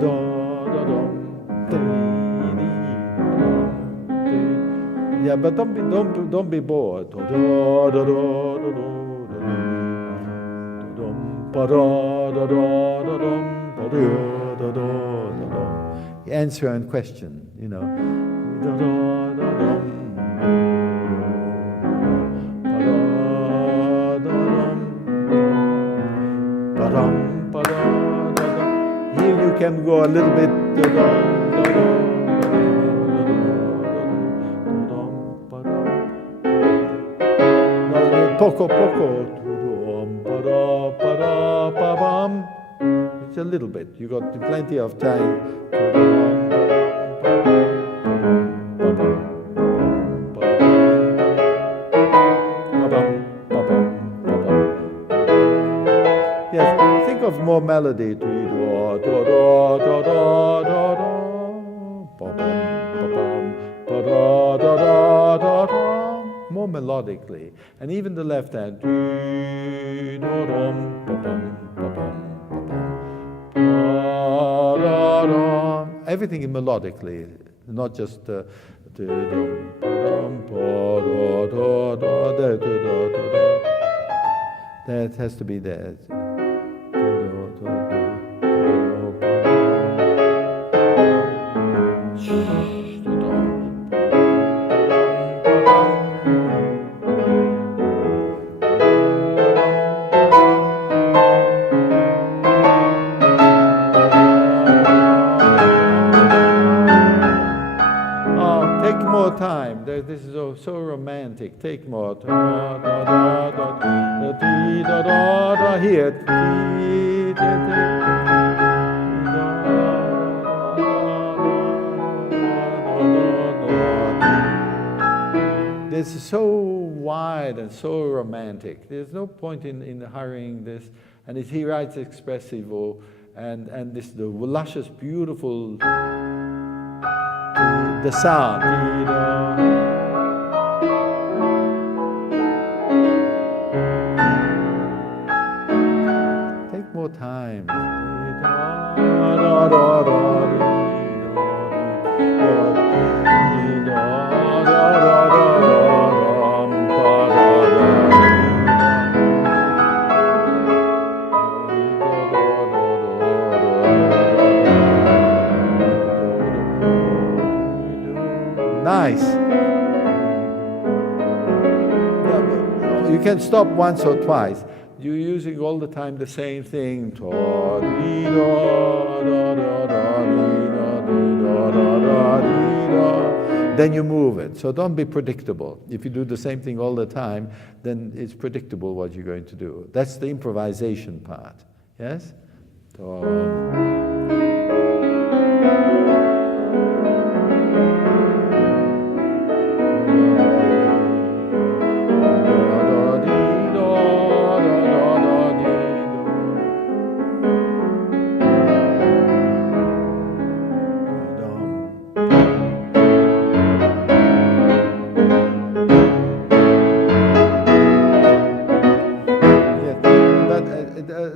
Da-da-da-dum, dee-dee-da-dum, dee. Yeah, but don't be bored. Da-da-da-da-da-da-da-dum, ba-da-da-da-da-dum, ba-da-da-da-da-dum. Answer and question, you know. Da-da-da-dum, ba-da-da-dum, ba-dum. Here you can go a little bit. Poco, poco. It's a little bit. You got plenty of time. Yes, think of more melody. More melodically, and even the left hand. Everything in melodically, not just that has to be there. This is so romantic. Take more. Here. This is so wide and so romantic. There's no point in hurrying this. And he writes expressivo, and this the luscious, beautiful the sound. Take more time. Nice. You can stop once or twice. You're using all the time the same thing. Then you move it. So don't be predictable. If you do the same thing all the time, then it's predictable what you're going to do. That's the improvisation part. Yes?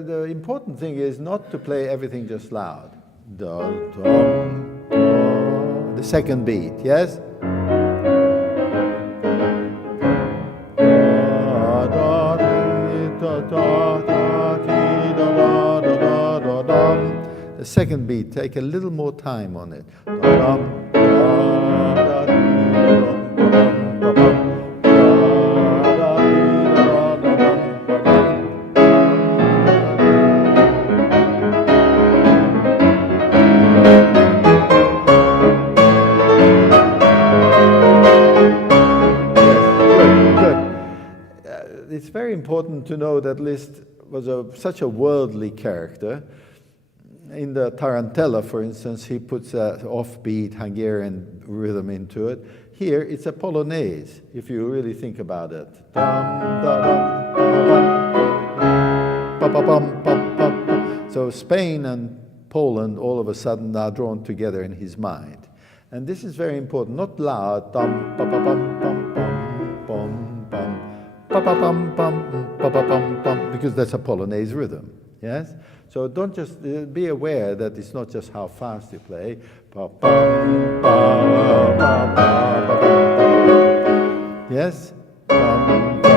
The important thing is not to play everything just loud. The second beat, yes? The second beat, take a little more time on it. It's very important to know that Liszt was such a worldly character. In the Tarantella, for instance, he puts an offbeat Hungarian rhythm into it. Here, it's a polonaise, if you really think about it. So Spain and Poland all of a sudden are drawn together in his mind. And this is very important, not loud, because that's a polonaise rhythm. Yes? So don't just be aware that it's not just how fast you play. Pa, bum, ba, ba, ba, ba, ba, ba. Yes? Bum, ba.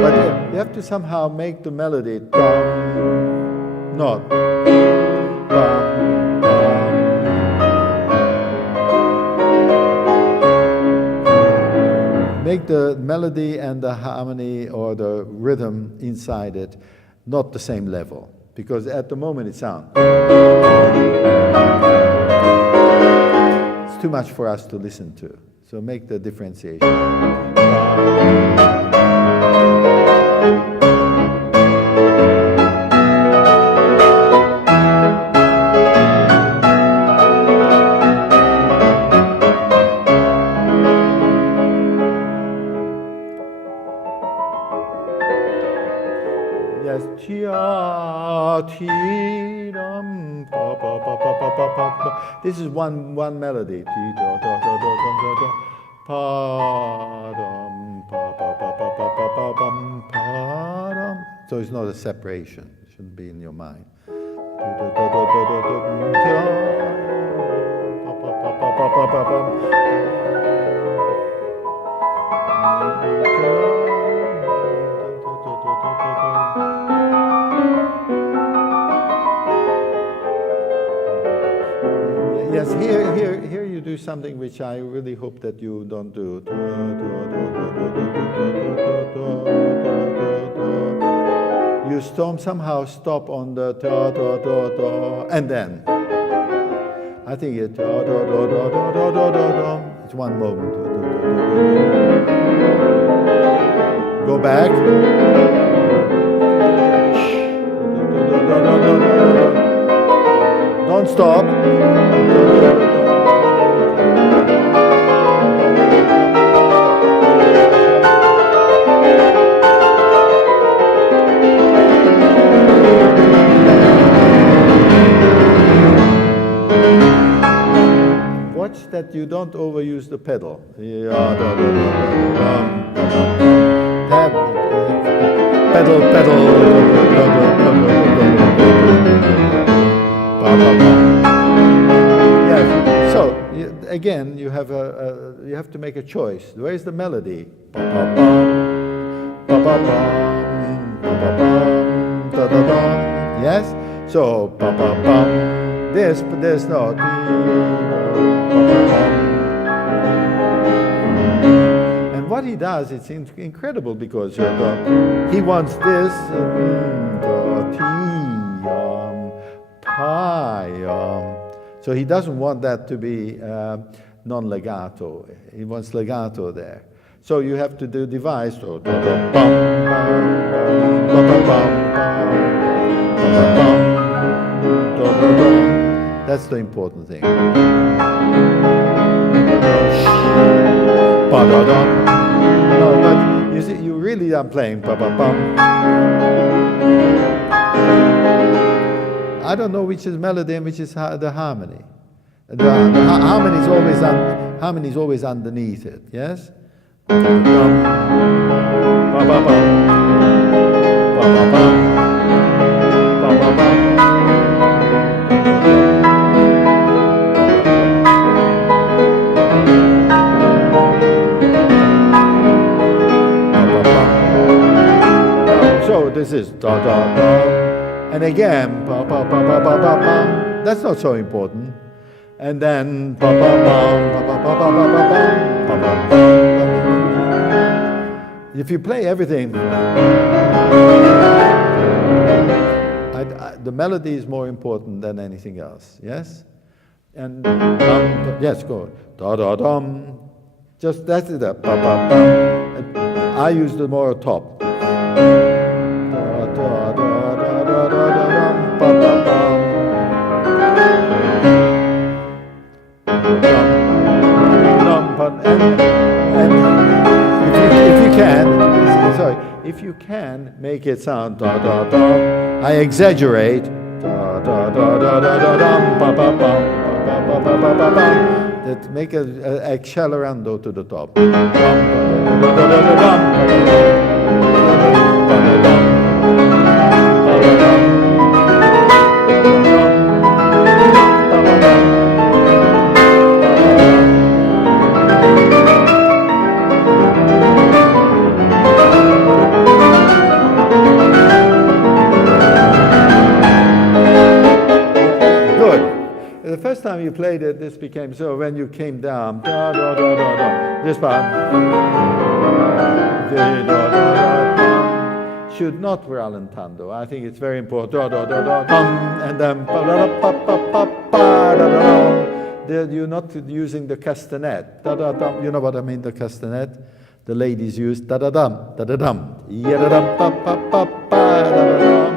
But you have to somehow make the melody bum, not bum, bum. Make the melody and the harmony or the rhythm inside it not the same level, because at the moment it sounds. It's too much for us to listen to. So make the differentiation. Yes, tia, ti, dum, pa, pa, pa, pa, pa, pa, pa, pa. This is one melody. Ti, da, da, da, da, da, da, da. Pa, dum, pa, pa, pa, pa, pa, pa, pa, bum, pa, dum. So it's not a separation. It shouldn't be in your mind. Da, da, da, da, da, da, da, tia, pa, pa, pa, pa, pa, pa, pa, bum. Yes, here you do something which I really hope that you don't do. You somehow stop on the ta ta ta ta, and then I think it ta ta ta ta ta ta ta ta. It's one moment. Go back. Don't stop. Watch that you don't overuse the pedal. Pedal, pedal. Yes. So again, you have you have to make a choice. Where is the melody? Yes. So there's no. And what he does, it's incredible because he wants this. So he doesn't want that to be non-legato. He wants legato there. So you have to do devise. That's the important thing. No, but you see, you really are playing. I don't know which is melody and which is the harmony. The harmony is always underneath it. Yes. So this is da da da. And again, pa pa pa pa pa pa pa. That's not so important. And then pa pa pa pa pa pa pa pa pa pa pa. If you play everything, the melody is more important than anything else. Yes, and yes, go da da dum. Just that's it. Pa pa pa. I use the more top. If you can make it sound da da da, I exaggerate da da da da da da dum pa pa pa pa pa pa pa pa pa That make a accelerando to the top. The first time you played it, this became so. When you came down, da da da da da, this part da, da, da, should not rallentando. I think it's very important. Da da da da dum, and then pa da pa pa pa pa da da. You're not using the castanet. Da da dum. You know what I mean? The castanet. The ladies use da da dum, da da dum, ya da dum pa pa pa pa da da dum,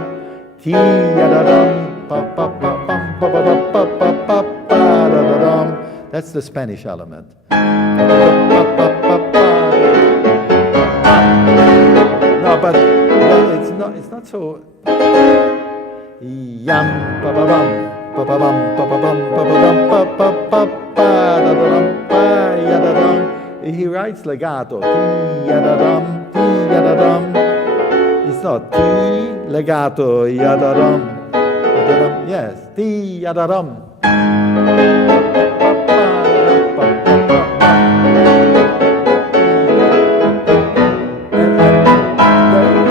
ti ya da dum pa pa pa pam pa pa pa pa pa pa pa da da dum. That's the Spanish element. No, but it's not so. Yam pa pa bum pa pa bum pa pa bum pa pa bum pa pa pa pa da da dum pa ya da dum. He writes legato. Ti ya da dum, ti ya da dum. It's not ti legato ya da dum. Yes, ti ya da dum.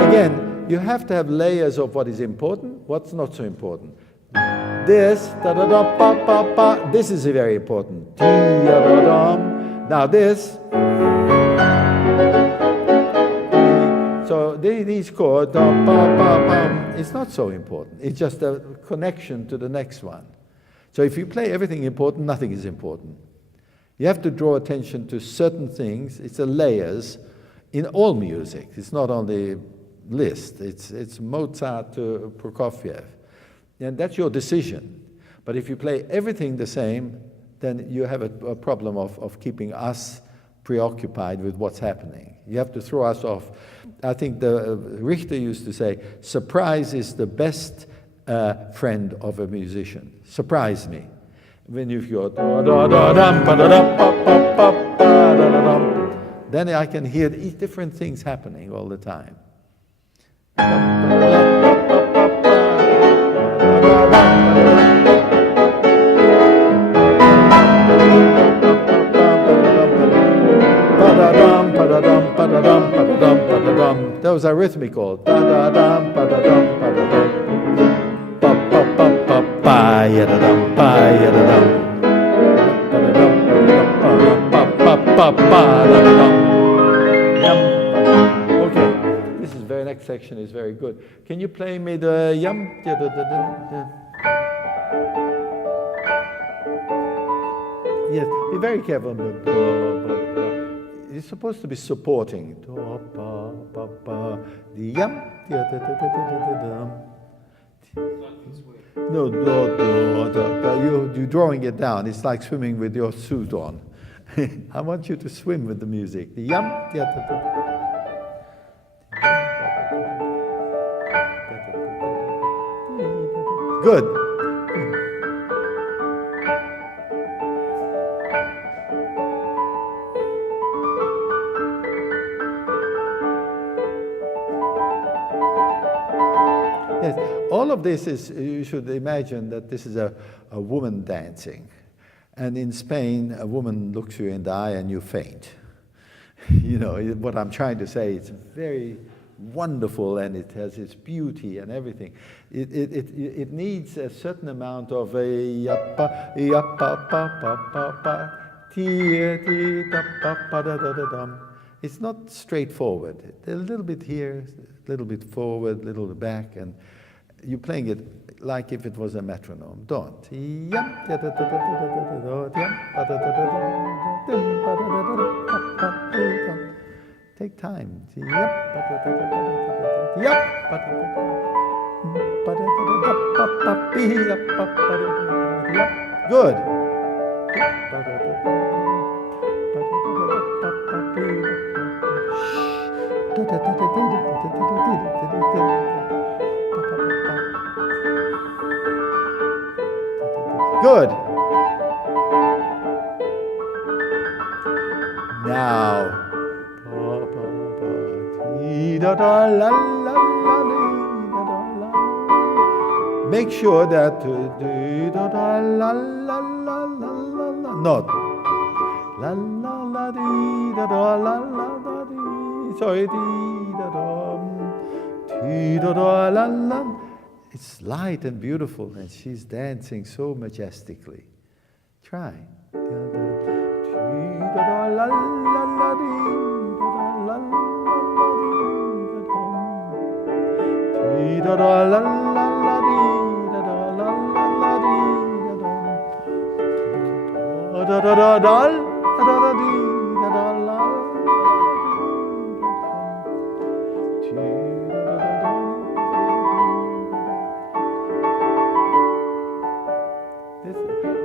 Again, you have to have layers of what is important, what's not so important. This da da da pa pa pa. This is very important. Ti ya da dum. Now this, so these chords, it's not so important. It's just a connection to the next one. So if you play everything important, nothing is important. You have to draw attention to certain things. It's a layers in all music. It's not only Liszt. It's Mozart to Prokofiev. And that's your decision. But if you play everything the same, then you have a problem of keeping us preoccupied with what's happening. You have to throw us off. I think the Richter used to say, surprise is the best friend of a musician. Surprise me. When you've got then I can hear different things happening all the time. Those are rhythmical. Okay, this is very next section is very good. Can you play me the yum? Yes, be very careful. It's supposed to be supporting. The yum. No, you're drawing it down. It's like swimming with your suit on. I want you to swim with the music. The yum. Good. Yes, all of this is, you should imagine that this is a woman dancing. And in Spain, a woman looks you in the eye and you faint. You know, what I'm trying to say, it's very wonderful and it has its beauty and everything. It needs a certain amount of a yappa, yappa, pa, pa, pa, pa, ti, ti, ta, pa, pa, da, da, da, dum. It's not straightforward. A little bit here, a little bit forward, a little bit back, and you're playing it like if it was a metronome. Don't. Take time. Good. Good. da da la la la dee da da la. Make sure that dee da da la la la la la la not la la la dee da da la la da dee. Sorry, dee da da la la. It's light and beautiful, and she's dancing so majestically. Try.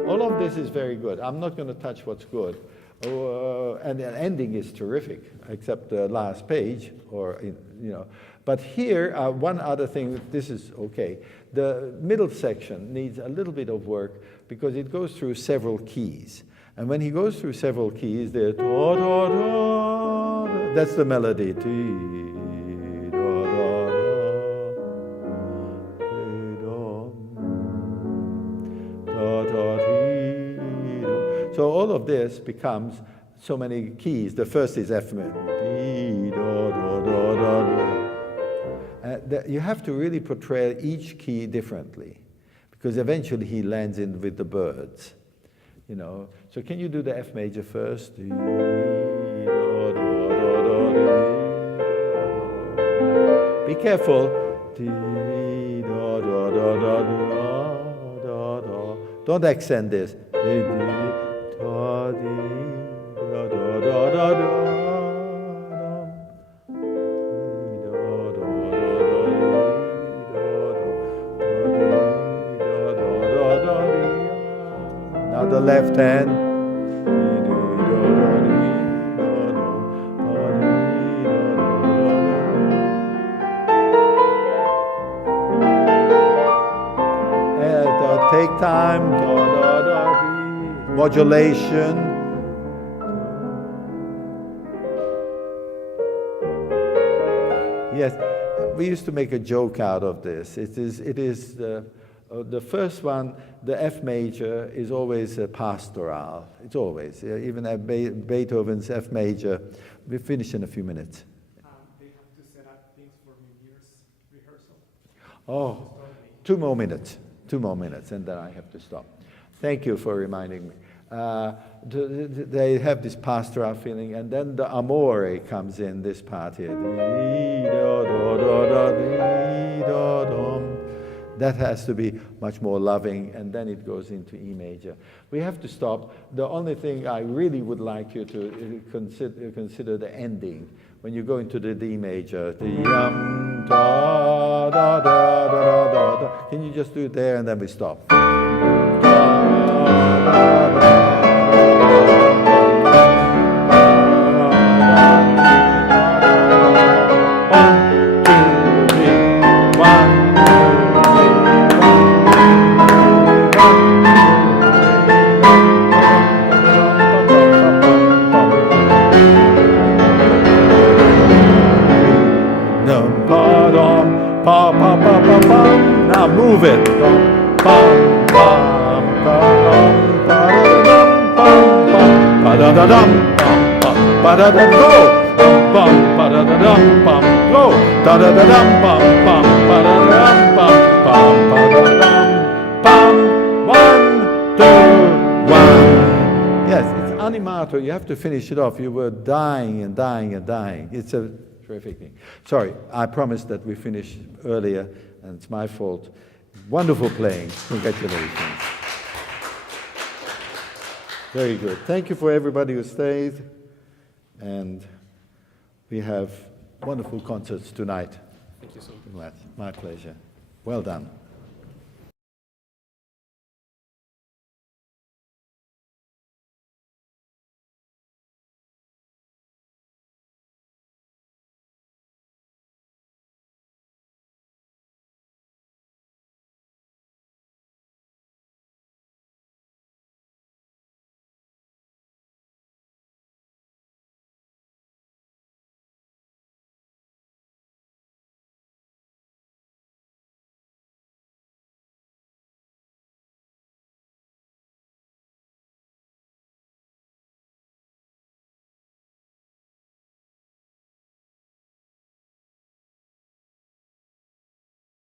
All of this is very good. I'm not going to touch what's good. And the ending is terrific, except the last page, or, you know. But here, one other thing, this is okay. The middle section needs a little bit of work because it goes through several keys. And when he goes through several keys, there's da, da, da, da, that's the melody. So all of this becomes so many keys. The first is F major. You have to really portray each key differently, because eventually he lands in with the birds. You know. So can you do the F major first? Be careful. Don't accent this. Now the left hand. Take time. Modulation. Yes, we used to make a joke out of this. It is the first one, the F major, is always a pastoral. It's always, even at Beethoven's F major. We finish in a few minutes. They have to set up things for New Year's rehearsal. Oh, 2 more minutes. 2 more minutes, and then I have to stop. Thank you for reminding me. They have this pastoral feeling, and then the amore comes in this part here. That has to be much more loving, and then it goes into E major. We have to stop. The only thing I really would like you to consider the ending. When you go into the D major, the da, da, da, da, da, da. Can you just do it there, and then we stop? Now move it. Yes, it's animato. You have to finish it off. You were dying and dying and dying. It's a terrific thing. Sorry, I promised that we finish earlier, and it's my fault. Wonderful playing. Congratulations. Very good. Thank you for everybody who stayed, and we have wonderful concerts tonight. Thank you so much. My pleasure. Well done.